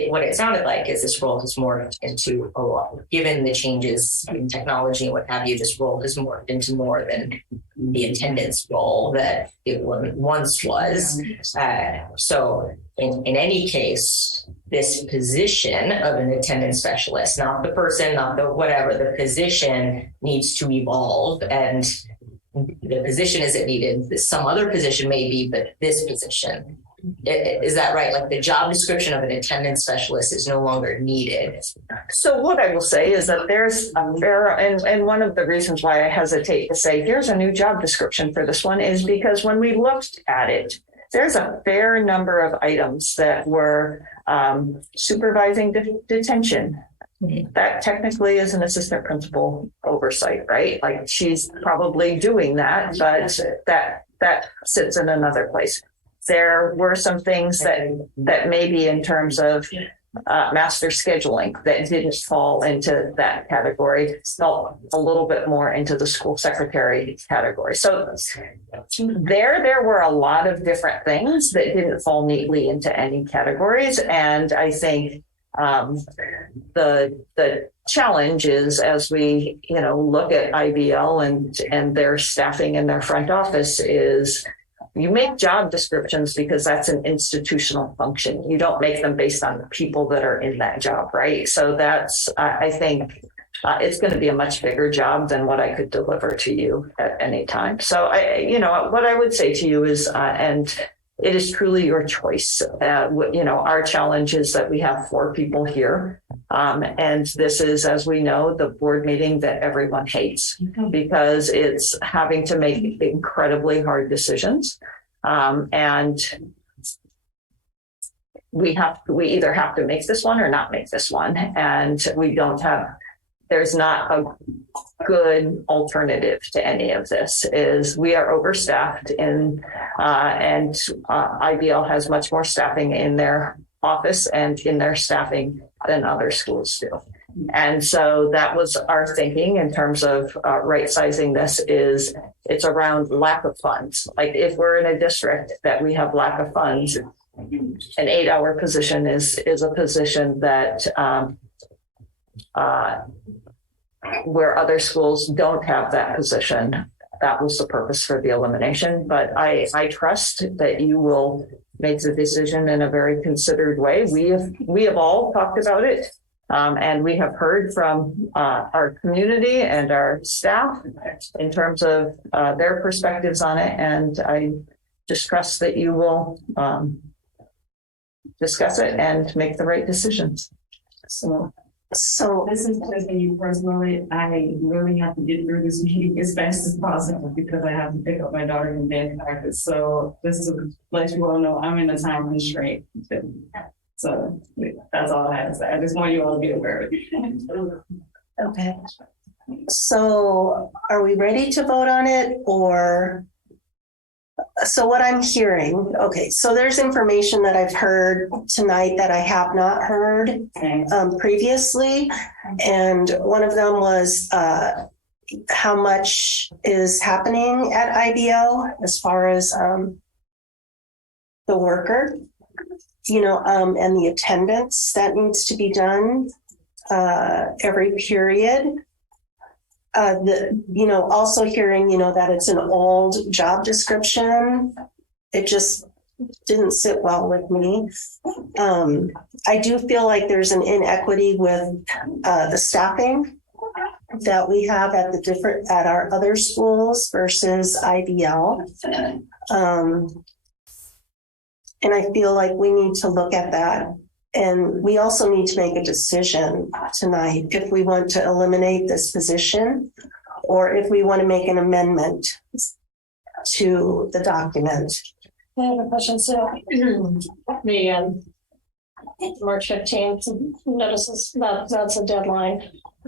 what it sounded like is this role has morphed into a lot, given the changes in technology and what have you, this role has morphed into more than the attendance role that it once was. So in any case, this position of an attendance specialist, not the person, not the whatever, the position needs to evolve, and the position isn't needed. Some other position may be, but this position, is that right? Like the job description of an attendance specialist is no longer needed. So what I will say is that and one of the reasons why I hesitate to say here's a new job description for this one is because when we looked at it, there's a fair number of items that were supervising detention. That technically is an assistant principal oversight, right? Like she's probably doing that, but that sits in another place. There were some things that maybe in terms of master scheduling that didn't fall into that category, fell a little bit more into the school secretary category. So there were a lot of different things that didn't fall neatly into any categories. And I think the challenge is as we look at IBL and their staffing in their front office is you make job descriptions because that's an institutional function. You don't make them based on the people that are in that job, right? So that's I think it's going to be a much bigger job than what I could deliver to you at any time. So what I would say to you is, and it is truly your choice. Our challenge is that we have 4 people here. And this is, as we know, the board meeting that everyone hates because it's having to make incredibly hard decisions. And we either have to make this one or not make this one. And there's not a good alternative to any of this. We are overstaffed and IBL has much more staffing in their office and in their staffing than other schools do. And so that was our thinking in terms of right sizing this. It's around lack of funds. Like if we're in a district that we have lack of funds, an 8-hour position is a position that where other schools don't have that position. That was the purpose for the elimination. But I trust that you will make the decision in a very considered way. We have all talked about it, and we have heard from our community and our staff in terms of their perspectives on it. And I just trust that you will discuss it and make the right decisions. So this is just me personally. I really have to get through this meeting as fast as possible because I have to pick up my daughter in dance practice. So this is to let you all know I'm in a time constraint. So that's all I have to say. I just want you all to be aware of it. Okay. So are we ready to vote on it or? So what I'm hearing, okay, so there's information that I've heard tonight that I have not heard previously. And one of them was how much is happening at IBL as far as the worker, and the attendance that needs to be done every period. Also hearing, that it's an old job description. It just didn't sit well with me. I do feel like there's an inequity with the staffing that we have at our other schools versus IBL. And I feel like we need to look at that. And we also need to make a decision tonight if we want to eliminate this position or if we want to make an amendment to the document. I have a question. So the March 15th notices that's a deadline.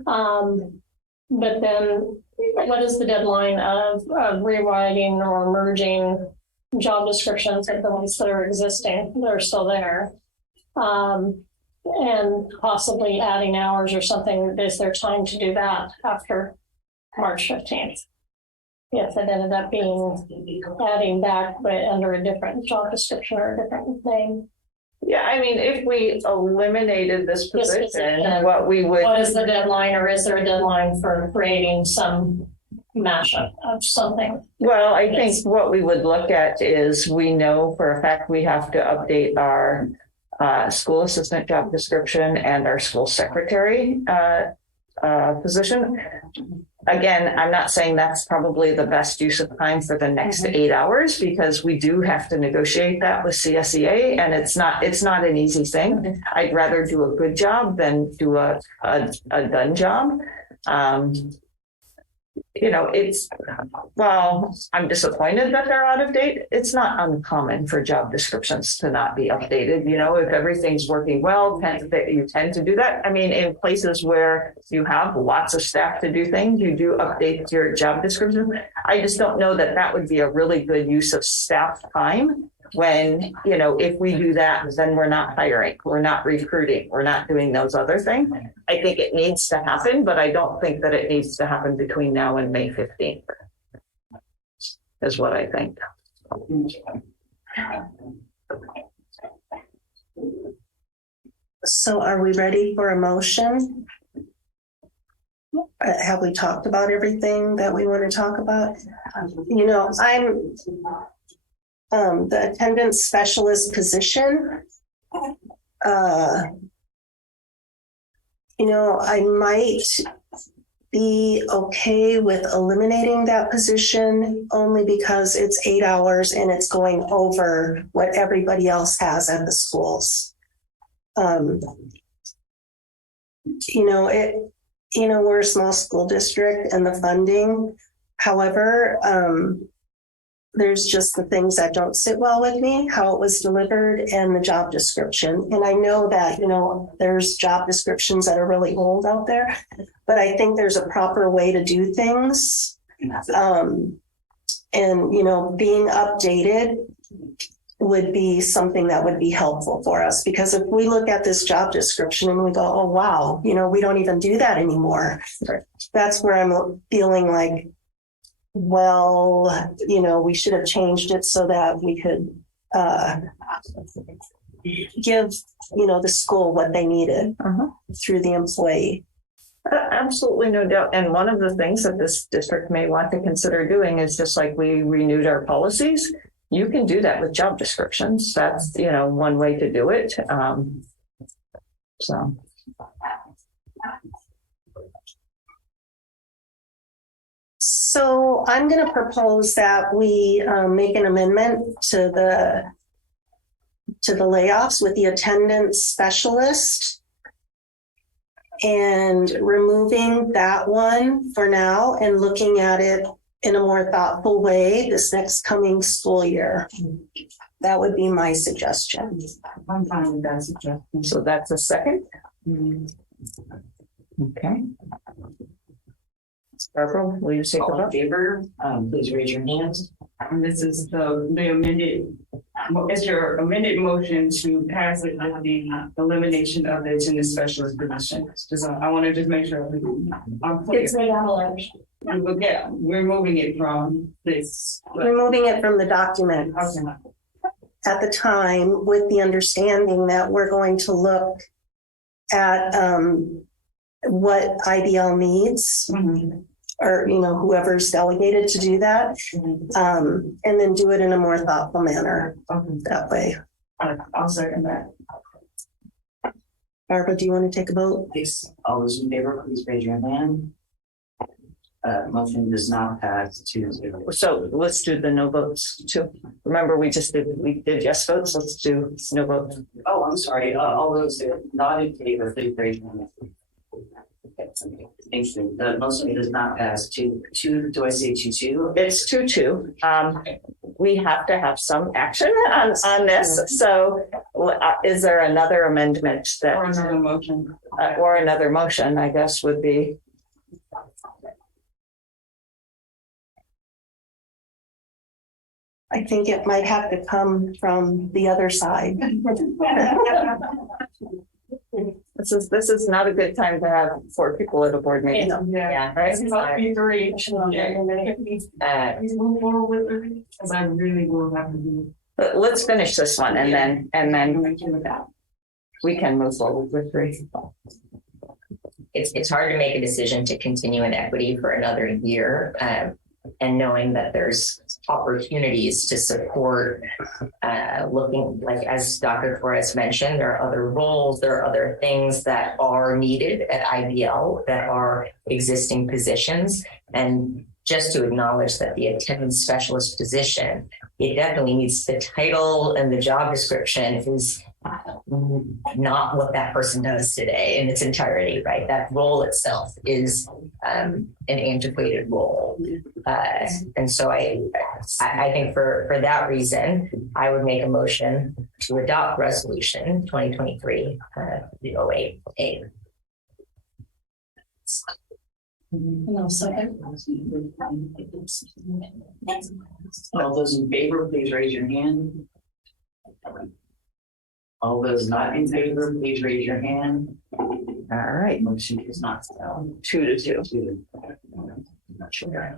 But then what is the deadline of rewriting or merging job descriptions of the ones that are existing that are still there? And possibly adding hours or something. Is there time to do that after March 15th? If it ended up being adding back, but under a different job description or a different name. Yeah, I mean, if we eliminated this position, what is the deadline, or is there a deadline for creating some mashup of something? Well, I think what we would look at is we know for a fact we have to update our school assistant job description and our school secretary position. Again, I'm not saying that's probably the best use of time for the next 8 hours because we do have to negotiate that with CSEA, and it's not an easy thing. I'd rather do a good job than do a done job. I'm disappointed that they're out of date. It's not uncommon for job descriptions to not be updated. If everything's working well, you tend to do that. I mean, in places where you have lots of staff to do things, you do update your job description. I just don't know that that would be a really good use of staff time when, if we do that, then we're not hiring, we're not recruiting, we're not doing those other things. I think it needs to happen, but I don't think that it needs to happen between now and May 15th, is what I think. So are we ready for a motion? Have we talked about everything that we want to talk about? I'm the attendance specialist position. I might be okay with eliminating that position only because it's 8 hours and it's going over what everybody else has at the schools. We're a small school district and the funding. However, there's just the things that don't sit well with me, how it was delivered and the job description. And I know that, there's job descriptions that are really old out there, but I think there's a proper way to do things. And, being updated would be something that would be helpful for us, because if we look at this job description and we go, oh, wow, we don't even do that anymore. That's where I'm feeling like, well, we should have changed it so that we could give, the school what they needed through the employee. Absolutely, no doubt. And one of the things that this district may want to consider doing is just like we renewed our policies. You can do that with job descriptions. That's, one way to do it. So I'm going to propose that we make an amendment to the layoffs with the attendance specialist and removing that one for now and looking at it in a more thoughtful way this next coming school year. That would be my suggestion. I'm fine with that suggestion. So that's a second. Okay. Barbara, will you take All it in up? favor, please raise your hands. And this is the amended, it's your amended motion to pass it with the elimination of the attendance specialist position. I want to just make sure I'm clear. It's made out of letters. Yeah, we're moving it from this. Removing it from the document at the time with the understanding that we're going to look at what IBL needs. Or whoever's delegated to do that, and then do it in a more thoughtful manner. That way. I'll second that. Barbara, do you want to take a vote? Please, all those in favor, please raise your hand. Motion does not pass 2-0. So let's do the no votes too. Remember, we did yes votes. Let's do no votes. Oh, I'm sorry. All those that are not in favor, please raise your hand. Thank you. The motion does not pass 2-2. Do I say 2-2? It's 2-2. We have to have some action on this. So is there another amendment that Or another motion? Or another motion, I guess, would be. I think it might have to come from the other side. This is not a good time to have 4 people at a board meeting. Yeah, right. Move forward with it, because I really will have to do. But let's finish this one and then we can move forward with 3. It's hard to make a decision to continue in equity for another year, and knowing that there's opportunities to support looking, like as Dr. Torres mentioned, there are other roles, there are other things that are needed at IBL that are existing positions. And just to acknowledge that the attendance specialist position, it definitely needs the title, and the job description is not what that person does today in its entirety, right? That role itself is an antiquated role. And so I think for that reason, I would make a motion to adopt resolution 2023 08A. No, second. All those in favor, please raise your hand. All those not in favor, please raise your hand. All right. Motion is not 2-2. I'm not sure.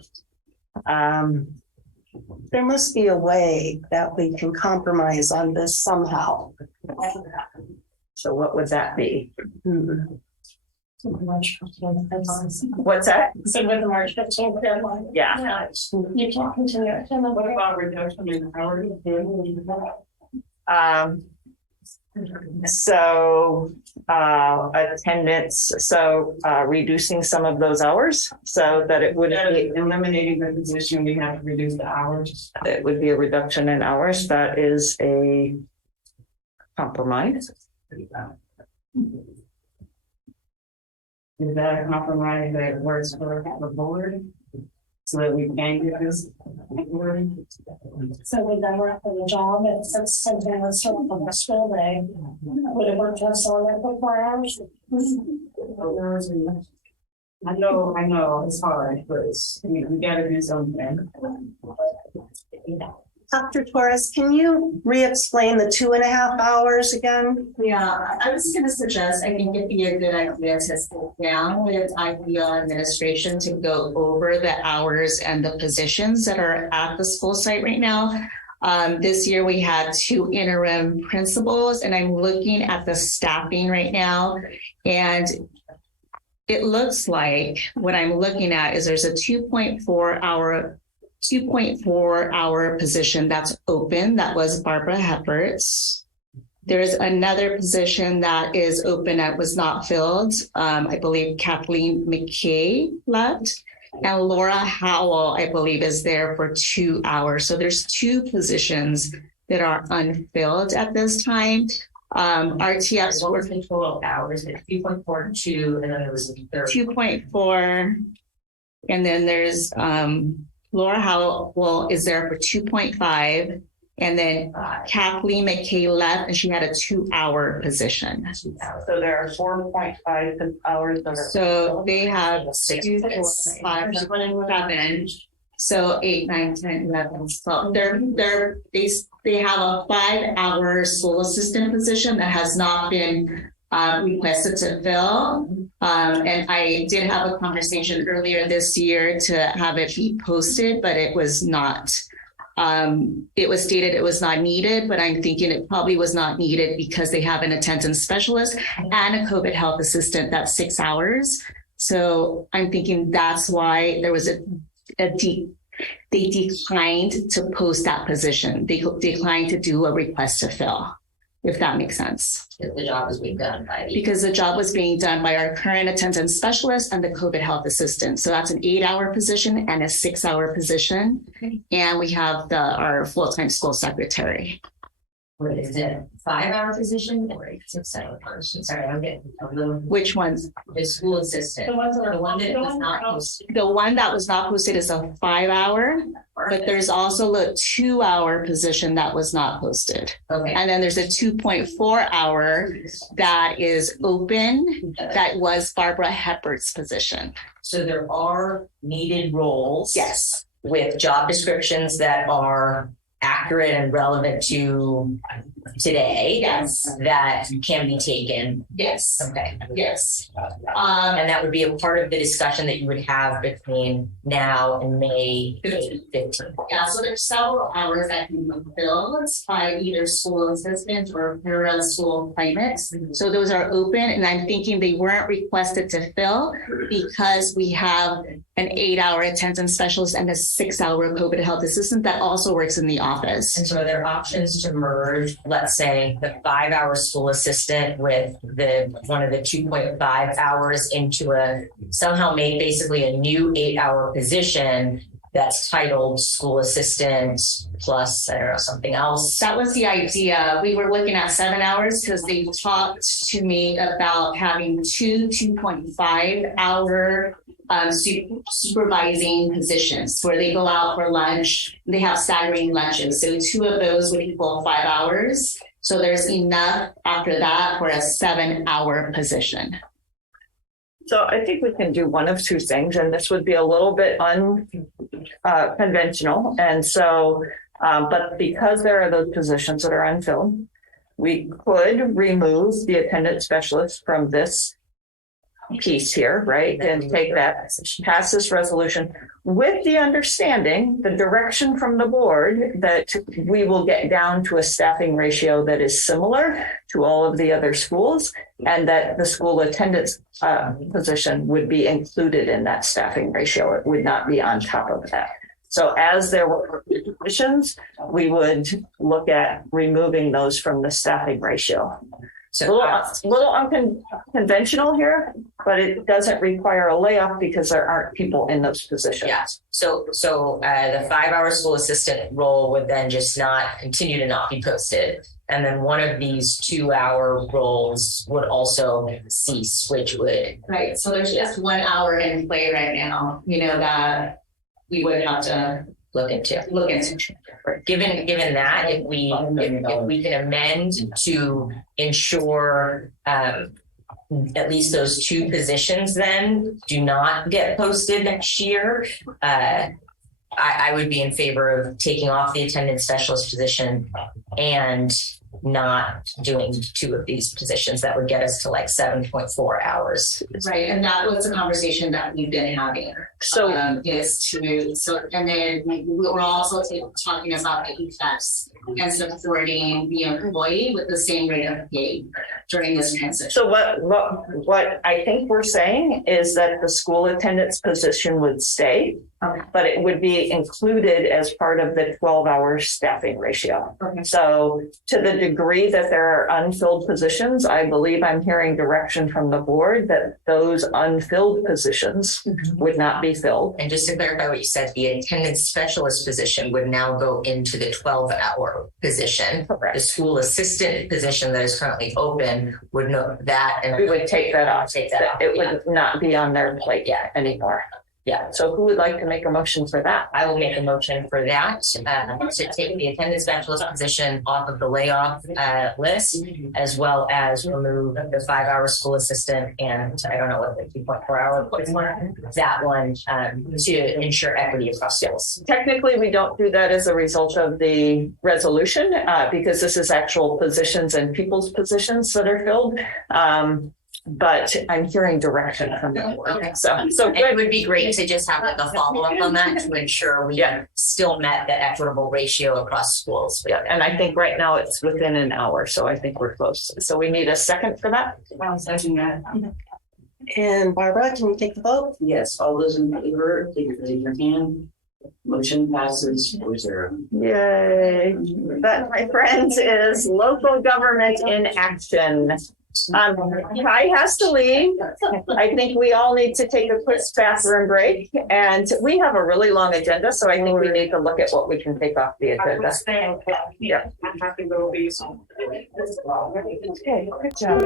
There must be a way that we can compromise on this somehow. So what would that be? What's that? So with the March 15th deadline. Yeah. You can't continue it. What about reduction in hours? So attendance, reducing some of those hours so that it would be eliminating the position, we have to reduce the hours. it would be a reduction in hours. That is a compromise. Is that a compromise that works for the board? So that we can get this? So would that work for the job? If it's something that's sort of a school day, would it work to have someone there for 4 hours? I know, it's hard, but we gotta do something. Dr. Torres, can you re-explain the 2.5 hours again? Yeah, I was gonna suggest, I think it'd be a good idea to sit down with IPL administration to go over the hours and the positions that are at the school site right now. This year we had 2 interim principals, and I'm looking at the staffing right now. And it looks like what I'm looking at is there's a 2.4 hour position that's open. That was Barbara Heppert's. There's another position that is open that was not filled. I believe Kathleen McKay left. And Laura Howell, I believe, is there for 2 hours. So there's 2 positions that are unfilled at this time. RTF's What was the total hours? 2.42, and then there was a third. 2.4. And then there's Laura Howell is there for 2.5. And then Kathleen McKay left, and she had a 2-hour position. So there are 4.5 hours. So they have 2, 4, 5, 6, 7. So 8, 9, 10, 11, 12. They have a 5-hour school assistant position that has not been requested to fill. And I did have a conversation earlier this year to have it be posted, but it was not. It was stated it was not needed, but I'm thinking it probably was not needed because they have an attendance specialist and a COVID health assistant that's 6 hours. So I'm thinking that's why there was they declined to post that position. They declined to do a request to fill, if that makes sense. The job was being done by because the job was being done by our current attendance specialist and the COVID health assistant. So that's an 8-hour position and a 6-hour position. Okay. And we have our full-time school secretary. What is it? 5-hour position or a 6-hour position? Sorry, I'm getting a little. Which ones? The school assistant. The one that was not posted. The one that was not posted is a 5-hour, but there's also a 2-hour position that was not posted. Okay. And then there's a 2.4 hour that is open. That was Barbara Heppert's position. So there are needed roles. Yes. With job descriptions that are accurate and relevant to today. Yes. That can be taken. Yes. Okay. Yes. And that would be a part of the discussion that you would have between now and May 15th. Yeah, so there's several hours that can be filled by either school assistants or parallel school claimants. So those are open, and I'm thinking they weren't requested to fill because we have an 8-hour attendance specialist and a 6-hour COVID health assistant that also works in the office. And so are there options to merge, let's say, the 5-hour school assistant with one of the 2.5 hours into somehow make basically a new 8-hour position that's titled school assistant plus, I don't know, something else? That was the idea. We were looking at 7 hours because they talked to me about having 2.5 hour supervising positions where they go out for lunch. They have staggering lunches. So 2 of those would equal 5 hours. So there's enough after that for a 7-hour position. So I think we can do one of 2 things, and this would be a little bit unconventional. And so, but because there are those positions that are unfilled, we could remove the attendance specialist from this piece here, right? And take that, pass this resolution with the understanding, the direction from the board that we will get down to a staffing ratio that is similar to all of the other schools, and that the school attendance position would be included in that staffing ratio. It would not be on top of that. So as there were positions, we would look at removing those from the staffing ratio. So a little unconventional here, but it doesn't require a layoff because there aren't people in those positions. Yeah. So the 5-hour school assistant role would then just not continue to not be posted. And then one of these 2-hour roles would also cease, which would. Right. So there's just 1 hour in play right now, that we would have to look into. Given that, if we can amend to ensure at least those 2 positions then do not get posted next year, I would be in favor of taking off the attendance specialist position and not doing 2 of these positions. That would get us to like 7.4 hours. Right, and that was a conversation that we've been having. So and then we're also talking about the effects and supporting the employee with the same rate of pay during this transition. So what I think we're saying is that the school attendance position would stay, but it would be included as part of the 12-hour staffing ratio. Okay. So to the degree that there are unfilled positions, I believe I'm hearing direction from the board that those unfilled positions would not be filled. And just to clarify what you said, the attendance specialist position would now go into the 12-hour position. Correct. The school assistant position that is currently open would know that, and We would take that off. Take that off. It would not be on their plate anymore. Yeah. So who would like to make a motion for that? I will make a motion for that, to take the attendance specialist position off of the layoff list, as well as remove the 5-hour school assistant and I don't know what the 2.4-hour that one to ensure equity across schools. Technically, we don't do that as a result of the resolution because this is actual positions and people's positions that are filled. But I'm hearing direction from the board. Okay. So and it would be great to just have like a follow-up on that to ensure we still met the equitable ratio across schools. Yeah, and I think right now it's within an hour, so I think we're close. So we need a second for that. I'll second that. And Barbara, can you take the vote? Yes, all those in favor, please raise your hand. Motion passes 4-0. Yay. That, my friends, is local government in action. Kai has to leave. I think we all need to take a quick bathroom break, and we have a really long agenda, so I think we need to look at what we can take off the agenda. Yeah. Okay, good job.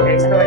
Okay, so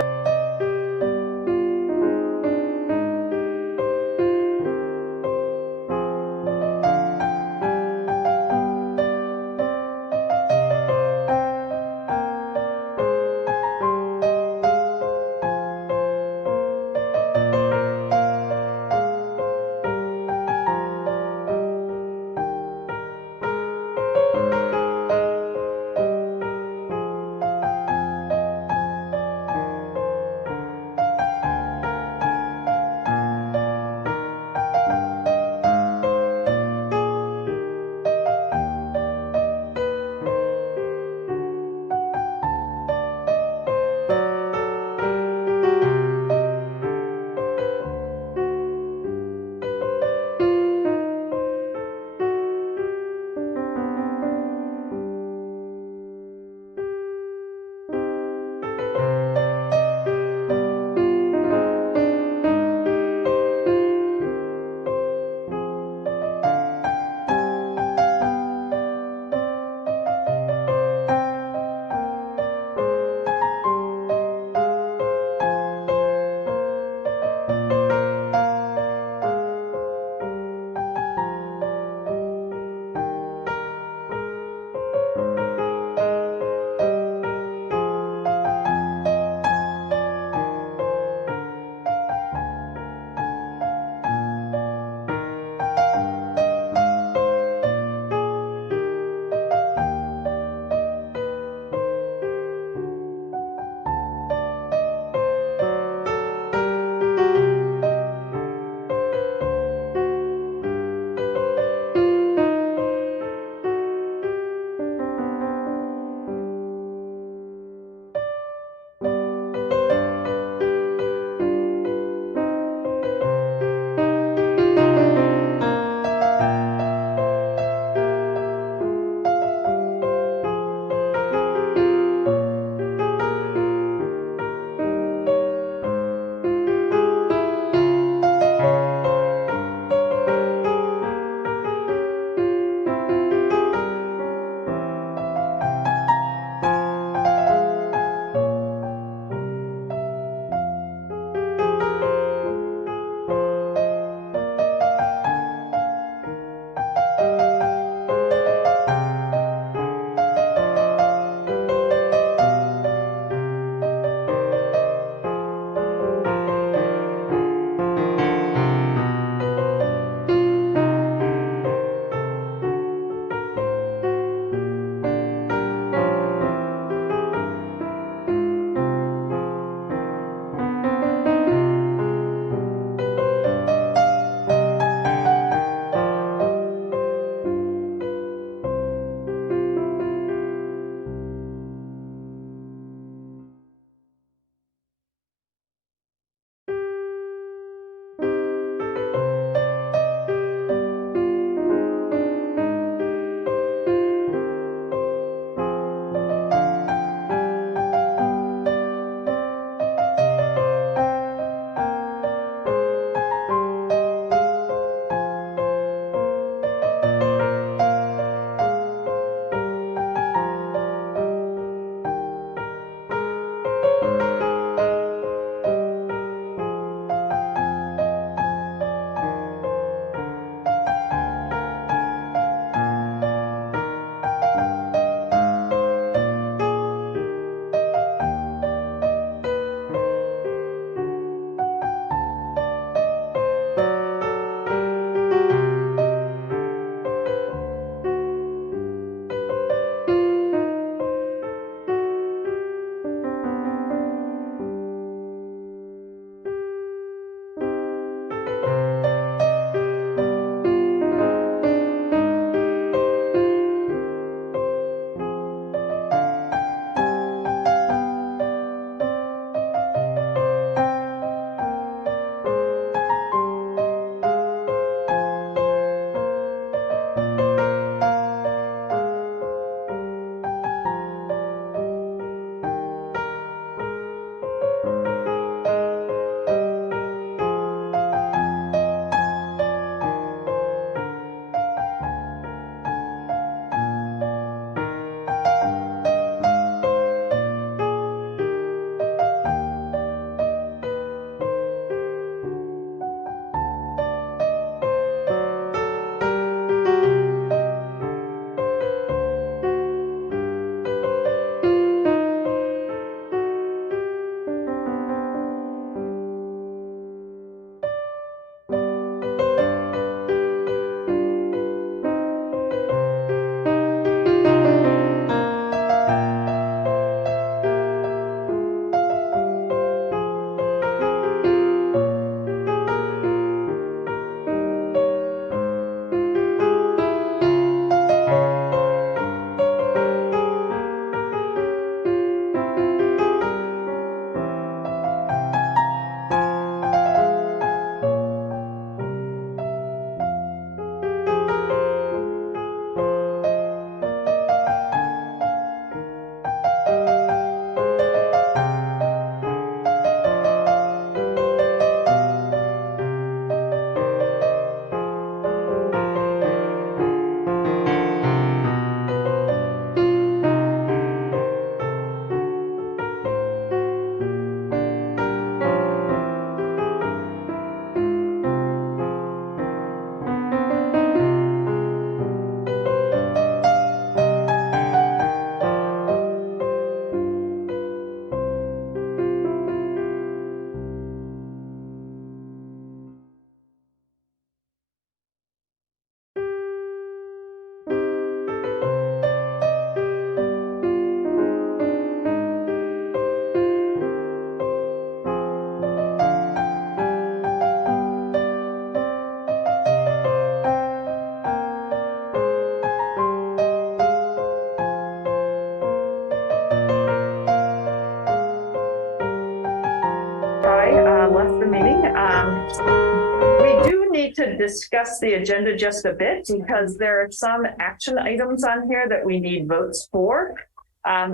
need to discuss the agenda just a bit because there are some action items on here that we need votes for.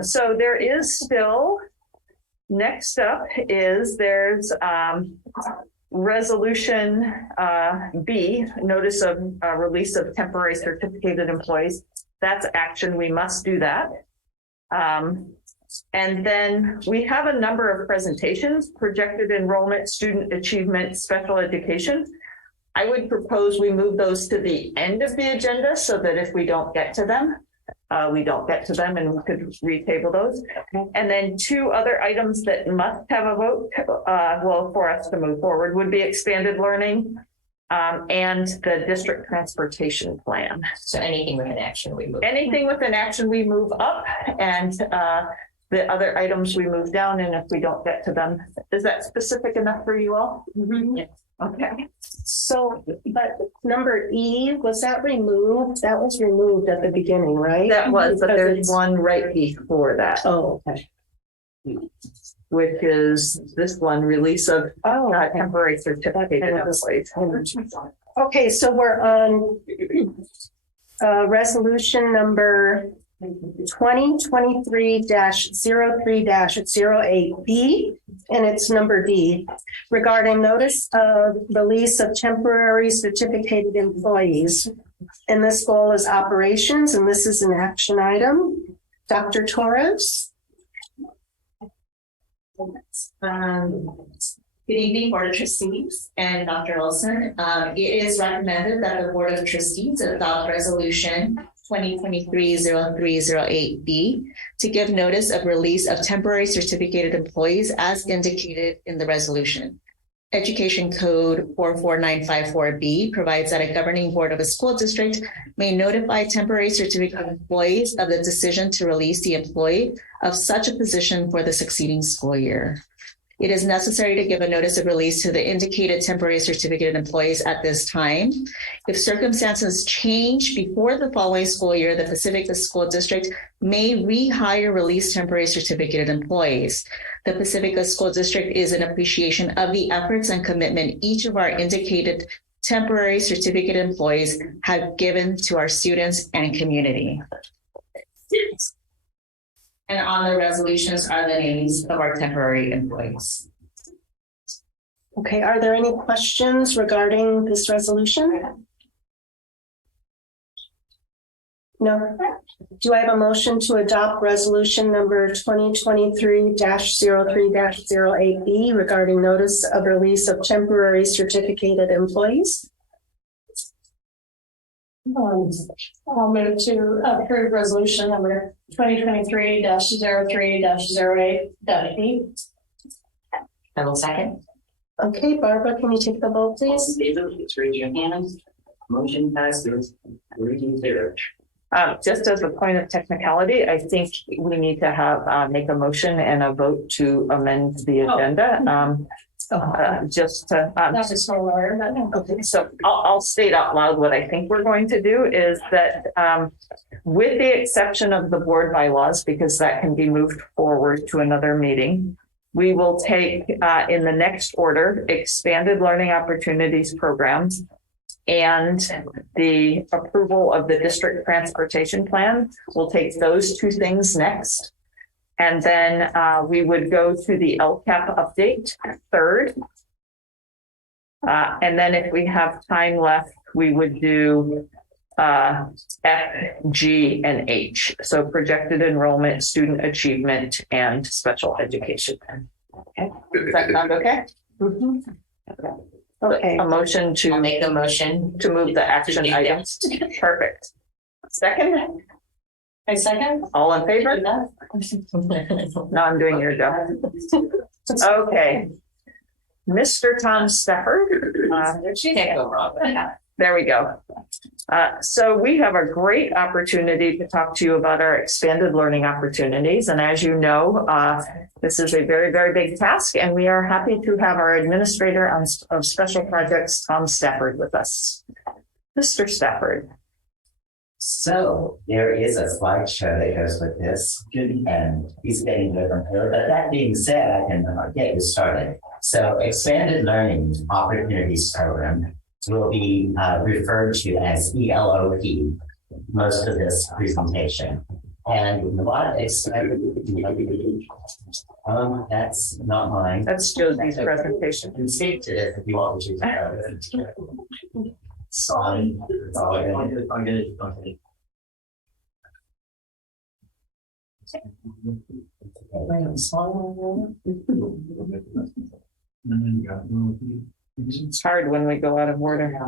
So there is still, next up is there's resolution B, notice of release of temporary certificated employees. That's action. We must do that. And then we have a number of presentations, projected enrollment, student achievement, special education. I would propose we move those to the end of the agenda so that if we don't get to them, we don't get to them and we could retable those. And then two other items that must have a vote, well, for us to move forward would be expanded learning and the district transportation plan. So anything with an action we move. Anything with an action we move up, and the other items we move down, and if we don't get to them. Is that specific enough for you all? Mm-hmm. Yeah. Okay. So, but number E, was that removed? That was removed at the beginning, right? That was, but Because there's it's- one right before that. Oh, okay. Which is this one, release of temporary certificated employees. Okay, so we're on resolution number 2023-03-08B, and it's number D, regarding notice of release of temporary certificated employees. And this goal is operations, and this is an action item. Dr. Torres? Good evening, Board of Trustees and Dr. Olson. It is recommended that the Board of Trustees adopt Resolution 2023-03-08B to give notice of release of temporary certificated employees as indicated in the resolution. Education Code 44954B provides that a governing board of a school district may notify temporary certificated employees of the decision to release the employee of such a position for the succeeding school year. It is necessary to give a notice of release to the indicated temporary certificated employees at this time. If circumstances change before the following school year, the Pacifica School District may rehire released temporary certificated employees. The Pacifica School District is in appreciation of the efforts and commitment each of our indicated temporary certificated employees have given to our students and community. And on the resolutions are the names of our temporary employees. Okay, are there any questions regarding this resolution? No. Do I have a motion to adopt resolution number 2023-03-08B regarding notice of release of temporary certificated employees? I'll move to approve resolution number 2023-03-08-B. I will second. Okay, Barbara, can you take the vote, please? Please raise your hand. Motion passes 3-0. Just as a point of technicality, I think we need to have make a motion and a vote to amend the agenda. Just to That's a small order. okay, so I'll state out loud what I think we're going to do is that with the exception of the board bylaws, because that can be moved forward to another meeting, we will take in the next order expanded learning opportunities programs and the approval of the district transportation plan. We'll take those two things next. And then we would go to the LCAP update third. And then if we have time left, we would do F, G, and H. So projected enrollment, student achievement, and special education. Okay, does that sound okay? Mm-hmm. Okay. A motion to make a motion to move the action items. Perfect. Second? A second? All in favor? No, I'm doing your job. Okay. Mr. Tom Stafford. Can't go wrong. There we go. So we have a great opportunity to talk to you about our expanded learning opportunities. And as you know, this is a very, very big task, and we are happy to have our administrator of special projects, Tom Stafford, with us. Mr. Stafford. So there is a slideshow that goes with this, and he's getting it from her. But that being said, I can get you started. So expanded learning opportunities program will be referred to as ELOP, most of this presentation. And what that's not mine. That's Josie's presentation. You can speak to it if you want to. Sorry. I'm gonna. It's hard when we go out of order.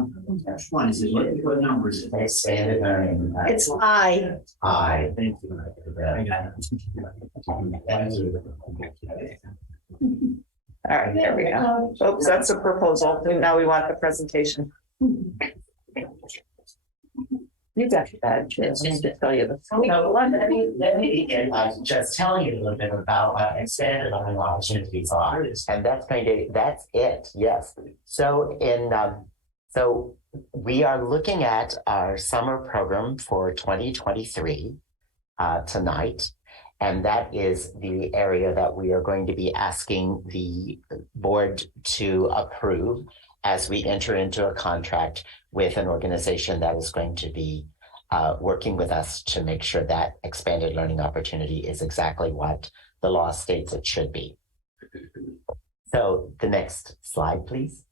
What number is it? Expanded learning. It's I. Thank you. All right, there we go. Oops, that's a proposal. Now we want the presentation. You got that. Let me just tell you this. No, let me begin by just telling you a little bit about what expanded learning opportunities are. And that's it. Yes. So so we are looking at our summer program for 2023 tonight. And that is the area that we are going to be asking the board to approve as we enter into a contract with an organization that is going to be working with us to make sure that expanded learning opportunity is exactly what the law states it should be. So the next slide, please.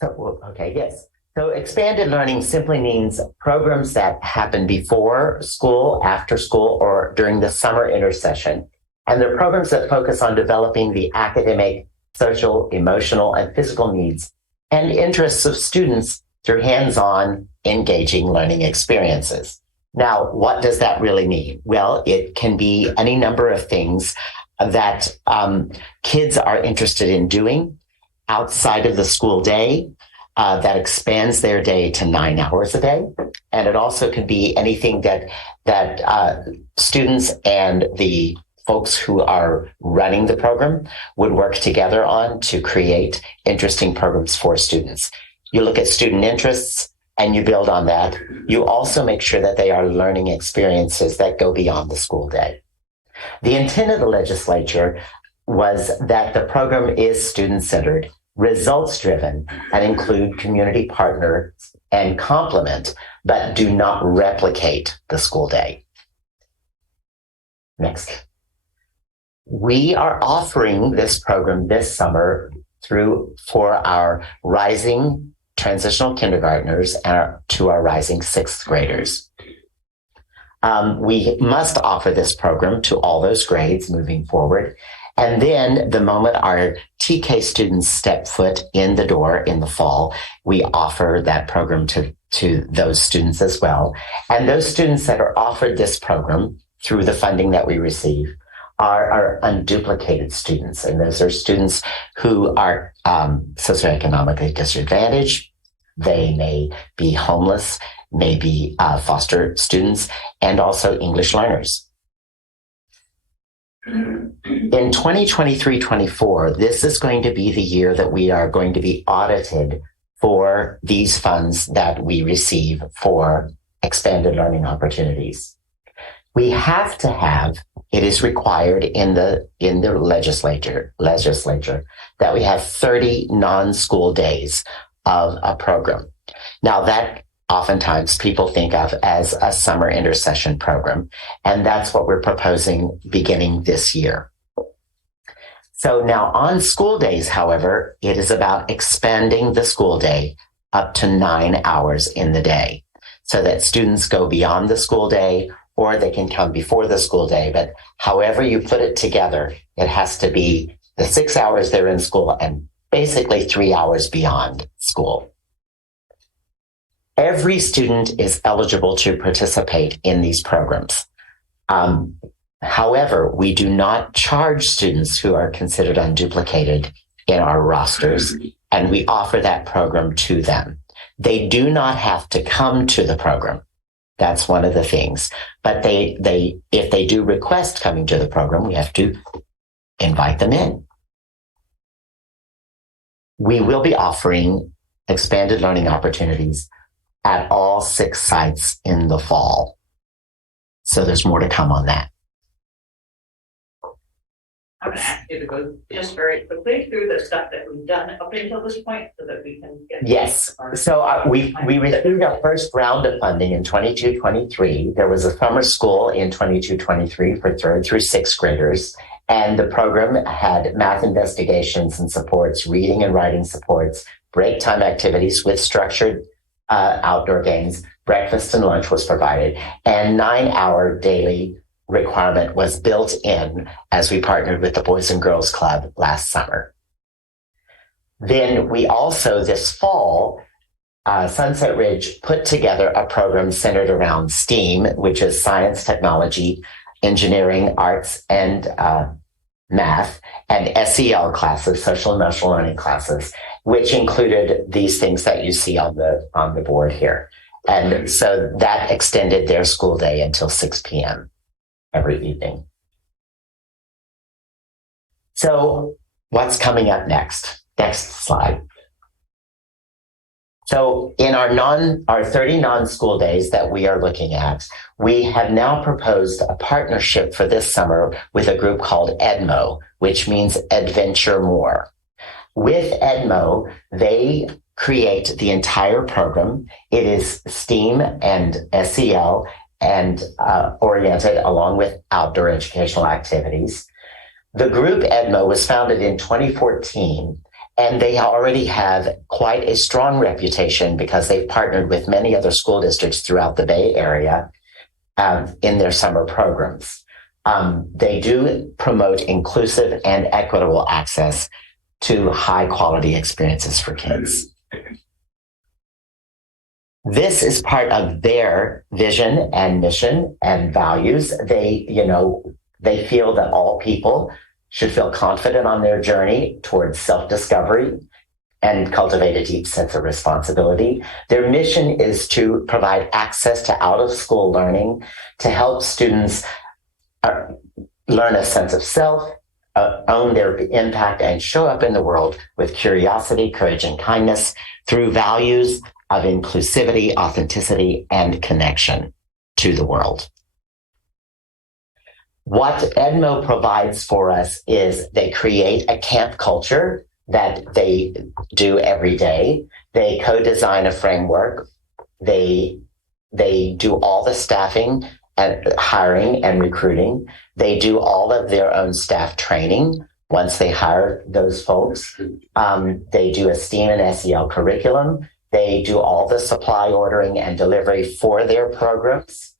So, okay, yes. So expanded learning simply means programs that happen before school, after school, or during the summer intersession. And they're programs that focus on developing the academic, social, emotional, and physical needs and interests of students through hands-on, engaging learning experiences. Now, what does that really mean? Well, it can be any number of things that kids are interested in doing outside of the school day that expands their day to 9 hours a day. And it also could be anything that students and the folks who are running the program would work together on to create interesting programs for students. You look at student interests and you build on that. You also make sure that they are learning experiences that go beyond the school day. The intent of the legislature was that the program is student-centered, results-driven, and include community partners and complement, but do not replicate the school day. Next. We are offering this program this summer for our rising transitional kindergartners and to our rising sixth graders. We must offer this program to all those grades moving forward. And then the moment our TK students step foot in the door in the fall, we offer that program to those students as well. And those students that are offered this program through the funding that we receive are unduplicated students. And those are students who are socioeconomically disadvantaged. They may be homeless, may be foster students, and also English learners. In 2023-24, this is going to be the year that we are going to be audited for these funds that we receive for expanded learning opportunities. We have to have, it is required in the legislature that we have 30 non-school days of a program. Now that oftentimes people think of as a summer intersession program, and that's what we're proposing beginning this year. So now on school days, however, it is about expanding the school day up to 9 hours in the day so that students go beyond the school day or they can come before the school day. But however you put it together, it has to be the 6 hours they're in school and basically 3 hours beyond school. Every student is eligible to participate in these programs. However, we do not charge students who are considered unduplicated in our rosters, and we offer that program to them. They do not have to come to the program. That's one of the things. But if they do request coming to the program, we have to invite them in. We will be offering expanded learning opportunities at all 6 sites in the fall. So there's more to come on that. I'm gonna ask you to go just very quickly through the stuff that we've done up until this point so that we can get. Yes. So we received our first round of funding in 22-23. There was a summer school in 22-23 for 3rd through 6th graders. And the program had math investigations and supports, reading and writing supports, break time activities with structured outdoor games. Breakfast and lunch was provided. And 9-hour daily requirement was built in as we partnered with the Boys and Girls Club last summer. Then we also, this fall, Sunset Ridge put together a program centered around STEAM, which is science, technology, engineering, arts, and math, and SEL classes, social emotional learning classes, which included these things that you see on the board here. And so that extended their school day until 6 p.m. every evening. So what's coming up next? Next slide. So in our 30 non-school days that we are looking at, we have now proposed a partnership for this summer with a group called EDMO, which means Adventure More. With EDMO, they create the entire program. It is STEAM and SEL and oriented along with outdoor educational activities. The group EDMO was founded in 2014. And they already have quite a strong reputation because they've partnered with many other school districts throughout the Bay Area in their summer programs. They do promote inclusive and equitable access to high quality experiences for kids. This is part of their vision and mission and values. They feel that all people should feel confident on their journey towards self-discovery and cultivate a deep sense of responsibility. Their mission is to provide access to out-of-school learning to help students learn a sense of self, own their impact, and show up in the world with curiosity, courage, and kindness through values of inclusivity, authenticity, and connection to the world. What EDMO provides for us is they create a camp culture that they do every day. They co-design a framework. They do all the staffing and hiring and recruiting. They do all of their own staff training once they hire those folks. They do a STEAM and SEL curriculum. They do all the supply ordering and delivery for their programs.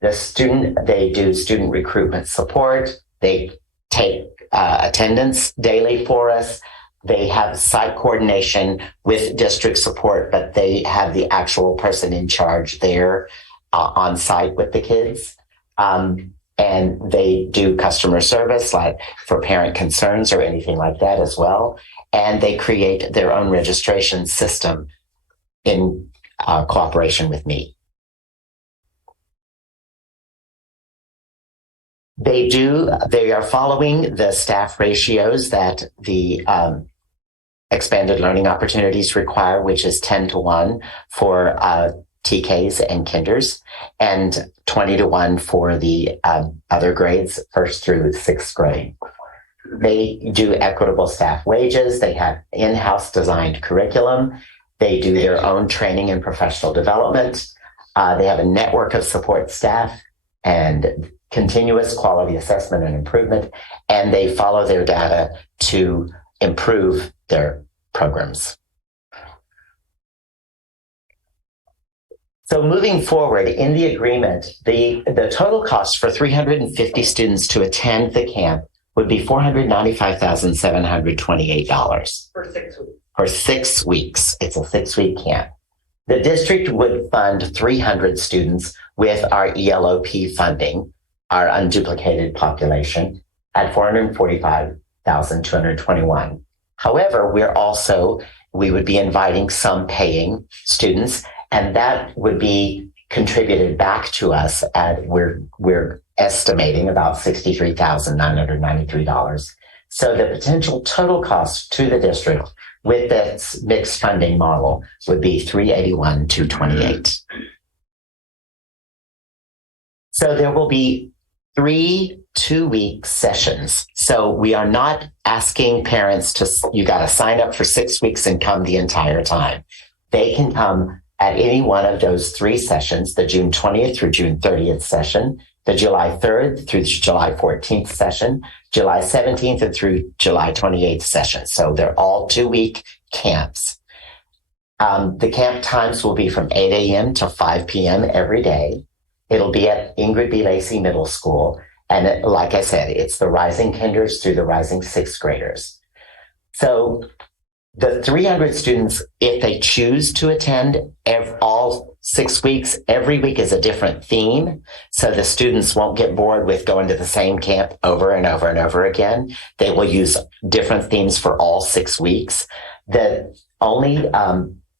They do student recruitment support. They take attendance daily for us. They have site coordination with district support, but they have the actual person in charge there on site with the kids. And they do customer service, like for parent concerns or anything like that as well. And they create their own registration system in cooperation with me. They are following the staff ratios that the expanded learning opportunities require, which is 10-1 for TKs and kinders and 20-1 for the other grades, 1st through 6th grade. They do equitable staff wages. They have in-house designed curriculum. They do their own training and professional development. They have a network of support staff and continuous quality assessment and improvement, and they follow their data to improve their programs. So moving forward in the agreement, the total cost for 350 students to attend the camp would be $495,728. For 6 weeks. For 6 weeks. It's a 6-week camp. The district would fund 300 students with our ELOP funding, our unduplicated population, at $445,221. However, we would be inviting some paying students, and that would be contributed back to us at we're estimating about $63,993. So the potential total cost to the district with this mixed funding model would be $381,228. So there will be 3 2-week sessions. So we are not asking parents you got to sign up for 6 weeks and come the entire time. They can come at any one of those 3 sessions, the June 20th through June 30th session, the July 3rd through July 14th session, July 17th through July 28th session. So they're all 2-week camps. The camp times will be from 8 a.m. to 5 p.m. every day. It'll be at Ingrid B. Lacey Middle School. And like I said, it's the rising kinders through the rising 6th graders. So the 300 students, if they choose to attend all 6 weeks, every week is a different theme. So the students won't get bored with going to the same camp over and over and over again. They will use different themes for all 6 weeks. The only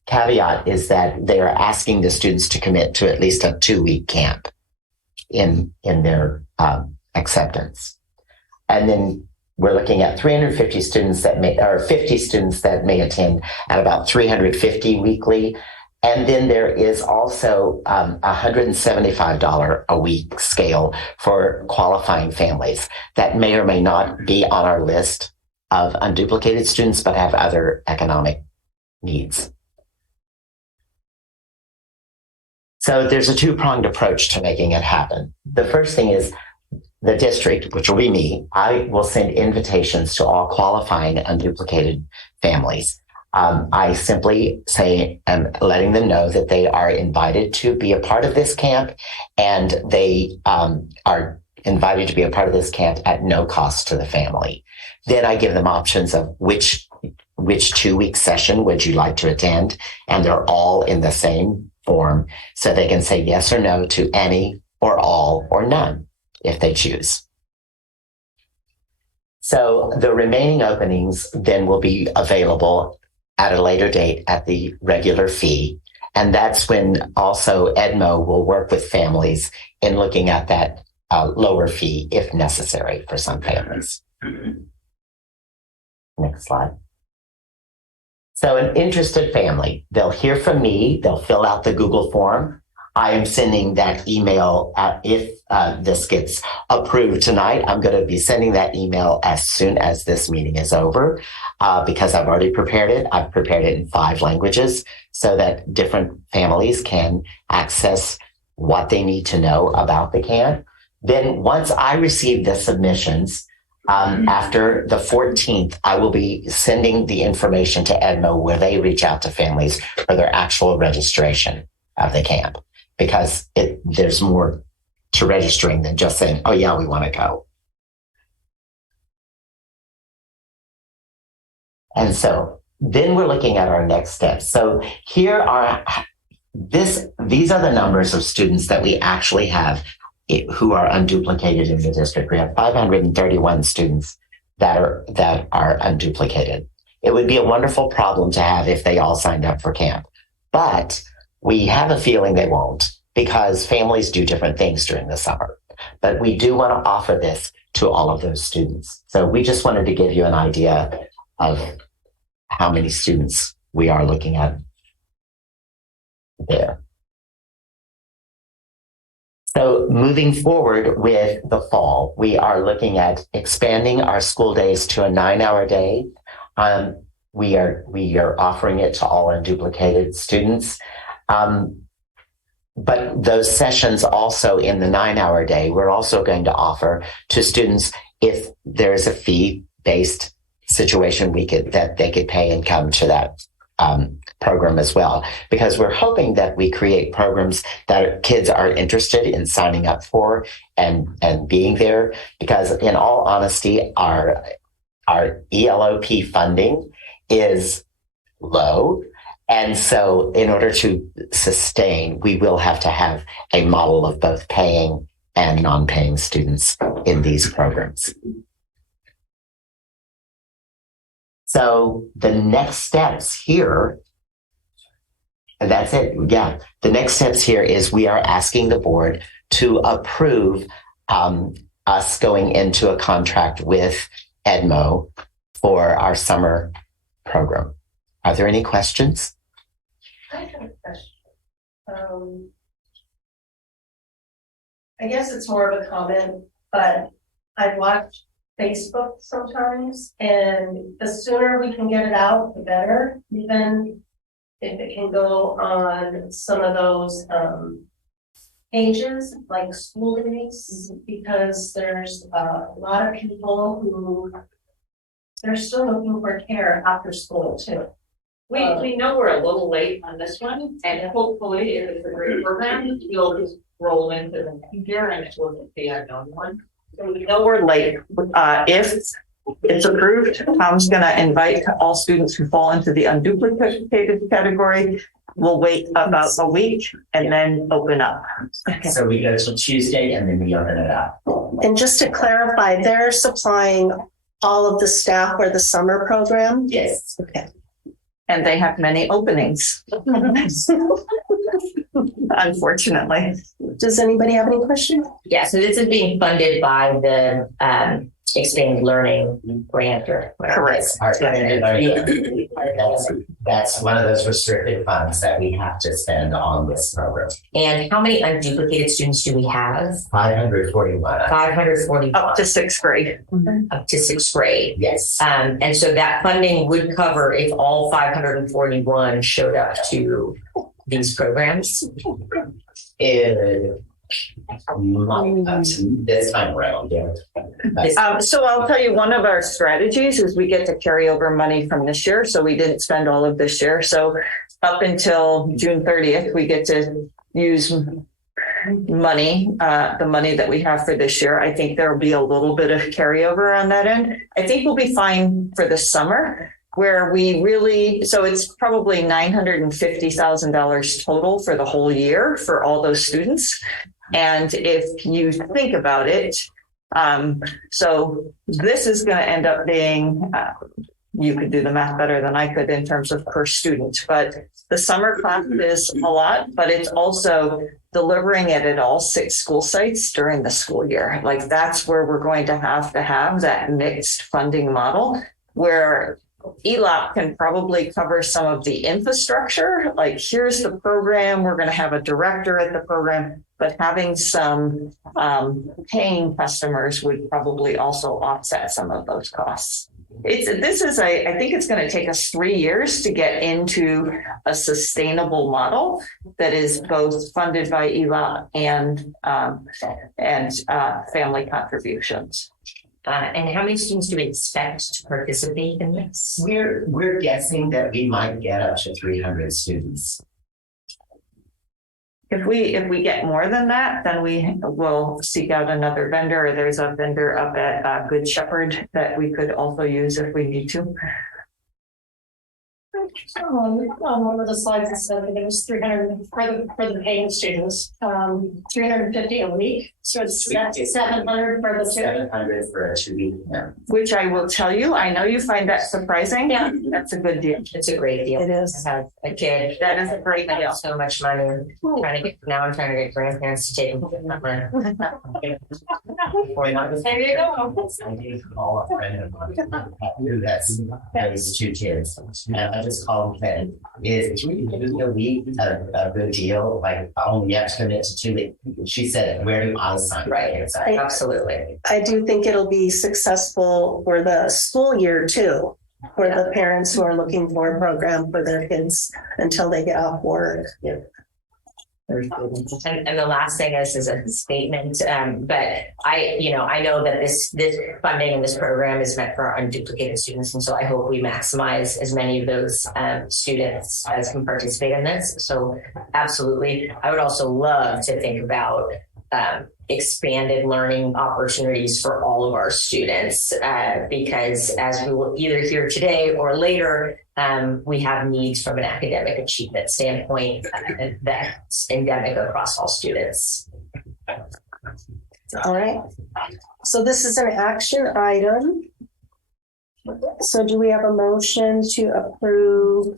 caveat is that they are asking the students to commit to at least a 2-week camp in their acceptance. And then we're looking at 350 students that may, or 50 students that may attend at about 350 weekly. And then there is also $175 a week scale for qualifying families that may or may not be on our list of unduplicated students, but have other economic needs. So there's a 2-pronged approach to making it happen. The first thing is the district, which will be me, I will send invitations to all qualifying unduplicated families. I simply say, I'm letting them know that they are invited to be a part of this camp, and they are invited to be a part of this camp at no cost to the family. Then I give them options of which 2-week session would you like to attend, and they're all in the same form, so they can say yes or no to any or all or none if they choose. So the remaining openings then will be available at a later date at the regular fee. And that's when also EDMO will work with families in looking at that lower fee if necessary for some families. Next slide. So an interested family, they'll hear from me, they'll fill out the Google form. I am sending that email if this gets approved tonight. I'm going to be sending that email as soon as this meeting is over because I've already prepared it. I've prepared it in 5 languages so that different families can access what they need to know about the camp. Then once I receive the submissions, after the 14th, I will be sending the information to EDMO where they reach out to families for their actual registration of the camp, because there's more to registering than just saying, oh yeah, we want to go. And so then we're looking at our next steps. So these are the numbers of students that we actually have who are unduplicated in the district. We have 531 students that are unduplicated. It would be a wonderful problem to have if they all signed up for camp, but we have a feeling they won't because families do different things during the summer. But we do want to offer this to all of those students. So we just wanted to give you an idea of how many students we are looking at there. So moving forward with the fall, we are looking at expanding our school days to a 9-hour day. We are offering it to all unduplicated students. But those sessions also in the 9-hour day, we're also going to offer to students if there's a fee-based situation that they could pay and come to that program as well, because we're hoping that we create programs that kids are interested in signing up for and being there, because in all honesty, our ELOP funding is low. And so in order to sustain, we will have to have a model of both paying and non-paying students in these programs. So the next steps here, and that's it. Yeah. The next steps here is we are asking the board to approve us going into a contract with EDMO for our summer program. Are there any questions? I have a question. I guess it's more of a comment, but I watch Facebook sometimes, and the sooner we can get it out, the better. Even if it can go on some of those pages like school days, because there's a lot of people who they're still looking for care after school too. We know we're a little late on this one, and hopefully if it's a great program, you'll just roll into the future and it will be a known one. So we know we're late. If it's approved, Tom's going to invite all students who fall into the unduplicated category. We'll wait about a week and then open up. Okay. So we go till Tuesday and then we open it up. And just to clarify, they're supplying all of the staff for the summer program? Yes. Okay. And they have many openings. Unfortunately. Does anybody have any questions? Yeah, so this is being funded by the Expanded Learning grant or whatever. Correct. That's one of those restricted funds that we have to spend on this program. And how many unduplicated students do we have? 541. 541. Up to sixth grade. Up to sixth grade. Yes. And so that funding would cover if all 541 showed up to these programs? This time around, yeah. So I'll tell you, one of our strategies is we get to carry over money from this year. So we didn't spend all of this year. So up until June 30th, we get to use money, the money that we have for this year. I think there'll be a little bit of carryover on that end. I think we'll be fine for the summer, where we really, so it's probably $950,000 total for the whole year for all those students. And if you think about it, so this is going to end up being, you could do the math better than I could in terms of per student, but the summer class is a lot, but it's also delivering it at all 6 school sites during the school year. Like that's where we're going to have that mixed funding model where ELOP can probably cover some of the infrastructure, like here's the program, we're going to have a director at the program, but having some paying customers would probably also offset some of those costs. I think it's going to take us 3 years to get into a sustainable model that is both funded by ELOP and family contributions. And how many students do we expect to participate in this? We're guessing that we might get up to 300 students. If we get more than that, then we will seek out another vendor. There's a vendor up at Good Shepherd that we could also use if we need to. On one of the slides, it said that it was 300 for the paying students, 350 a week. So it's 700 for the 700 for a 2 week. Yeah. Which I will tell you, I know you find that surprising. Yeah, that's a good deal. It's a great deal. It is. I have a kid. That is a great deal. So much money. I'm trying to get grandparents to take them. There you go. I did call a friend of mine who has those 2 kids, and I just called him. Is 3 days a week a good deal? Like, only you have to commit to 2 weeks. She said, "Where do I sign?" Right, absolutely. I do think it'll be successful for the school year too, for the parents who are looking for a program for their kids until they get off work. Yeah. And the last thing is a statement, but I know that this funding and this program is meant for our unduplicated students, and so I hope we maximize as many of those students as can participate in this. So absolutely, I would also love to think about expanded learning opportunities for all of our students, because as we will either hear today or later, we have needs from an academic achievement standpoint that's endemic across all students. All right. So this is an action item. So do we have a motion to approve,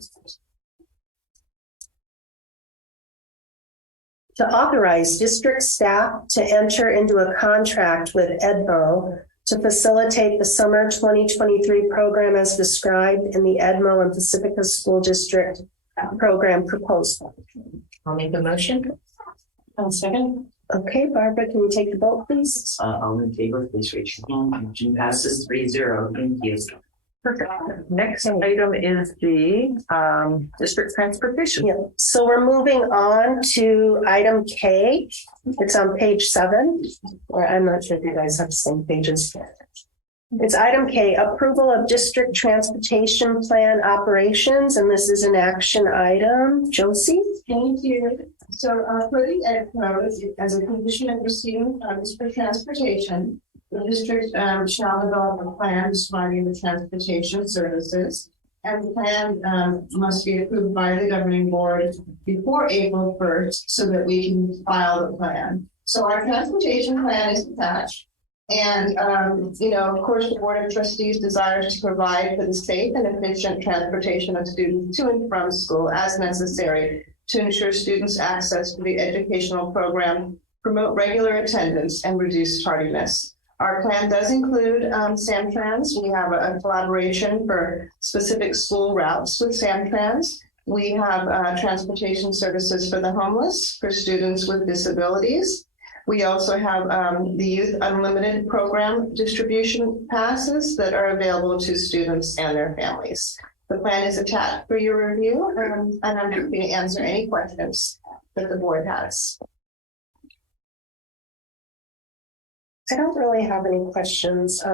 to authorize district staff to enter into a contract with EDMO to facilitate the summer 2023 program as described in the EDMO and Pacifica School District program proposal? I'll make the motion. One second. Okay, Barbara, can you take the vote, please? All in favor, please raise your hand. Motion passes 3-0. Thank you. Perfect. Next item is the district transportation. Yeah. So we're moving on to item K. It's on page 7, or I'm not sure if you guys have the same pages. It's item K, approval of district transportation plan operations, and this is an action item. Josie? Thank you. So for the ed pros, as a condition of receiving funds for transportation, the district shall develop a plan describing the transportation services. And the plan must be approved by the governing board before April 1st so that we can file the plan. So our transportation plan is attached. And, of course, the Board of Trustees desires to provide for the safe and efficient transportation of students to and from school as necessary to ensure students' access to the educational program, promote regular attendance, and reduce tardiness. Our plan does include Samtrans. We have a collaboration for specific school routes with Samtrans. We have transportation services for the homeless, for students with disabilities. We also have the Youth Unlimited program distribution passes that are available to students and their families. The plan is attached for your review, and I'm happy to answer any questions that the board has. I don't really have any questions.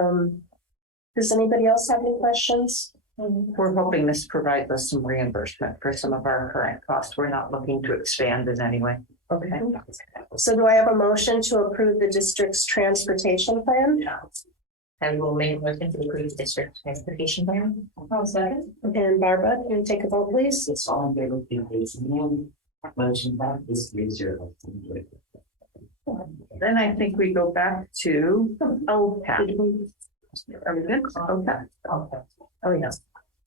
Does anybody else have any questions? We're hoping this provides us some reimbursement for some of our current costs. We're not looking to expand in any way. Okay. So do I have a motion to approve the district's transportation plan? And we'll make a motion to approve the district transportation plan. I'll second. And Barbara, can you take a vote, please? It's all in favor, please raise your hand. Motion passes 3-0. Then I think we go back to OPAP. Are we good? OPAP. Oh, yeah.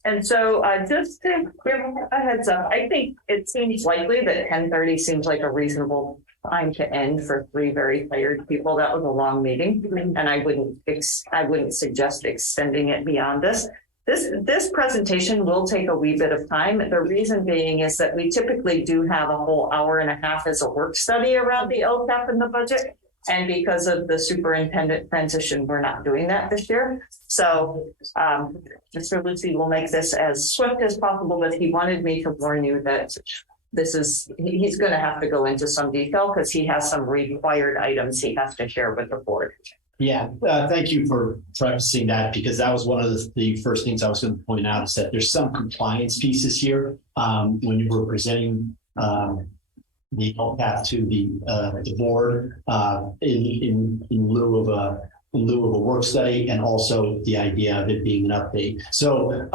And so just to give a heads up, I think it seems likely that 10:30 seems like a reasonable time to end for 3 very tired people. That was a long meeting, and I wouldn't suggest extending it beyond this. This presentation will take a wee bit of time. The reason being is that we typically do have a whole hour and a half as a work study around the LCAP and the budget. And because of the superintendent transition, we're not doing that this year. So Mr. Lucy will make this as swift as possible, but he wanted me to warn you that he's going to have to go into some detail because he has some required items he has to share with the board. Yeah, thank you for prefacing that, because that was one of the first things I was going to point out, is that there's some compliance pieces here when you were presenting the LCAP to the board in lieu of a work study, and also the idea of it being an update. So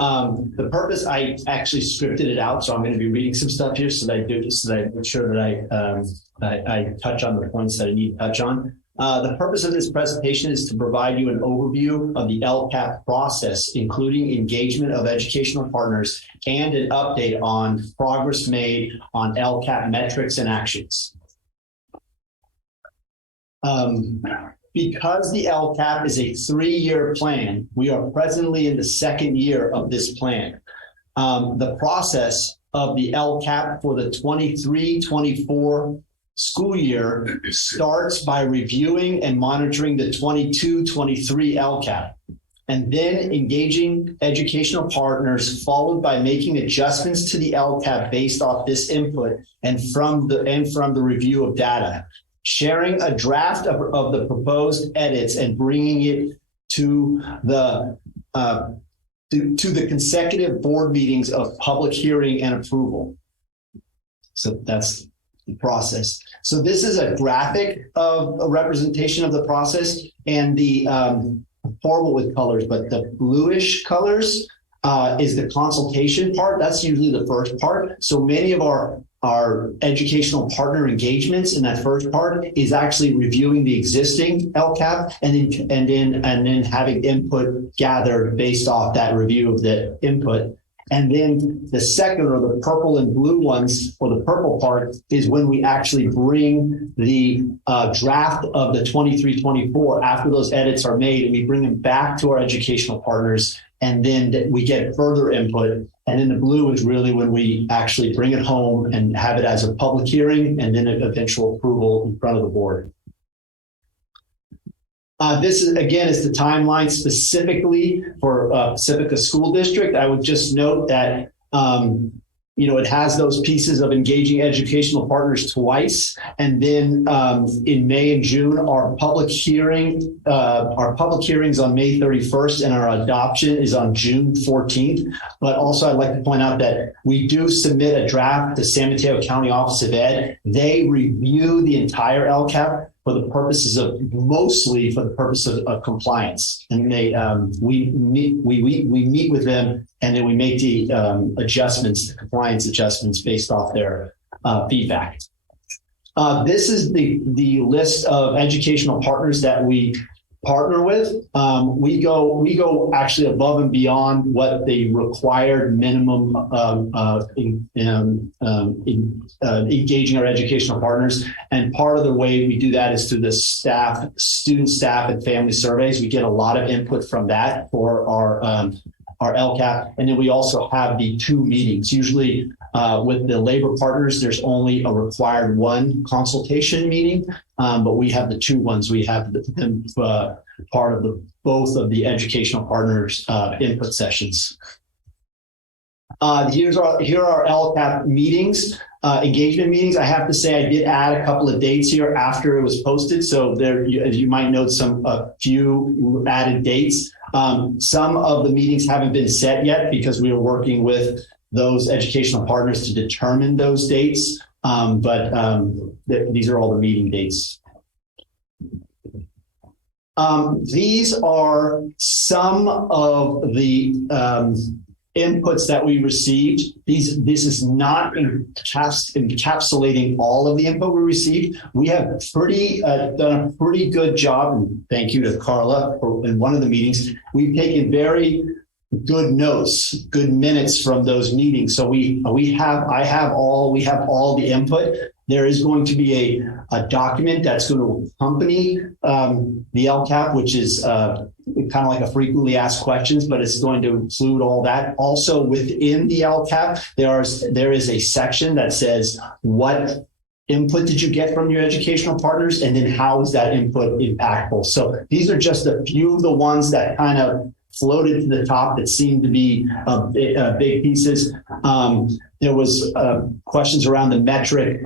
the purpose, I actually scripted it out, so I'm going to be reading some stuff here so that I make sure that I touch on the points that I need to touch on. The purpose of this presentation is to provide you an overview of the LCAP process, including engagement of educational partners and an update on progress made on LCAP metrics and actions. Because the LCAP is a 3-year plan, we are presently in the 2nd year of this plan. The process of the LCAP for the 23-24 school year starts by reviewing and monitoring the 22-23 LCAP, and then engaging educational partners, followed by making adjustments to the LCAP based off this input and from the review of data, sharing a draft of the proposed edits and bringing it to the consecutive board meetings of public hearing and approval. So that's the process. So this is a graphic of a representation of the process, and the horrible with colors, but the bluish colors is the consultation part. That's usually the first part. So many of our educational partner engagements in that first part is actually reviewing the existing LCAP and then having input gathered based off that review of the input. And then the second, or the purple and blue ones, or the purple part, is when we actually bring the draft of the 23-24 after those edits are made, and we bring them back to our educational partners, and then we get further input And then the blue is really when we actually bring it home and have it as a public hearing and then an eventual approval in front of the board. This is, again, is the timeline specifically for Pacifica School District. I would just note that, it has those pieces of engaging educational partners twice. And then in May and June, our public hearings on May 31st and our adoption is on June 14th. But also I'd like to point out that we do submit a draft to San Mateo County Office of Ed. They review the entire LCAP for the purposes of compliance, and they we meet with them, and then we make the the compliance adjustments based off their feedback. This is the list of educational partners that we partner with. We go actually above and beyond what the required minimum engaging our educational partners. And part of the way we do that is through the student, staff, and family surveys. We get a lot of input from that for our LCAP. And then we also have the 2 meetings. Usually with the labor partners, there's only a required 1 consultation meeting, but we have the 2 ones. We have them part of both of the educational partners input sessions. Here are LCAP meetings, engagement meetings. I have to say I did add a couple of dates here after it was posted. So there, as you might note, a few added dates. Some of the meetings haven't been set yet because we are working with those educational partners to determine those dates. These are all the meeting dates. These are some of the inputs that we received. This is not encapsulating all of the input we received. We have done a pretty good job, and thank you to Carla in one of the meetings. We've taken very good notes, good minutes from those meetings. So we have all the input. There is going to be a document that's going to accompany the LCAP, which is kind of like a frequently asked questions, but it's going to include all that. Also within the LCAP, there is a section that says what input did you get from your educational partners, and then how is that input impactful. So these are just a few of the ones that kind of floated to the top that seemed to be big pieces. There was questions around the metric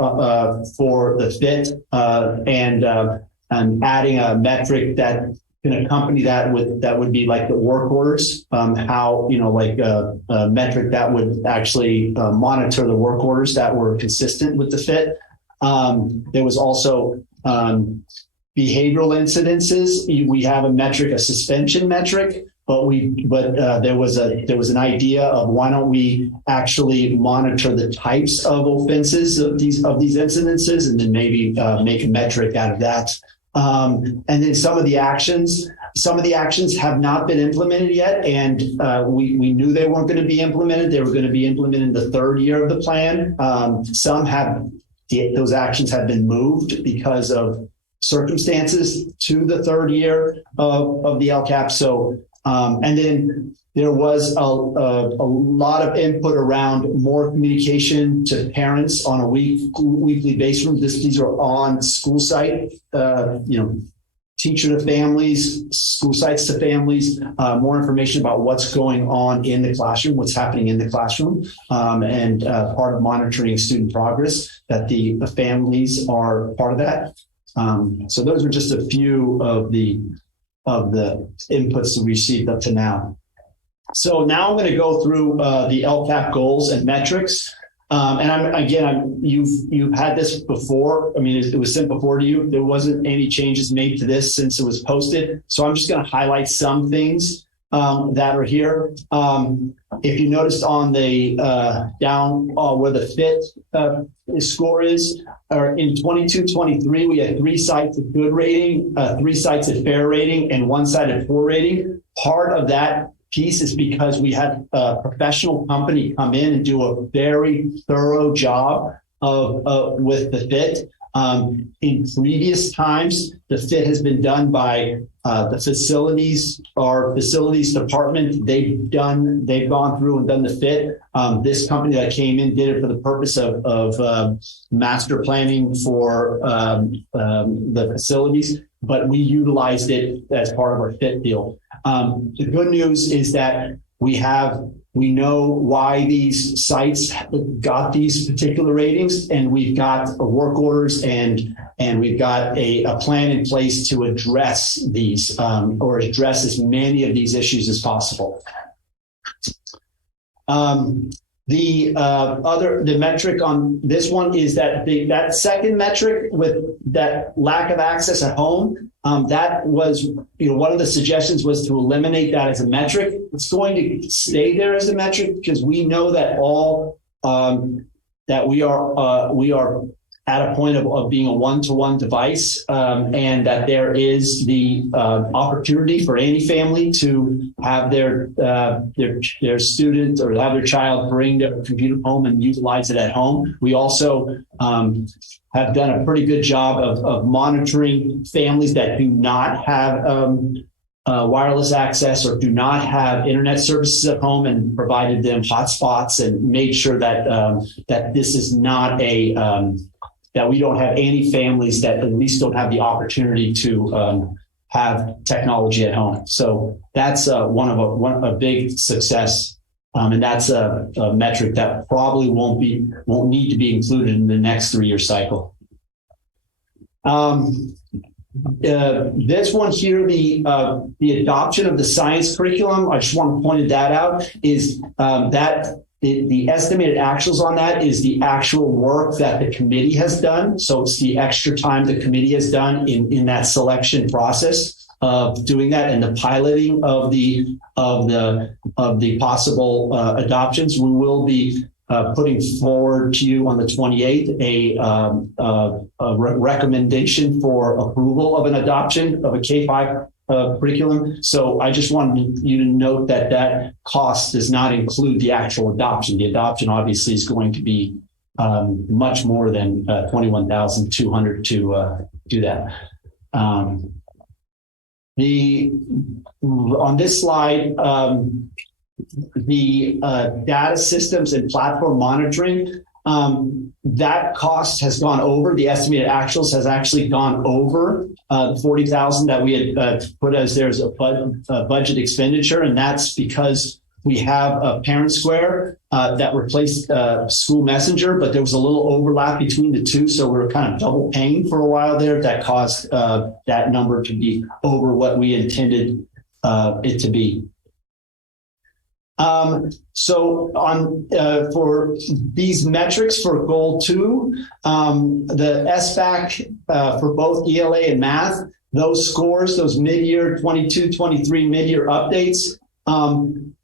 for the fit and adding a metric that can accompany that would be like the work orders, how, like a metric that would actually monitor the work orders that were consistent with the fit. There was also behavioral incidences. We have a metric, a suspension metric. But there was an idea of why don't we actually monitor the types of offenses of these incidences, and then maybe make a metric out of that. And then some of the actions have not been implemented yet, and we knew they weren't going to be implemented. They were going to be implemented in the 3rd year of the plan. Those actions have been moved because of circumstances to the 3rd year of the LCAP. So. And then there was a lot of input around more communication to parents on a weekly basis. These are on school site, teacher to families, school sites to families, more information about what's going on in the classroom, what's happening in the classroom, and part of monitoring student progress, that the families are part of that. So those are just a few of the inputs we received up to now. So now I'm going to go through the LCAP goals and metrics. You've had this before. I mean, it was sent before to you. There wasn't any changes made to this since it was posted. So I'm just going to highlight some things that are here. If you noticed on the down where the fit score is, in 22-23, we had 3 sites at good rating, 3 sites at fair rating, and 1 site at poor rating. Part of that piece is because we had a professional company come in and do a very thorough job with the fit. In previous times, the fit has been done by the facilities, our facilities department. They've gone through and done the fit. This company that came in did it for the purpose of master planning for the facilities, but we utilized it as part of our fit deal. The good news is that we know why these sites got these particular ratings, and we've got work orders and we've got a plan in place to address these or address as many of these issues as possible. The metric on this one is that that second metric with that lack of access at home, that was, one of the suggestions was to eliminate that as a metric. It's going to stay there as a metric because we know that that we are at a point of being a one-to-one device, and that there is the opportunity for any family to have their student or have their child bring their computer home and utilize it at home. We also have done a pretty good job of monitoring families that do not have wireless access or do not have internet services at home, and provided them hotspots and made sure that that this is not that we don't have any families that at least don't have the opportunity to have technology at home. So that's one of a big success, and that's a metric that probably won't need to be included in the next 3-year cycle. This one here, the adoption of the science curriculum, I just want to point that out, is that the estimated actuals on that is the actual work that the committee has done. So it's the extra time the committee has done in that selection process of doing that and the piloting of the possible adoptions. We will be putting forward to you on the 28th a recommendation for approval of an adoption of a K-5 curriculum. So I just wanted you to note that that cost does not include the actual adoption. The adoption obviously is going to be much more than $21,200 to do that. On this slide, the data systems and platform monitoring, that cost has gone over. The estimated actuals has actually gone over $40,000 that we had put as there's a budget expenditure, and that's because we have a Parent Square that replaced School Messenger, but there was a little overlap between the two, so we were kind of double paying for a while there. That caused that number to be over what we intended it to be. So on for these metrics for goal 2, the SBAC for both ELA and math, those scores, those mid-year 22-23 mid-year updates,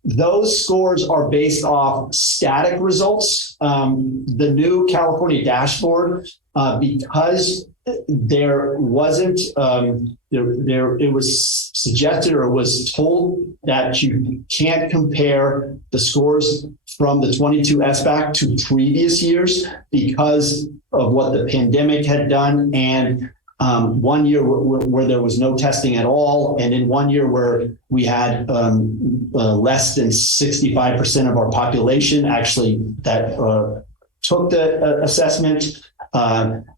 those scores are based off static results. The new California dashboard, because there wasn't it was suggested or was told that you can't compare the scores from the 22 SBAC to previous years because of what the pandemic had done, and 1 year where there was no testing at all, and in 1 year where we had less than 65% of our population actually that took the assessment.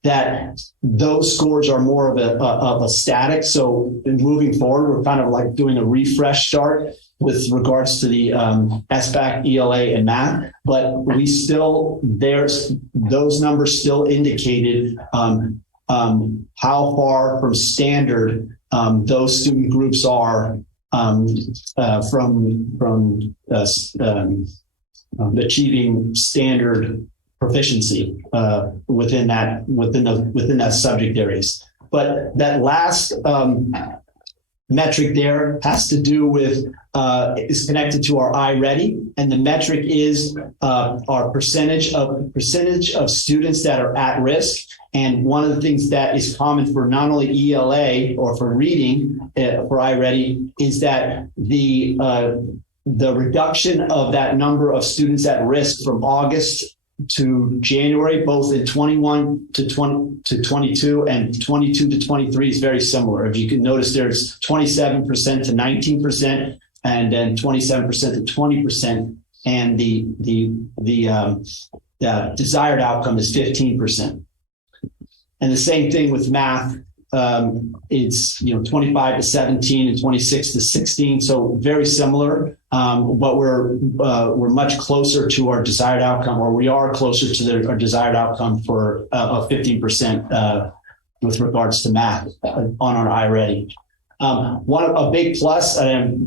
That those scores are more of a static. So moving forward, we're kind of like doing a refresh start with regards to the SBAC, ELA, and math. But we still, those numbers still indicated how far from standard those student groups are from achieving standard proficiency within that subject areas. But that last metric there has to do with is connected to our iReady, and the metric is our percentage of students that are at risk. And one of the things that is common for not only ELA or for reading for iReady is that the reduction of that number of students at risk from August to January, both in 21 to 20 to 22 and 22 to 23 is very similar. If you can notice, there's 27% to 19%, and then 27% to 20%, and the desired outcome is 15%. And the same thing with math. It's 25 to 17 and 26 to 16, so very similar. But we're much closer to our desired outcome, or we are closer to our desired outcome for 15% with regards to math on our iReady. A big plus, and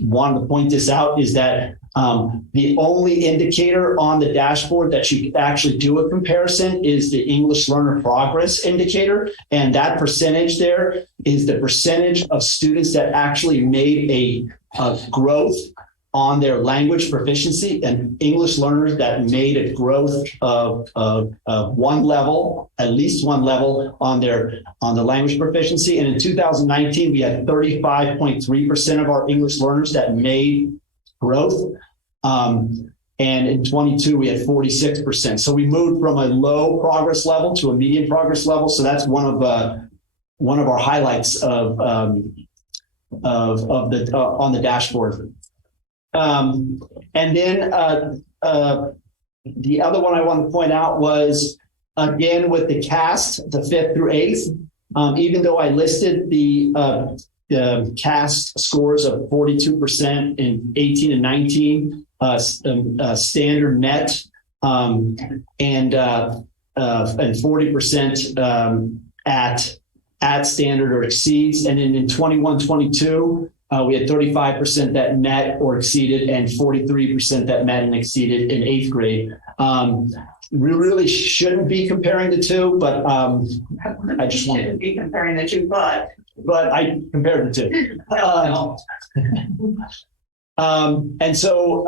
wanted to point this out, is that the only indicator on the dashboard that you can actually do a comparison is the English learner progress indicator. And that percentage there is the percentage of students that actually made a growth on their language proficiency, and English learners that made a growth of one level, at least one level on the language proficiency. And in 2019, we had 35.3% of our English learners that made growth. And in 22, we had 46%. So we moved from a low progress level to a medium progress level. So that's one of our highlights of the on the dashboard. And then the other one I want to point out was, again, with the CAST, the 5th through 8th, even though I listed the CAST scores of 42% in 18 and 19, standard met, and 40% at standard or exceeds. And then in 21, 22, we had 35% that met or exceeded, and 43% that met and exceeded in 8th grade. We really shouldn't be comparing the two, but I just wanted to be comparing the two, but I compared the two. And so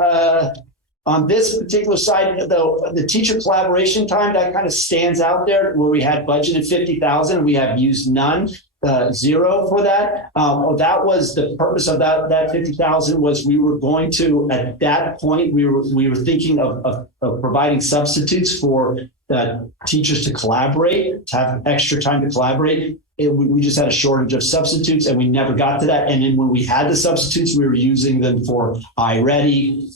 on this particular side, the teacher collaboration time, that kind of stands out there, where we had budgeted 50,000, we have used none. 0 for that. That was the purpose of that 50,000, was we were going to, at that point, we were thinking of providing substitutes for teachers to collaborate, to have extra time to collaborate. We just had a shortage of substitutes, and we never got to that. And then when we had the substitutes, we were using them for iReady.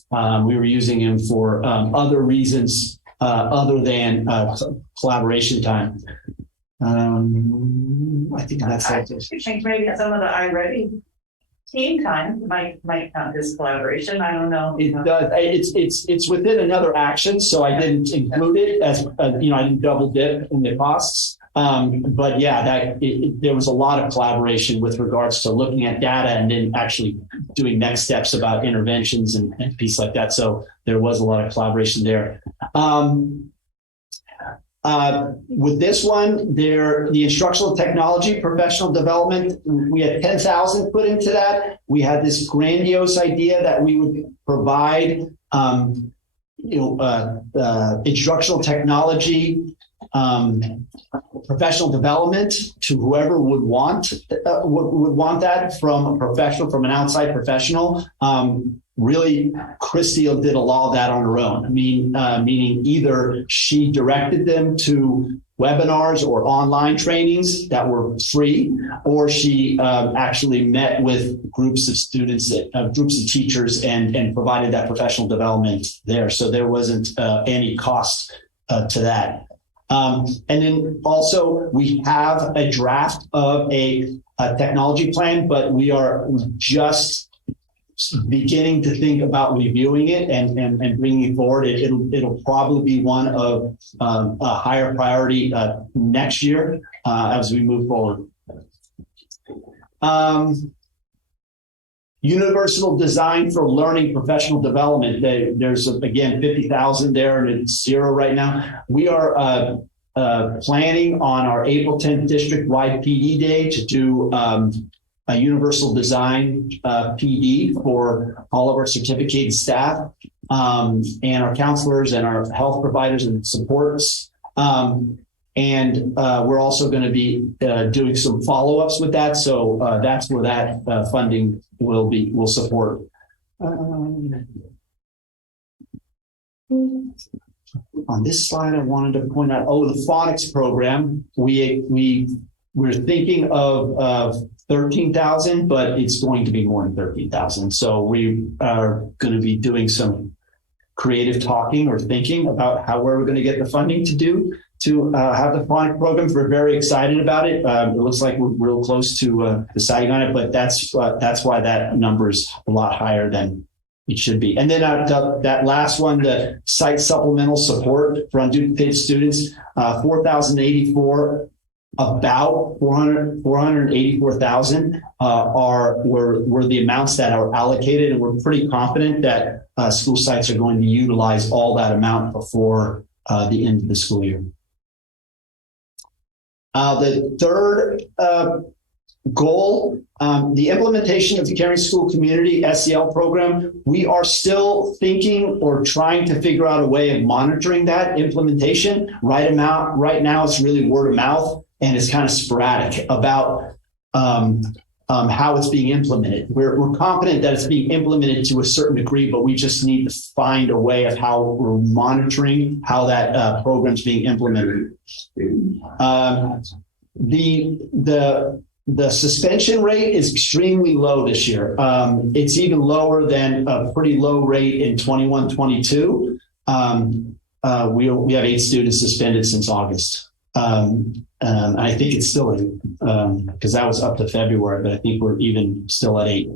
We were using them for other reasons other than collaboration time. I think that's it. I think maybe some of the iReady team time might count as collaboration. I don't know. It does. It's within another action, so I didn't include it as I didn't double dip in the costs. But yeah, there was a lot of collaboration with regards to looking at data and then actually doing next steps about interventions and pieces like that. So there was a lot of collaboration there. With this one, the instructional technology, professional development, we had 10,000 put into that. We had this grandiose idea that we would provide, instructional technology, professional development to whoever would want that from a professional, from an outside professional. Really, Christy did a lot of that on her own. Meaning either she directed them to webinars or online trainings that were free, or she actually met with groups of students, groups of teachers, and provided that professional development there. So there wasn't any cost to that. And then also we have a draft of a technology plan, but we are just beginning to think about reviewing it and bringing it forward. It'll probably be one of a higher priority next year as we move forward. Universal design for learning professional development. There's again 50,000 there, and it's 0 right now. We are planning on our April 10th district-wide PD day to do a universal design PD for all of our certificated staff and our counselors and our health providers and supports. And we're also going to be doing some follow-ups with that. So that's where that funding will support. On this slide, I wanted to point out, the phonics program. We're thinking of 13,000, but it's going to be more than 13,000. So we are going to be doing some creative talking or thinking about where we're going to get the funding to have the phonics program. We're very excited about it. It looks like we're real close to deciding on it, but that's why that number is a lot higher than it should be. And then that last one, the site supplemental support for unduplicated students, 4,084. About 484,000 were the amounts that are allocated, and we're pretty confident that school sites are going to utilize all that amount before the end of the school year. The third goal, the implementation of the Caring School Community SEL program. We are still thinking or trying to figure out a way of monitoring that implementation. Right now, it's really word of mouth. And it's kind of sporadic about how it's being implemented. We're confident that it's being implemented to a certain degree, but we just need to find a way of how we're monitoring how that program's being implemented. The suspension rate is extremely low this year. It's even lower than a pretty low rate in 21-22. We have 8 students suspended since August. I think it's still because that was up to February, but I think we're even still at 8.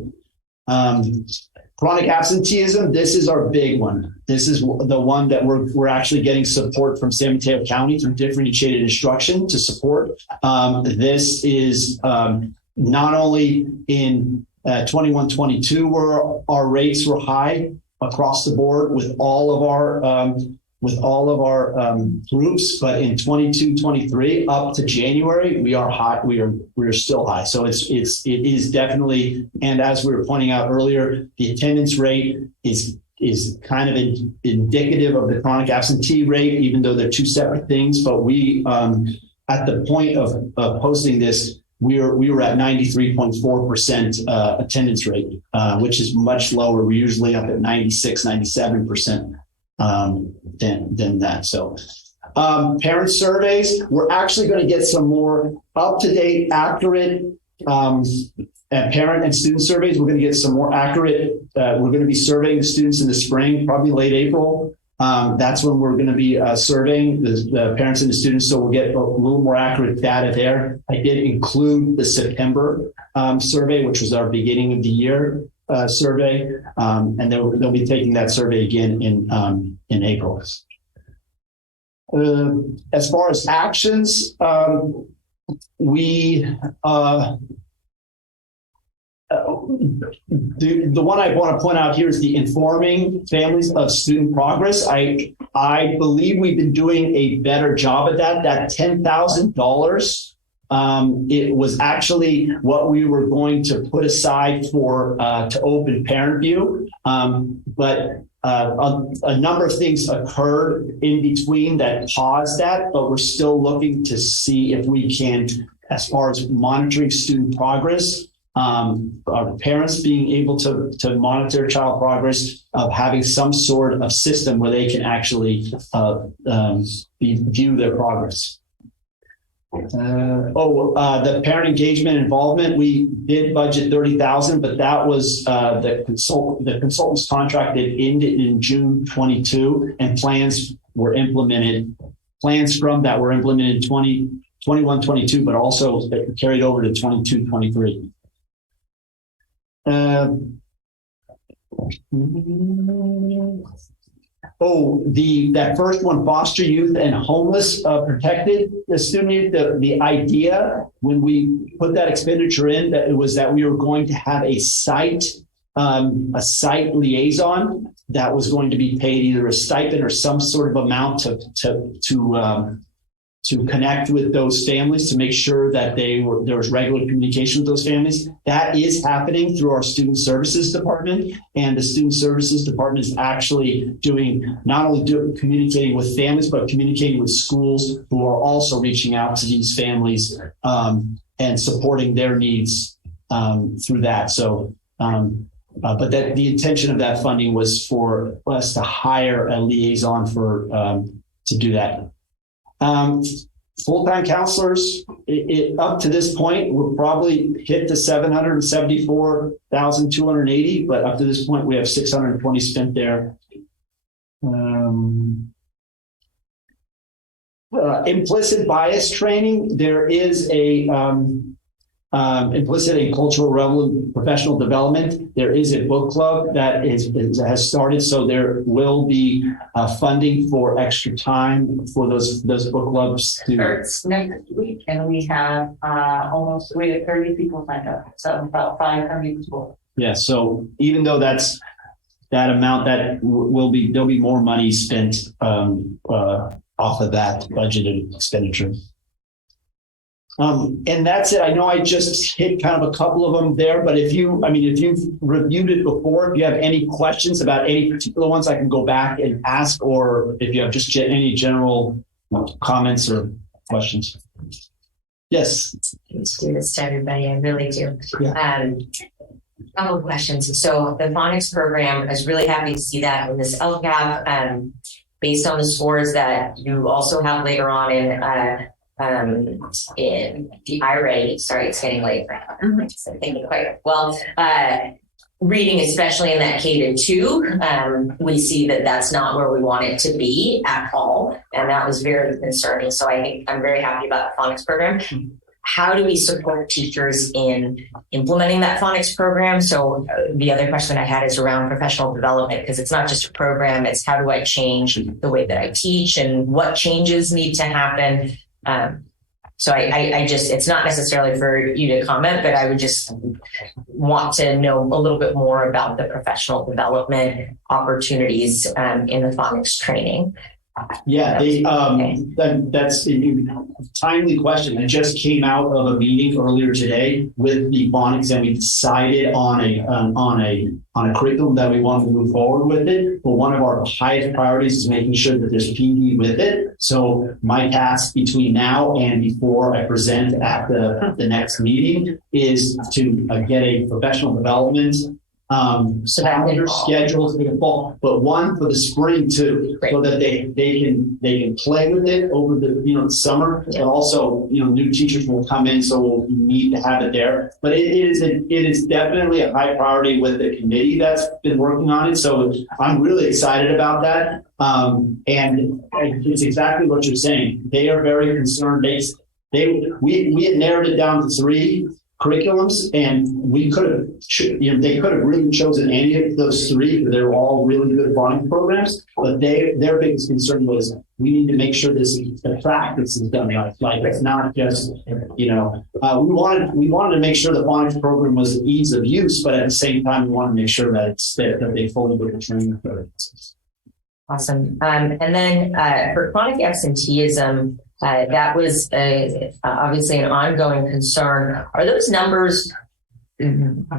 Chronic absenteeism, this is our big one. This is the one that we're actually getting support from San Mateo County through differentiated instruction to support. This is not only in 21-22 where our rates were high across the board with all of our groups, but in 22-23 up to January, we are high. We are still high. So it is definitely, and as we were pointing out earlier, the attendance rate is kind of indicative of the chronic absentee rate, even though they're 2 separate things. But we, at the point of posting this, we were at 93.4% attendance rate, which is much lower. We're usually up at 96, 97%. Than that. So parent surveys, we're actually going to get some more up-to-date, accurate parent and student surveys. We're going to get some more accurate. We're going to be surveying the students in the spring, probably late April. That's when we're going to be surveying the parents and the students. So we'll get a little more accurate data there. I did include the September survey, which was our beginning of the year survey, and they'll be taking that survey again in April. As far as actions, we the one I want to point out here is the informing families of student progress. I believe we've been doing a better job at that. That $10,000. It was actually what we were going to put aside for to open Parent View, but a number of things occurred in between that paused that. But we're still looking to see if we can, as far as monitoring student progress, our parents being able to monitor child progress, of having some sort of system where they can actually view their progress. The parent engagement involvement, we did budget $30,000, but that was the consultant's contract that ended in June 22, and plans were implemented. Plans from that were implemented in 21-22, but also carried over to 22-23. That first one, foster youth and homeless protected the student youth. The idea when we put that expenditure in, that it was that we were going to have a site liaison that was going to be paid either a stipend or some sort of amount to connect with those families, to make sure that there was regular communication with those families. That is happening through our student services department, and the student services department is actually not only communicating with families, but communicating with schools who are also reaching out to these families and supporting their needs through that. So But that the intention of that funding was for us to hire a liaison for to do that. Full-time counselors, up to this point, we'll probably hit the 774,280, but up to this point, we have 620 spent there. Implicit bias training, there is a implicit and cultural relevant professional development. There is a book club that has started, so there will be funding for extra time for those book clubs. Starts next week, and we have we have 30 people signed up, so about 500 people. Yeah, so even though that's that amount, that there'll be more money spent off of that budgeted expenditure. And that's it. I know I just hit kind of a couple of them there, but if you've reviewed it before, if you have any questions about any particular ones, I can go back and ask, or if you have just any general comments or questions. Yes. Students to everybody, I really do. Couple of questions. So the phonics program, I was really happy to see that in this LCAP, based on the scores that you also have later on in the IRA. Sorry, it's getting late. I'm thinking quite well. Reading, especially in that K-2, we see that that's not where we want it to be at all, and that was very concerning. So I think I'm very happy about the phonics program. How do we support teachers in implementing that phonics program? So the other question I had is around professional development, because it's not just a program, it's how do I change the way that I teach and what changes need to happen. So I just, it's not necessarily for you to comment, but I would just want to know a little bit more about the professional development opportunities in the phonics training. Yeah, that's a timely question. It just came out of a meeting earlier today with the phonics, and we decided on a curriculum that we want to move forward with it. But one of our highest priorities is making sure that there's PD with it. So my task between now and before I present at the next meeting is to get a professional development calendar schedules for the fall, but one for the spring too, so that they can play with it over the summer, but also new teachers will come in, so we'll need to have it there. But it is definitely a high priority with the committee that's been working on it. So I'm really excited about that. And it's exactly what you're saying. They are very concerned. We had narrowed it down to 3 curriculums, and we could have, they could have really chosen any of those 3, because they're all really good phonics programs. But their biggest concern was, we need to make sure the practice is done right. Like, it's not just, we wanted to make sure the phonics program was ease of use, but at the same time, we wanted to make sure that that they fully go to training for it. Awesome. And then for chronic absenteeism, that was obviously an ongoing concern. Are those numbers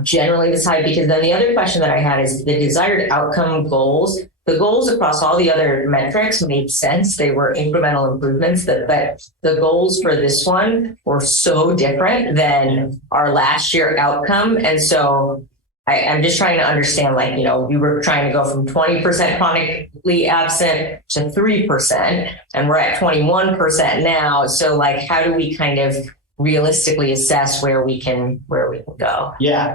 generally this high? Because then the other question that I had is the desired outcome goals. The goals across all the other metrics made sense. They were incremental improvements, but the goals for this one were so different than our last year outcome. And so I'm just trying to understand, we were trying to go from 20% chronically absent to 3%, and we're at 21% now. So how do we kind of realistically assess where we can go? Yeah,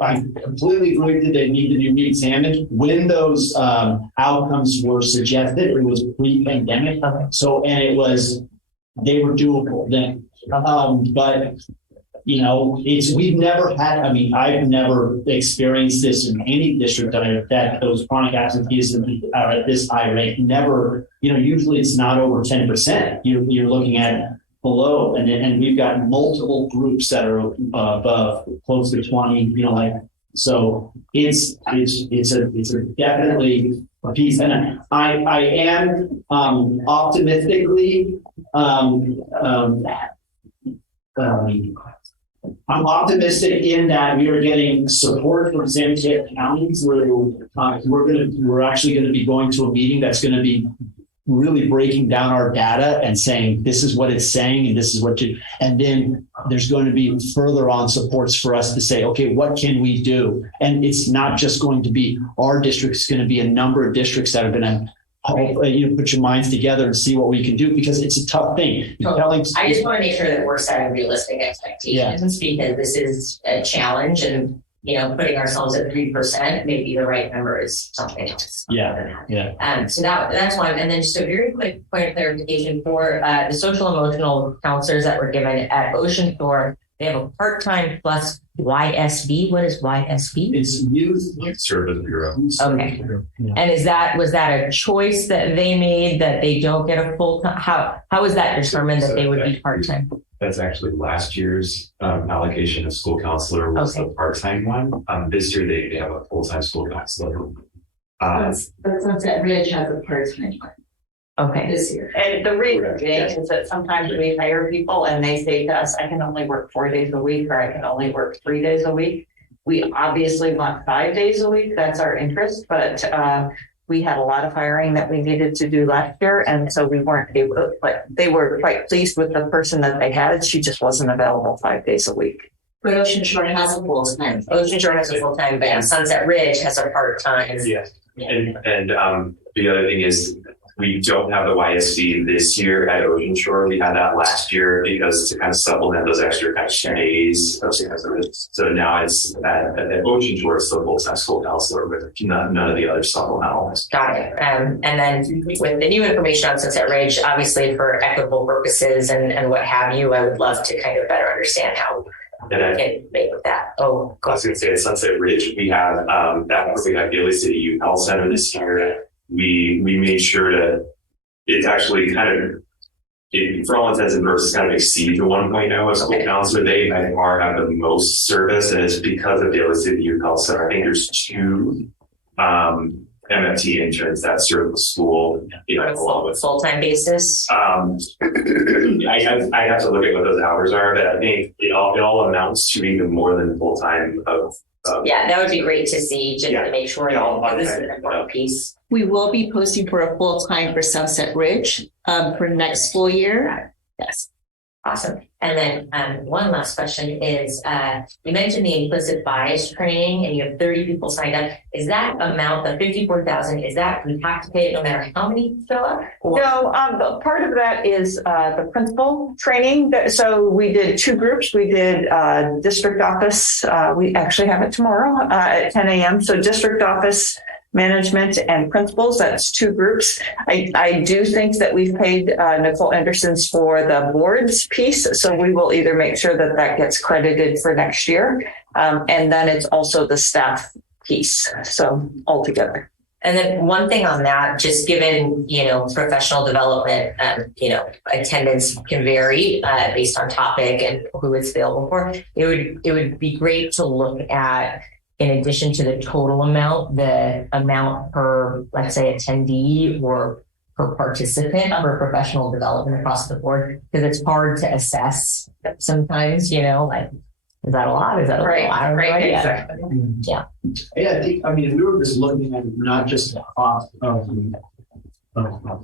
I completely agree that they need to be re-examined. When those outcomes were suggested, it was pre-pandemic. So, and they were doable then. But we've never had, I've never experienced this in any district that those chronic absenteeism are at this high rate. Never, usually it's not over 10%. You're looking at below, and we've got multiple groups that are above, close to 20, so it's a definitely a piece. And I am optimistically, I'm optimistic in that we are getting support from San Diego counties, where we're actually going to be going to a meeting that's going to be really breaking down our data and saying, this is what it's saying, and this is what you, and then there's going to be further on supports for us to say, okay, what can we do? And it's not just going to be our district, it's going to be a number of districts that are going to put your minds together and see what we can do, because it's a tough thing. I just want to make sure that we're setting realistic expectations, because this is a challenge, and putting ourselves at 3%, maybe the right number is something else. So that's one. And then just a very quick point of clarification for the social emotional counselors that were given at Ocean Shore. They have a part-time plus YSB. What is YSB? It's Youth Service Bureau. Okay. And was that a choice that they made, that they don't get a full time? How was that determined that they would be part-time? That's actually last year's allocation of school counselor was the part-time one. This year they have a full-time school counselor. But Sunset Ridge has a part-time one. Okay. This year. And the reason being is that sometimes we hire people and they say to us, I can only work 4 days a week, or I can only work 3 days a week. We obviously want 5 days a week. That's our interest, but we had a lot of hiring that we needed to do last year. And so we weren't able to, but they were quite pleased with the person that they had. She just wasn't available 5 days a week. But Ocean Shore has a full-time. Ocean Shore has a full-time, but Sunset Ridge has a part-time. Yes. And the other thing is, we don't have the YSC this year at Ocean Shore. We had that last year because to kind of supplement those extra kind of days. So now it's at Ocean Shore, it's the full-time school counselor with none of the other supplemental. Got it. And then with the new information on Sunset Ridge, obviously for equitable purposes and what have you, I would love to kind of better understand how we can make with that. I was going to say at Sunset Ridge, we have we have Daly City Youth Health Center this year. We made sure that it's actually kind of, for all intents and purposes, kind of exceed the 1.0 of school counselor. They have the most service, and it's because of the City Youth Health Center. I think there's 2 MFT interns that serve the school, along with full-time basis. I have to look at what those hours are, but I think it all amounts to even more than full-time yeah, that would be great to see, just to make sure that this is an important piece. We will be posting for a full-time for Sunset Ridge for next school year. Yes. Awesome. And then one last question is, you mentioned the implicit bias training and you have 30 people signed up. Is that amount, the 54,000, is that we have to pay it no matter how many show up? No, part of that is the principal training. So we did 2 groups. We did district office. We actually have it tomorrow at 10 a.m. So district office management and principals, that's 2 groups. I do think that we've paid Nicole Anderson's for the boards piece. So we will either make sure that that gets credited for next year. And then it's also the staff piece. So altogether. And then one thing on that, just given, professional development, attendance can vary based on topic and who it's available for. It would be great to look at, in addition to the total amount, the amount per, let's say, attendee or per participant for professional development across the board, because it's hard to assess sometimes, like, is that a lot? Is that a little? I don't know. Exactly. Yeah. Yeah, if we were just looking at not just the cost of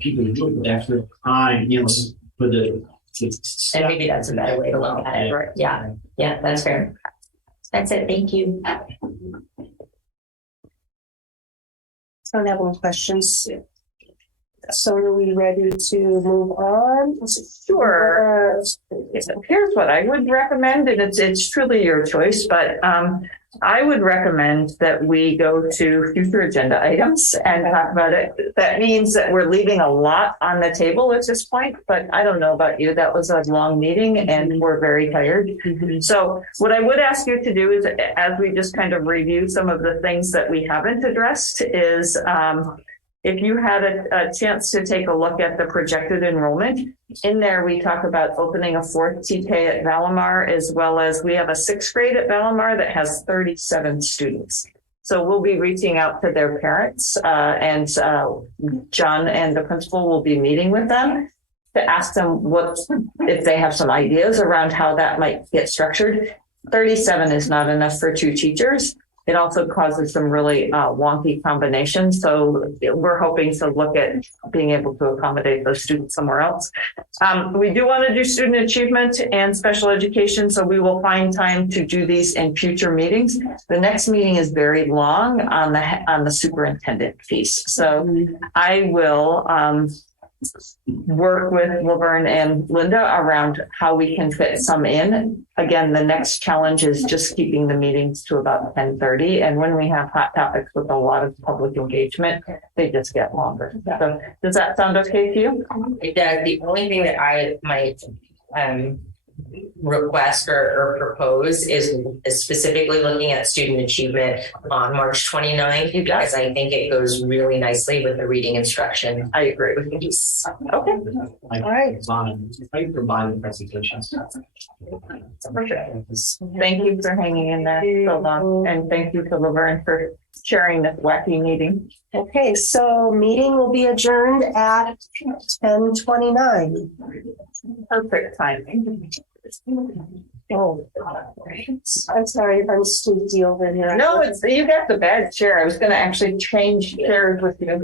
people who do it, but actually time, for the and maybe that's a better way to look at it. Right? Yeah. Yeah, that's fair. That's it. Thank you. I don't have any questions. So are we ready to move on? Sure. Here's what I would recommend, and it's truly your choice, but I would recommend that we go to future agenda items and talk about it. That means that we're leaving a lot on the table at this point, but I don't know about you. That was a long meeting and we're very tired. So what I would ask you to do is, as we just kind of review some of the things that we haven't addressed, is if you had a chance to take a look at the projected enrollment, in there we talk about opening a 4th TK at Valimar, as well as we have a 6th grade at Valimar that has 37 students. So we'll be reaching out to their parents, and John and the principal will be meeting with them to ask them if they have some ideas around how that might get structured. 37 is not enough for 2 teachers. it also causes some really wonky combinations. So we're hoping to look at being able to accommodate those students somewhere else. We do want to do student achievement and special education, so we will find time to do these in future meetings. The next meeting is very long on the superintendent piece. So I will work with Laverne and Linda around how we can fit some in. Again, the next challenge is just keeping the meetings to about 10:30. And when we have hot topics with a lot of public engagement, they just get longer. So does that sound okay to you? It does. The only thing that I might request or propose is specifically looking at student achievement on March 29th, because I think it goes really nicely with the reading instruction. I agree with you. Okay. All right. I combine presentations. Thank you for hanging in there so long, and thank you to Laverne for sharing this wacky meeting. Okay, so meeting will be adjourned at 10:29. Perfect timing. Oh, I'm sorry if I'm sleepy over here. No, it's you got the bad chair. I was going to actually change chairs with you. Oh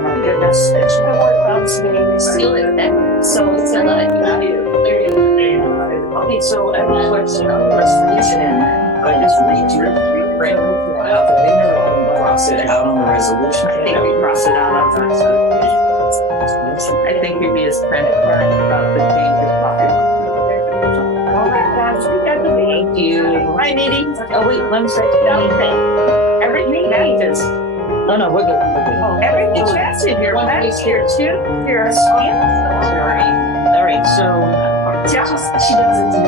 my goodness! It's no more about today. Still in that. So it's not Okay, so I have a question on the resolution. I just read your print out the window and cross it out on the resolution. I think we cross it out on the resolution. I think we'd be as transparent about the changes. Oh my gosh, we got to meet you. Hi, meeting. Oh wait, let me say everything changes. No, we're good. Everything changes. Your back's here too. Your skin. All right, so she doesn't do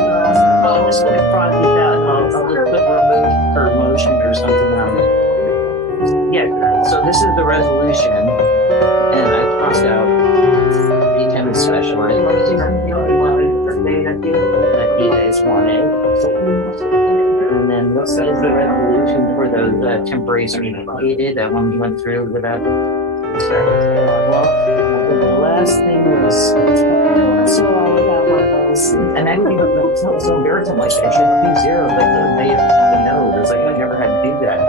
this would have brought me down. I'll just put remove her motion or something on. Yeah, so this is the resolution, and I crossed out the attendance specialist. That you guys wanted. And then this is the resolution for those temporary certificated. That one went through without. Well, the last thing was and I think it's so embarrassing, like it should be zero, like they have to know. There's like I never had to do that.